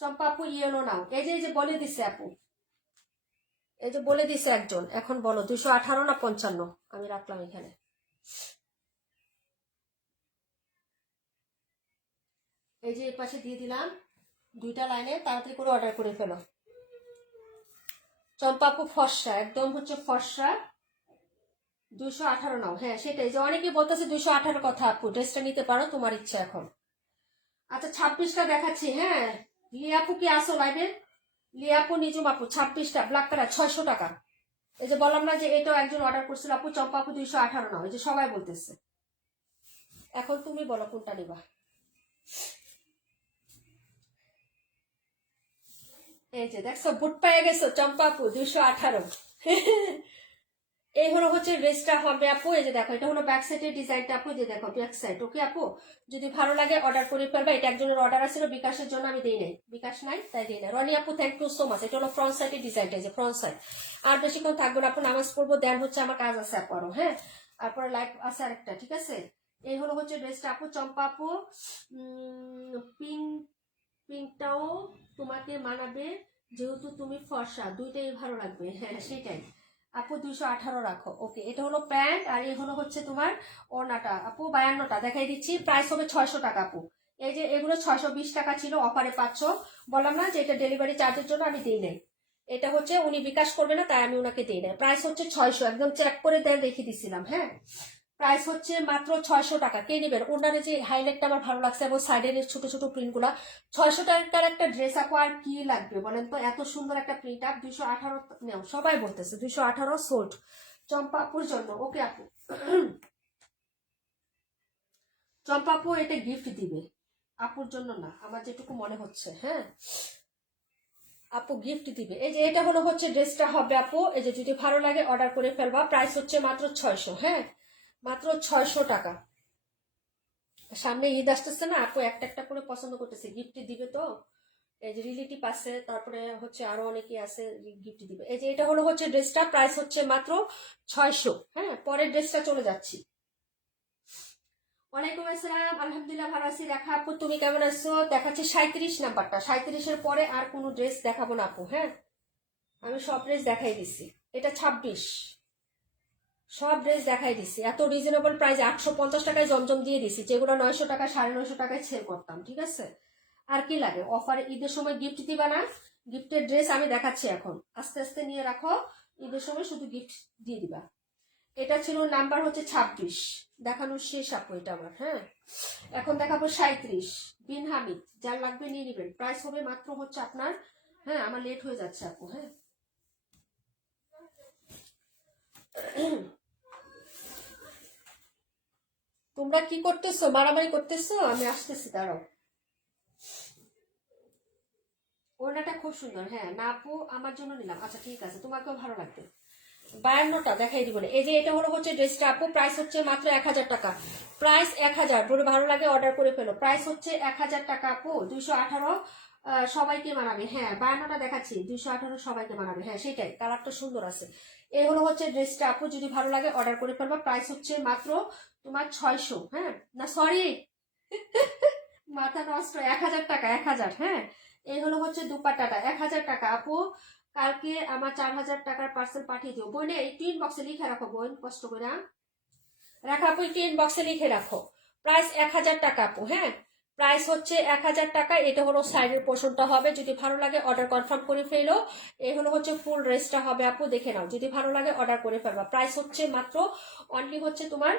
চম্পা আপু ইয়েলো নাও, এই যে বলে দিছে আপু, এই যে বলে দিছে একজন। এখন বলো 218 না 55? আমি রাখলাম এখানে। এই যে এই পাশে দিয়ে দিলাম দুইটা লাইনে, তাড়াতাড়ি করে অর্ডার করে ফেলো। চম্পা আপু ফর্সা, একদম হচ্ছে ফর্সা। 218 নাও। হ্যাঁ সেটাই, যে অনেকে বলতেছে 218 কথা আপু, ড্রেসটা নিতে পারো, তোমার ইচ্ছা এখন। আচ্ছা 26টা দেখাচ্ছি। হ্যাঁ, লিয়াপু কি আসো লাইভে? লিয়াপু, নিজুম আপু 26টা ব্ল্যাক কালার 600 টাকা। এই যে বললাম না যে এটাও একজন অর্ডার করছিল আপু, চম্পা আপু 218 নাও। এই যে সবাই বলতেছে। এখন তুমি বলো কোনটা নিবা। এই যে দেখছো, বুট পেয়ে গেছো চম্পা আপু 218। এই হলো হচ্ছে ড্রেসটা হবে আপু। এই যে দেখো, এটা হলো ব্যাক সাইডের ডিজাইনটা আপু, যে দেখো ব্যাক সাইড। ওকে আপু, যদি ভালো লাগে অর্ডার করে ফেলবা। এটা একজনের অর্ডার আসছিল বিকাশের জন্য, আমি দিই নাই, বিকাশ নাই তাই দিই নাই। রনি আপু থ্যাংক ইউ সো মাচ। এটা হলো ফ্রন্ট সাইডের ডিজাইনটা, যে ফ্রন্ট সাইড। আর বেশিক্ষণ থাকবো না আপু, নামাজ পড়বো, দেন হচ্ছে আমার কাজ আছে আপু আরো। হ্যাঁ, তারপরে লাইভ আছে আরেকটা। ঠিক আছে, এই হলো হচ্ছে ড্রেসটা আপু। চম্পা আপু পিঙ্ক, পিঙ্কটাও তোমাকে মানাবে, যেহেতু তুমি ফর্সা, দুইটাই ভালো লাগবে। হ্যাঁ সেটাই আপু, 218 রাখো। ওকে, এটা হলো প্যান্ট, আর এই হলো হচ্ছে তোমার ওড়নাটা আপু। 52টা দেখাই দিচ্ছি, প্রাইস হবে 600 টাকা আপু। এই যে এগুলো 620 টাকা ছিল, অফারে পাচ্ছ। বললাম না যে এটা ডেলিভারি চার্জের জন্য আমি দিই নাই। এটা হচ্ছে উনি বিকাশ করবে না, তাই আমি ওনাকে দিই নাই। প্রাইস হচ্ছে 600, একদম চেক করে দেন, রেখে দিছিলাম। হ্যাঁ, প্রাইস হচ্ছে মাত্র 600 টাকা। কে নেবেন? ওনার যে হাইলাইটটা আমার ভালো লাগছে, এবং সাইডের ছোট ছোট প্রিন্ট গুলা। 600 টাকার একটা ড্রেস আপু আর কি লাগবে বলেন তো? এত সুন্দর একটা প্রিন্ট আপ। 218 নেও, সবাই বলতেছে 218 সোল্ড চম্পা আপুর জন্য। ওকে আপু, চম্পা আপু এটা গিফট দিবে, আপুর জন্য না, আমার যেটুকু মনে হচ্ছে। হ্যাঁ, আপু গিফট দিবে। এই যে এটা হলো হচ্ছে ড্রেসটা হবে আপু। এই যে যদি ভালো লাগে অর্ডার করে ফেলবা। প্রাইস হচ্ছে মাত্র 600। হ্যাঁ, মাত্র 600 টাকা। সামনে ঈদ আসতেছে না আপু, একটা একটা করে পছন্দ করতেছে, গিফট দিবে তো। এই যে রিলেটিভ আছে, তারপরে হচ্ছে আরো অনেকে আছে, গিফট দিবে। এই যে এটা হলো হচ্ছে ড্রেসটা, প্রাইস হচ্ছে মাত্র 600। হ্যাঁ, পরের ড্রেসটা চলে যাচ্ছি। ওয়ালাইকুম আসসালাম, আলহামদুলিল্লাহ ভালো আছি। দেখা আপু, তুমি কেমন আছো? দেখাচ্ছি 37 নাম্বারটা। 37-এর পরে আর কোনো ড্রেস দেখাবো না আপু। হ্যাঁ, আমি সব ড্রেস দেখাই দিছি। এটা 26, সব ড্রেস দেখাই দিছি। এত রিজনেবল প্রাইস, 850 টাকায় জমজম দিয়ে দিছি, যেগুলো 900 টাকা 950 টাকায় সেল করতাম। ঠিক আছে, আর কি লাগে? অফারে ঈদের সময় গিফট দিবা না? গিফটের ড্রেস আমি দেখাচ্ছি এখন, আস্তে আস্তে নিয়ে রাখো। ঈদের সময় শুধু গিফট দিয়ে দিবা। এটা ছিল নাম্বার হচ্ছে 26, দেখানো শেষ আপু এটা আমার। হ্যাঁ, এখন দেখাবো 37 বিন হামিদ। যার লাগবে নিয়ে নেবেন, প্রাইস হবে মাত্র হচ্ছে আপনার, হ্যাঁ আমার লেট হয়ে যাচ্ছে আপু। হ্যাঁ, তোমরা কি করতেছো? মারামারি করতেছো? আমি আসতেছি, দাঁড়াও। ওড়নাটা খুব সুন্দর। হ্যাঁ না আপু, আমার জন্য নিলাম। আচ্ছা ঠিক আছে, তোমাকেও ভালো লাগবে। 52টা দেখাই দিব না। এই যে এটা হলো হচ্ছে ড্রেসটা আপু, প্রাইস হচ্ছে মাত্র 1000 টাকা। প্রাইস 1000, বলে ভালো লাগে অর্ডার করে ফেলো। প্রাইস হচ্ছে 1000 টাকা আপু। 218 সবাইকে মানাবে। হ্যাঁ 52টা দেখাচ্ছি, 218 সবাইকে মানাবে। হ্যাঁ সেটাই, কালারটা সুন্দর আছে। এই হলো হচ্ছে ড্রেসটা আপু, যদি ভালো লাগে অর্ডার করে ফেলবা। প্রাইস হচ্ছে মাত্র তোমার 600। হ্যাঁ না সরি, মাথা নষ্ট, 1000 টাকা, 1000। হ্যাঁ, এই হলো হচ্ছে দুপাট্টাটা, 1000 টাকা আপু। কালকে আমার 4000 টাকার পার্সেল পাঠিয়ে দিও বোন। একটু ইনবক্সে লিখে রাখো বোন, কষ্ট করে রাখা আপু, একটু ইনবক্সে লিখে রাখো। প্রাইস 1000 টাকা আপু। হ্যাঁ, প্রাইস হচ্ছে 1000 টাকা। এটা হলো সাইডের পোর্শনটা হবে, যদি ভালো লাগে অর্ডার কনফার্ম করে ফেলো। এই হলো হচ্ছে ফুল ড্রেসটা হবে আপু, দেখে নাও, যদি ভালো লাগে অর্ডার করে ফেলবা। প্রাইস হচ্ছে মাত্র অনলি হচ্ছে তোমার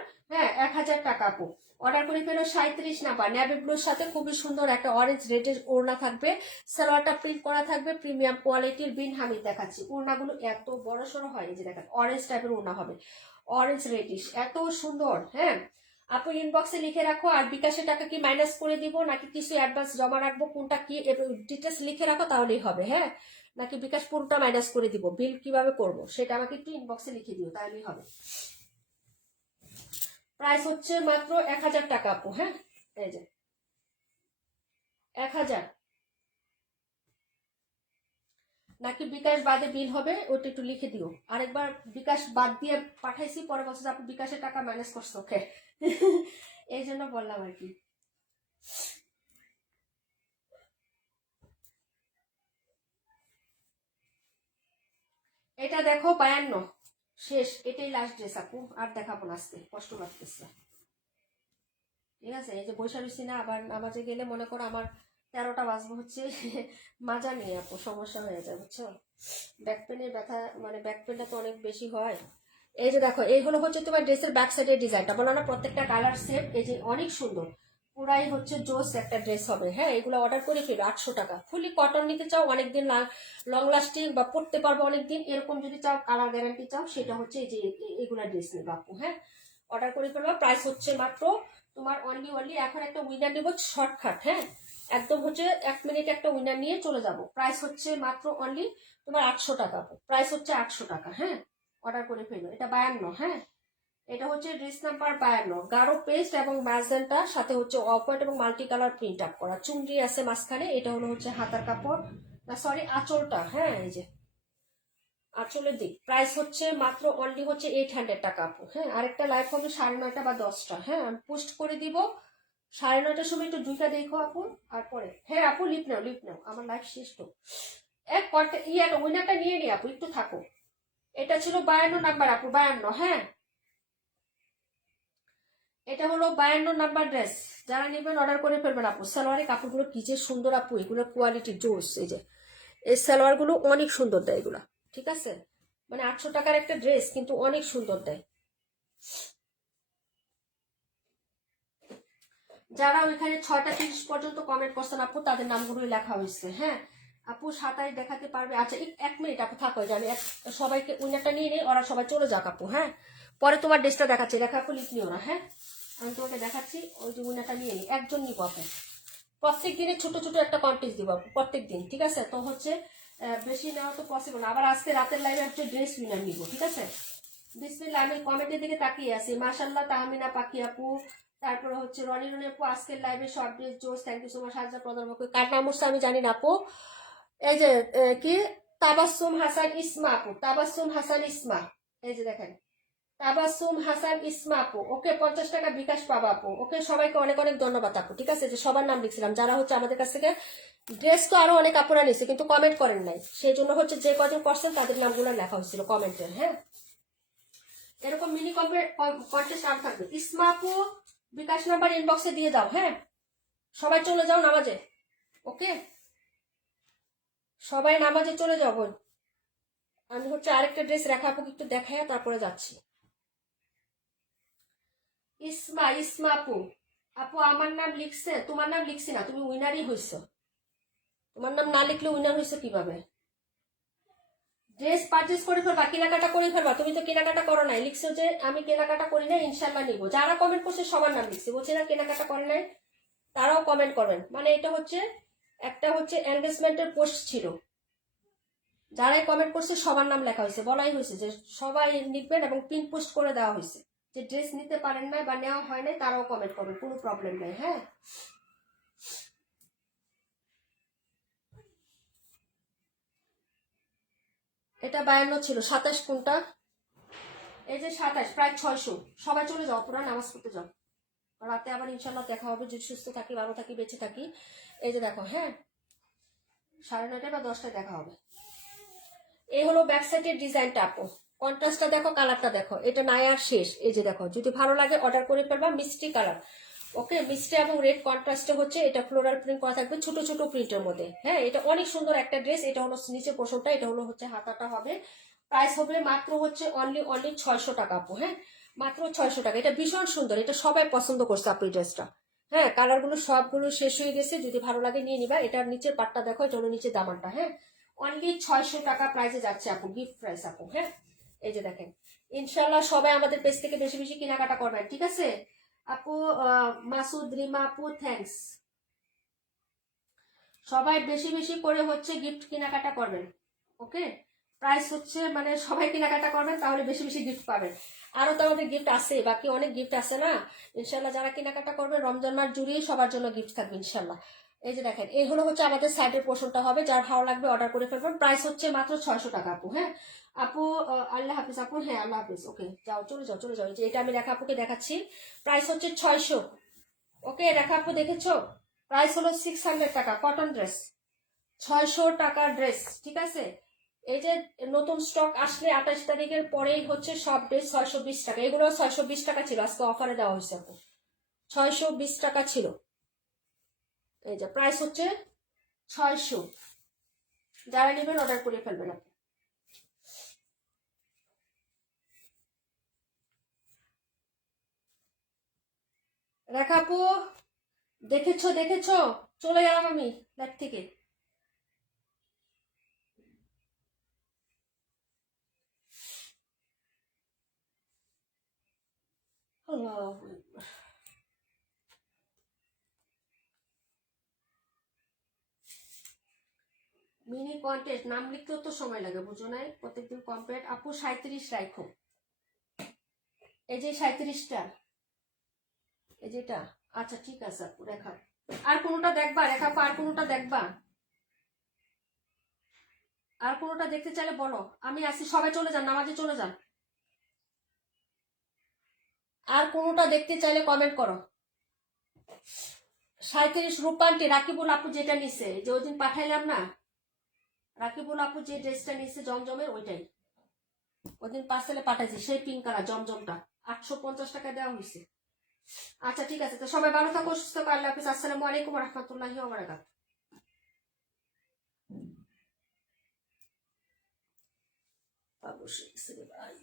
1000 টাকা আপু। অর্ডার করে ফেলো। 37 নাম্বার নেভি ব্লুর সাথে খুবই সুন্দর একটা অরেঞ্জ রেডের ওড়না থাকবে, সালোয়ারটা প্রিন্ট করা থাকবে, প্রিমিয়াম কোয়ালিটির। বিন আমি দেখাচ্ছি, ওড়নাগুলো এত বড় সড়ো হয়, এই যে দেখেন অরেঞ্জ টাইপের ওড়না হবে, অরেঞ্জ রেডিশ, এত সুন্দর। হ্যাঁ আপু ইনবক্সে লিখে রাখো, আর বিকাশের টাকা কি মাইনাস করে দিব নাকি কিছু অ্যাডভান্স জমা রাখবো, কোনটা কি ডিটেলস লিখে রাখো তাহলেই হবে। হ্যাঁ নাকি বিকাশ পুরোটা মাইনাস করে দিব, বিল কিভাবে করব সেটা আমাকে একটু ইনবক্সে লিখে দিও, তাহলেই হবে। প্রাইস হচ্ছে মাত্র 1000 টাকা আপু। হ্যাঁ এই যে 1000, নাকি বিকাশ বাদে বিল হবে ওটা একটু লিখে দিও। আরেকবার বিকাশ বাদ দিয়ে পাঠাইছি, পরে বলছে আপু বিকাশের টাকা ম্যানেজ করছো, ওকে এই জন্য বললাম আর কি। এটা দেখো 52, শেষ, এটাই লাস্ট ড্রেস আপু, আর দেখাবো না আজকে, কষ্ট লাগতেছে। ঠিক আছে, এই যে বৈশা রয়েছি না, আবার নামাজে গেলে মনে করো আমার 13টা বাজবো হচ্ছে মাজা নিয়ে আপু, সমস্যা হয়ে যায় বুঝছো। ব্যাক পেনের ব্যথা, মানে ব্যাক পেনটা তো অনেক বেশি হয়। এই যে দেখো, এই হলো হচ্ছে তোমার ড্রেসের ব্যাক সাইডের ডিজাইনটা, বলো না প্রত্যেকটা কালার সেম, এই যে অনেক সুন্দর, পুরাই হচ্ছে জোস একটা ড্রেস হবে। হ্যাঁ এগুলো অর্ডার করে ফেলো। 800 টাকা। ফুলি কটন নিতে চাও, অনেকদিন লং লাস্টিং বা পরতে পারবো অনেকদিন, এরকম যদি চাও, কালার গ্যারান্টি চাও, সেটা হচ্ছে এই যে এগুলা ড্রেস নেবে আপু। হ্যাঁ অর্ডার করে ফেলবা। প্রাইস হচ্ছে মাত্র তোমার অনলি এখন একটা উইনার নেব শর্টকাট। হ্যাঁ একদম হচ্ছে 1 মিনিট একটা উইনার নিয়ে চলে যাব। প্রাইস হচ্ছে মাত্র অনলি তোমার 800 টাকা। প্রাইস হচ্ছে 800 টাকা। হ্যাঁ অর্ডার করে ফেলো। এটা 52। হ্যাঁ এটা হচ্ছে ড্রেস নাম্বার 52, গাঢ় পেস্ট এবং ম্যাজেন্টা, সাথে হচ্ছে অফ হোয়াইট এবং মাল্টি কালার প্রিন্ট আপ করা, চুনরি আছে মাঝখানে। এটা হলো হচ্ছে হাতার কাপড়, না সরি আঁচলটা। হ্যাঁ এই যে আঁচলের দিক। প্রাইস হচ্ছে মাত্র অনলি হচ্ছে 800 টাকা আপু। হ্যাঁ আরেকটা লাইভ হবে 9:30 বা 10টা। হ্যাঁ আমি পোস্ট করে দিব 9:30টার সময়, একটু দুইটা দেখো আপু। আর পরে হ্যাঁ আপু লিপ নাও, লিপ নাও, আমার লাইভ শেষ তো। এক উইনারটা নিয়ে নি আপু, একটু থাকো। এটা ছিল 52 নাম্বার আপু, 52। হ্যাঁ এটা হলো 52 নাম্বার ড্রেস। যারা নেবেন অর্ডার করে ফেলবেন আপু। সালোয়ারের কাপড়গুলো কি যে সুন্দর আপু, এগুলোর কোয়ালিটি জোস। এই যে এই সালোয়ারগুলো অনেক সুন্দর দেয় এগুলা, ঠিক আছে। মানে 800 টাকার একটা ড্রেস কিন্তু অনেক সুন্দর দেয়। যারা ওইখানে 6টা 30 পর্যন্ত কমেন্ট করছেন আপু, তাদের নামগুলোই লেখা হয়েছে। হ্যাঁ আপু 27 দেখাতে পারবে। আচ্ছা 1 মিনিট আপু থাকো, জানি সবাইকে উইনারটা নিয়ে নেই, ওরা সবাই চলে যাক আপু। হ্যাঁ পরে তোমার ড্রেসটা দেখাচ্ছি, লেখা আপু লিখ নিও না। হ্যাঁ আমি তোমাকে দেখাচ্ছি, ওই যে উইনারটা নিয়ে নিই, একজন নিব আপু। প্রত্যেক দিনে ছোট ছোট একটা কন্টেস্ট দিব আপু, প্রত্যেক দিন, ঠিক আছে। তো হচ্ছে বেশি নেওয়া তো পসিবল না। আবার আজকে রাতের লাইভে হচ্ছে ড্রেস উইনার নিব, ঠিক আছে। বিসমিল্লাহ, আমি কমেন্টের দিকে তাকিয়ে আছি। মাশাআল্লাহ তাহমিনা পাখি আপু, তারপরে হচ্ছে রনি রনি আপু, আজকের লাইভে শর্ট ড্রেস জোস, thank you so much. Hajra Pradhan কার নাম হচ্ছে আমি জানি না আপু। এই যে কি তাবাসসুম হাসান ইসমা আপু, তাবাসসুম হাসান ইসমা, এই যে দেখেন তাবাসসুম হাসান ইসমা আপু, ওকে 50 টাকা বিকাশ পাবা আপু। ওকে সবাইকে অনেক অনেক ধন্যবাদ আপু, ঠিক আছে। যে সবার নাম লিখছিলাম, যারা হচ্ছে আমাদের কাছ থেকে ড্রেস তো আরো অনেক আপুরা নিচ্ছে কিন্তু কমেন্ট করেন নাই, সেই জন্য হচ্ছে যে কজন করছেন তাদের নামগুলো লেখা হয়েছিল কমেন্টে। হ্যাঁ এরকম মিনি কন্টেস্ট আর থাকবে। ইসমা আপু বিকাশ নাম্বার ইনবক্সে দিয়ে দাও। হ্যাঁ সবাই চলে যাও নামাজে, ওকে সবাই নামাজে চলে যাও বোন। আমি হচ্ছে আরেকটা ড্রেস রেখা আপুকে একটু দেখায় তারপরে যাচ্ছি। ইসমা আপু, আপু আমার নাম লিখছে, তোমার নাম লিখছি না, তুমি উইনারই হইছো। তোমার নাম না লিখলে উইনার হইছো কিভাবে? ড্রেস পারচেস করে ফেলবা, কেনাকাটা করে ফেলবা। তুমি তো কেনাকাটা করো নাই, লিখছো যে আমি কেনাকাটা করি না, ইনশাল্লাহ নিবো। যারা কমেন্ট করছে সবার নাম লিখছে, বলছে না কেনাকাটা করে নাই, তারাও কমেন্ট করবেন। মানে এটা হচ্ছে একটা হচ্ছে এনগেজমেন্টের পোস্ট ছিল, যারাই কমেন্ট করছে সবার নাম লেখা হয়েছে, বলাই হয়েছে যে সবাই লিখবেন এবং পিন পোস্ট করে দেওয়া হয়েছে। যে ড্রেস নিতে পারেন না বা নেওয়া হয় নাই তারাও কমেন্ট করবেন, কোনো প্রবলেম নেই। হ্যাঁ এটা 52 ছিল, 27 কোনটা? এই যে 27, প্রায় 600। সবাই চলে যাও, পুরা নামাজ পড়তে যাও। রাতে আবার ইনশাল্লাহ দেখা হবে, যদি সুস্থ থাকি, ভালো থাকি, বেঁচে থাকি। এই যে দেখো, হ্যাঁ 9:30 বা 10টায় দেখা হবে। এই হলো ব্যাক সাইডের ডিজাইনটা আপু, কন্ট্রাস্টটা দেখো, কালারটা দেখো, এটা নাই আর শেষ। এই যে দেখো, যদি ভালো লাগে অর্ডার করে ফেলবা। মিষ্টি কালার, ওকে, মিষ্টি এবং রেড কন্ট্রাস্টে হচ্ছে, এটা ফ্লোরাল প্রিন্ট করা থাকবে ছোট ছোট প্রিন্টের মধ্যে। হ্যাঁ, এটা অনেক সুন্দর একটা ড্রেস। এটা হলো নিচে পোষণটা, এটা হলো হচ্ছে হাতাটা হবে। প্রাইস হবে মাত্র হচ্ছে অনলি 600 টাকা আপু। হ্যাঁ, মাত্র 600 টাকা। এটা ভীষণ সুন্দর, এটা সবাই পছন্দ করছে আপু এই ড্রেসটা। হ্যাঁ, কালারগুলো সবগুলো শেষ হয়ে গেছে, যদি ভালো লাগে নিয়ে নিবা। এটার নিচের পাটটা দেখো, এটা হলো নিচের দামানটা। হ্যাঁ, অনলি 600 টাকা প্রাইসে যাচ্ছে আপু, গিফট প্রাইস আপু। হ্যাঁ, এই যে দেখেন, ইনশাল্লাহ সবাই আমাদের পেজ থেকে বেশি বেশি কেনাকাটা করবেন, ঠিক আছে আপু। মাসুদ রিমা আপু, থ্যাঙ্কস। সবাই বেশি বেশি করে হচ্ছে গিফট কেনাকাটা করবেন। ওকে, প্রাইস হচ্ছে মানে সবাই কেনাকাটা করবেন, তাহলে বেশি বেশি গিফট পাবেন। আরো তো আমাদের গিফট আছে, বাকি অনেক গিফট আছে না। ইনশাল্লাহ যারা কেনাকাটা করবে রমজান মাস জুড়েই সবার জন্য গিফট থাকবে ইনশাল্লাহ। এই যে দেখেন, এই হলো হচ্ছে আমাদের সাইডের পোর্শনটা হবে। যার ভালো লাগবে অর্ডার করে ফেলবেন। প্রাইস হচ্ছে মাত্র 600 টাকা আপু। হ্যাঁ আপু, আল্লাহ হাফিজ আপু। হ্যাঁ, আল্লাহ হাফিজ। ওকে, যাও, চলে যাও চলে যাও। এই যে এটা আমি রেখা আপুকে দেখাচ্ছি, প্রাইস হচ্ছে 600। ওকে, রেখা আপু দেখেছো, প্রাইস হলো 600 টাকা, কটন ড্রেস। 600 টাকার ড্রেস, ঠিক আছে। এই যে নতুন স্টক আসলে 28 তারিখের পরেই হচ্ছে সব ড্রেস 620 টাকা। এগুলো 620 টাকা ছিল, আজকে অফারে দেওয়া হয়েছে আপু। 620 টাকা ছিল। এই যে প্রাইস হচ্ছে 600। যারা নেবেন অর্ডার করে ফেলবেন আপনি। রেখা আপু, দেখেছো দেখেছো, চলে গেলাম আমি লাইভ থেকে। আল্লাহ, মিনি কন্টেস্ট নাম লিখতেও তো সময় লাগে, বুঝো নাই, প্রত্যেকদিন কমপ্লিট আপু। 37 রাখো, এই যে 37টা, এই যেটা। আচ্ছা ঠিক আছে আপু, রেখা। আর কোনোটা দেখবা রেখা আপু? আর কোনোটা দেখবা? আর কোনোটা দেখতে চাইলে বলো, আমি আসি। সবাই চলে যান, নামাজে চলে যান। আর কোনোটা দেখতে চাইলে কমেন্ট করো। 37 রূপান্টি রাকিবুল আপু যেটা নিছে, যে ওই দিন পাঠাইলাম না, রাকিবুল আপু যে ড্রেসটা নিছে জমজমের, ওইটাই ওই দিন পার্সেলে পাঠাইছি, সেই পিঙ্ক কালার জমজমটা। 850 টাকা দেওয়া হয়েছে। আচ্ছা ঠিক আছে, তো সবাই ভালো থাকো, সুস্থ থাকো। আল্লাহ হাফিজ। আসসালামু আলাইকুম রহমতুল্লাহি ওয়া বারাকাতুহু। অবশ্যই ভাই।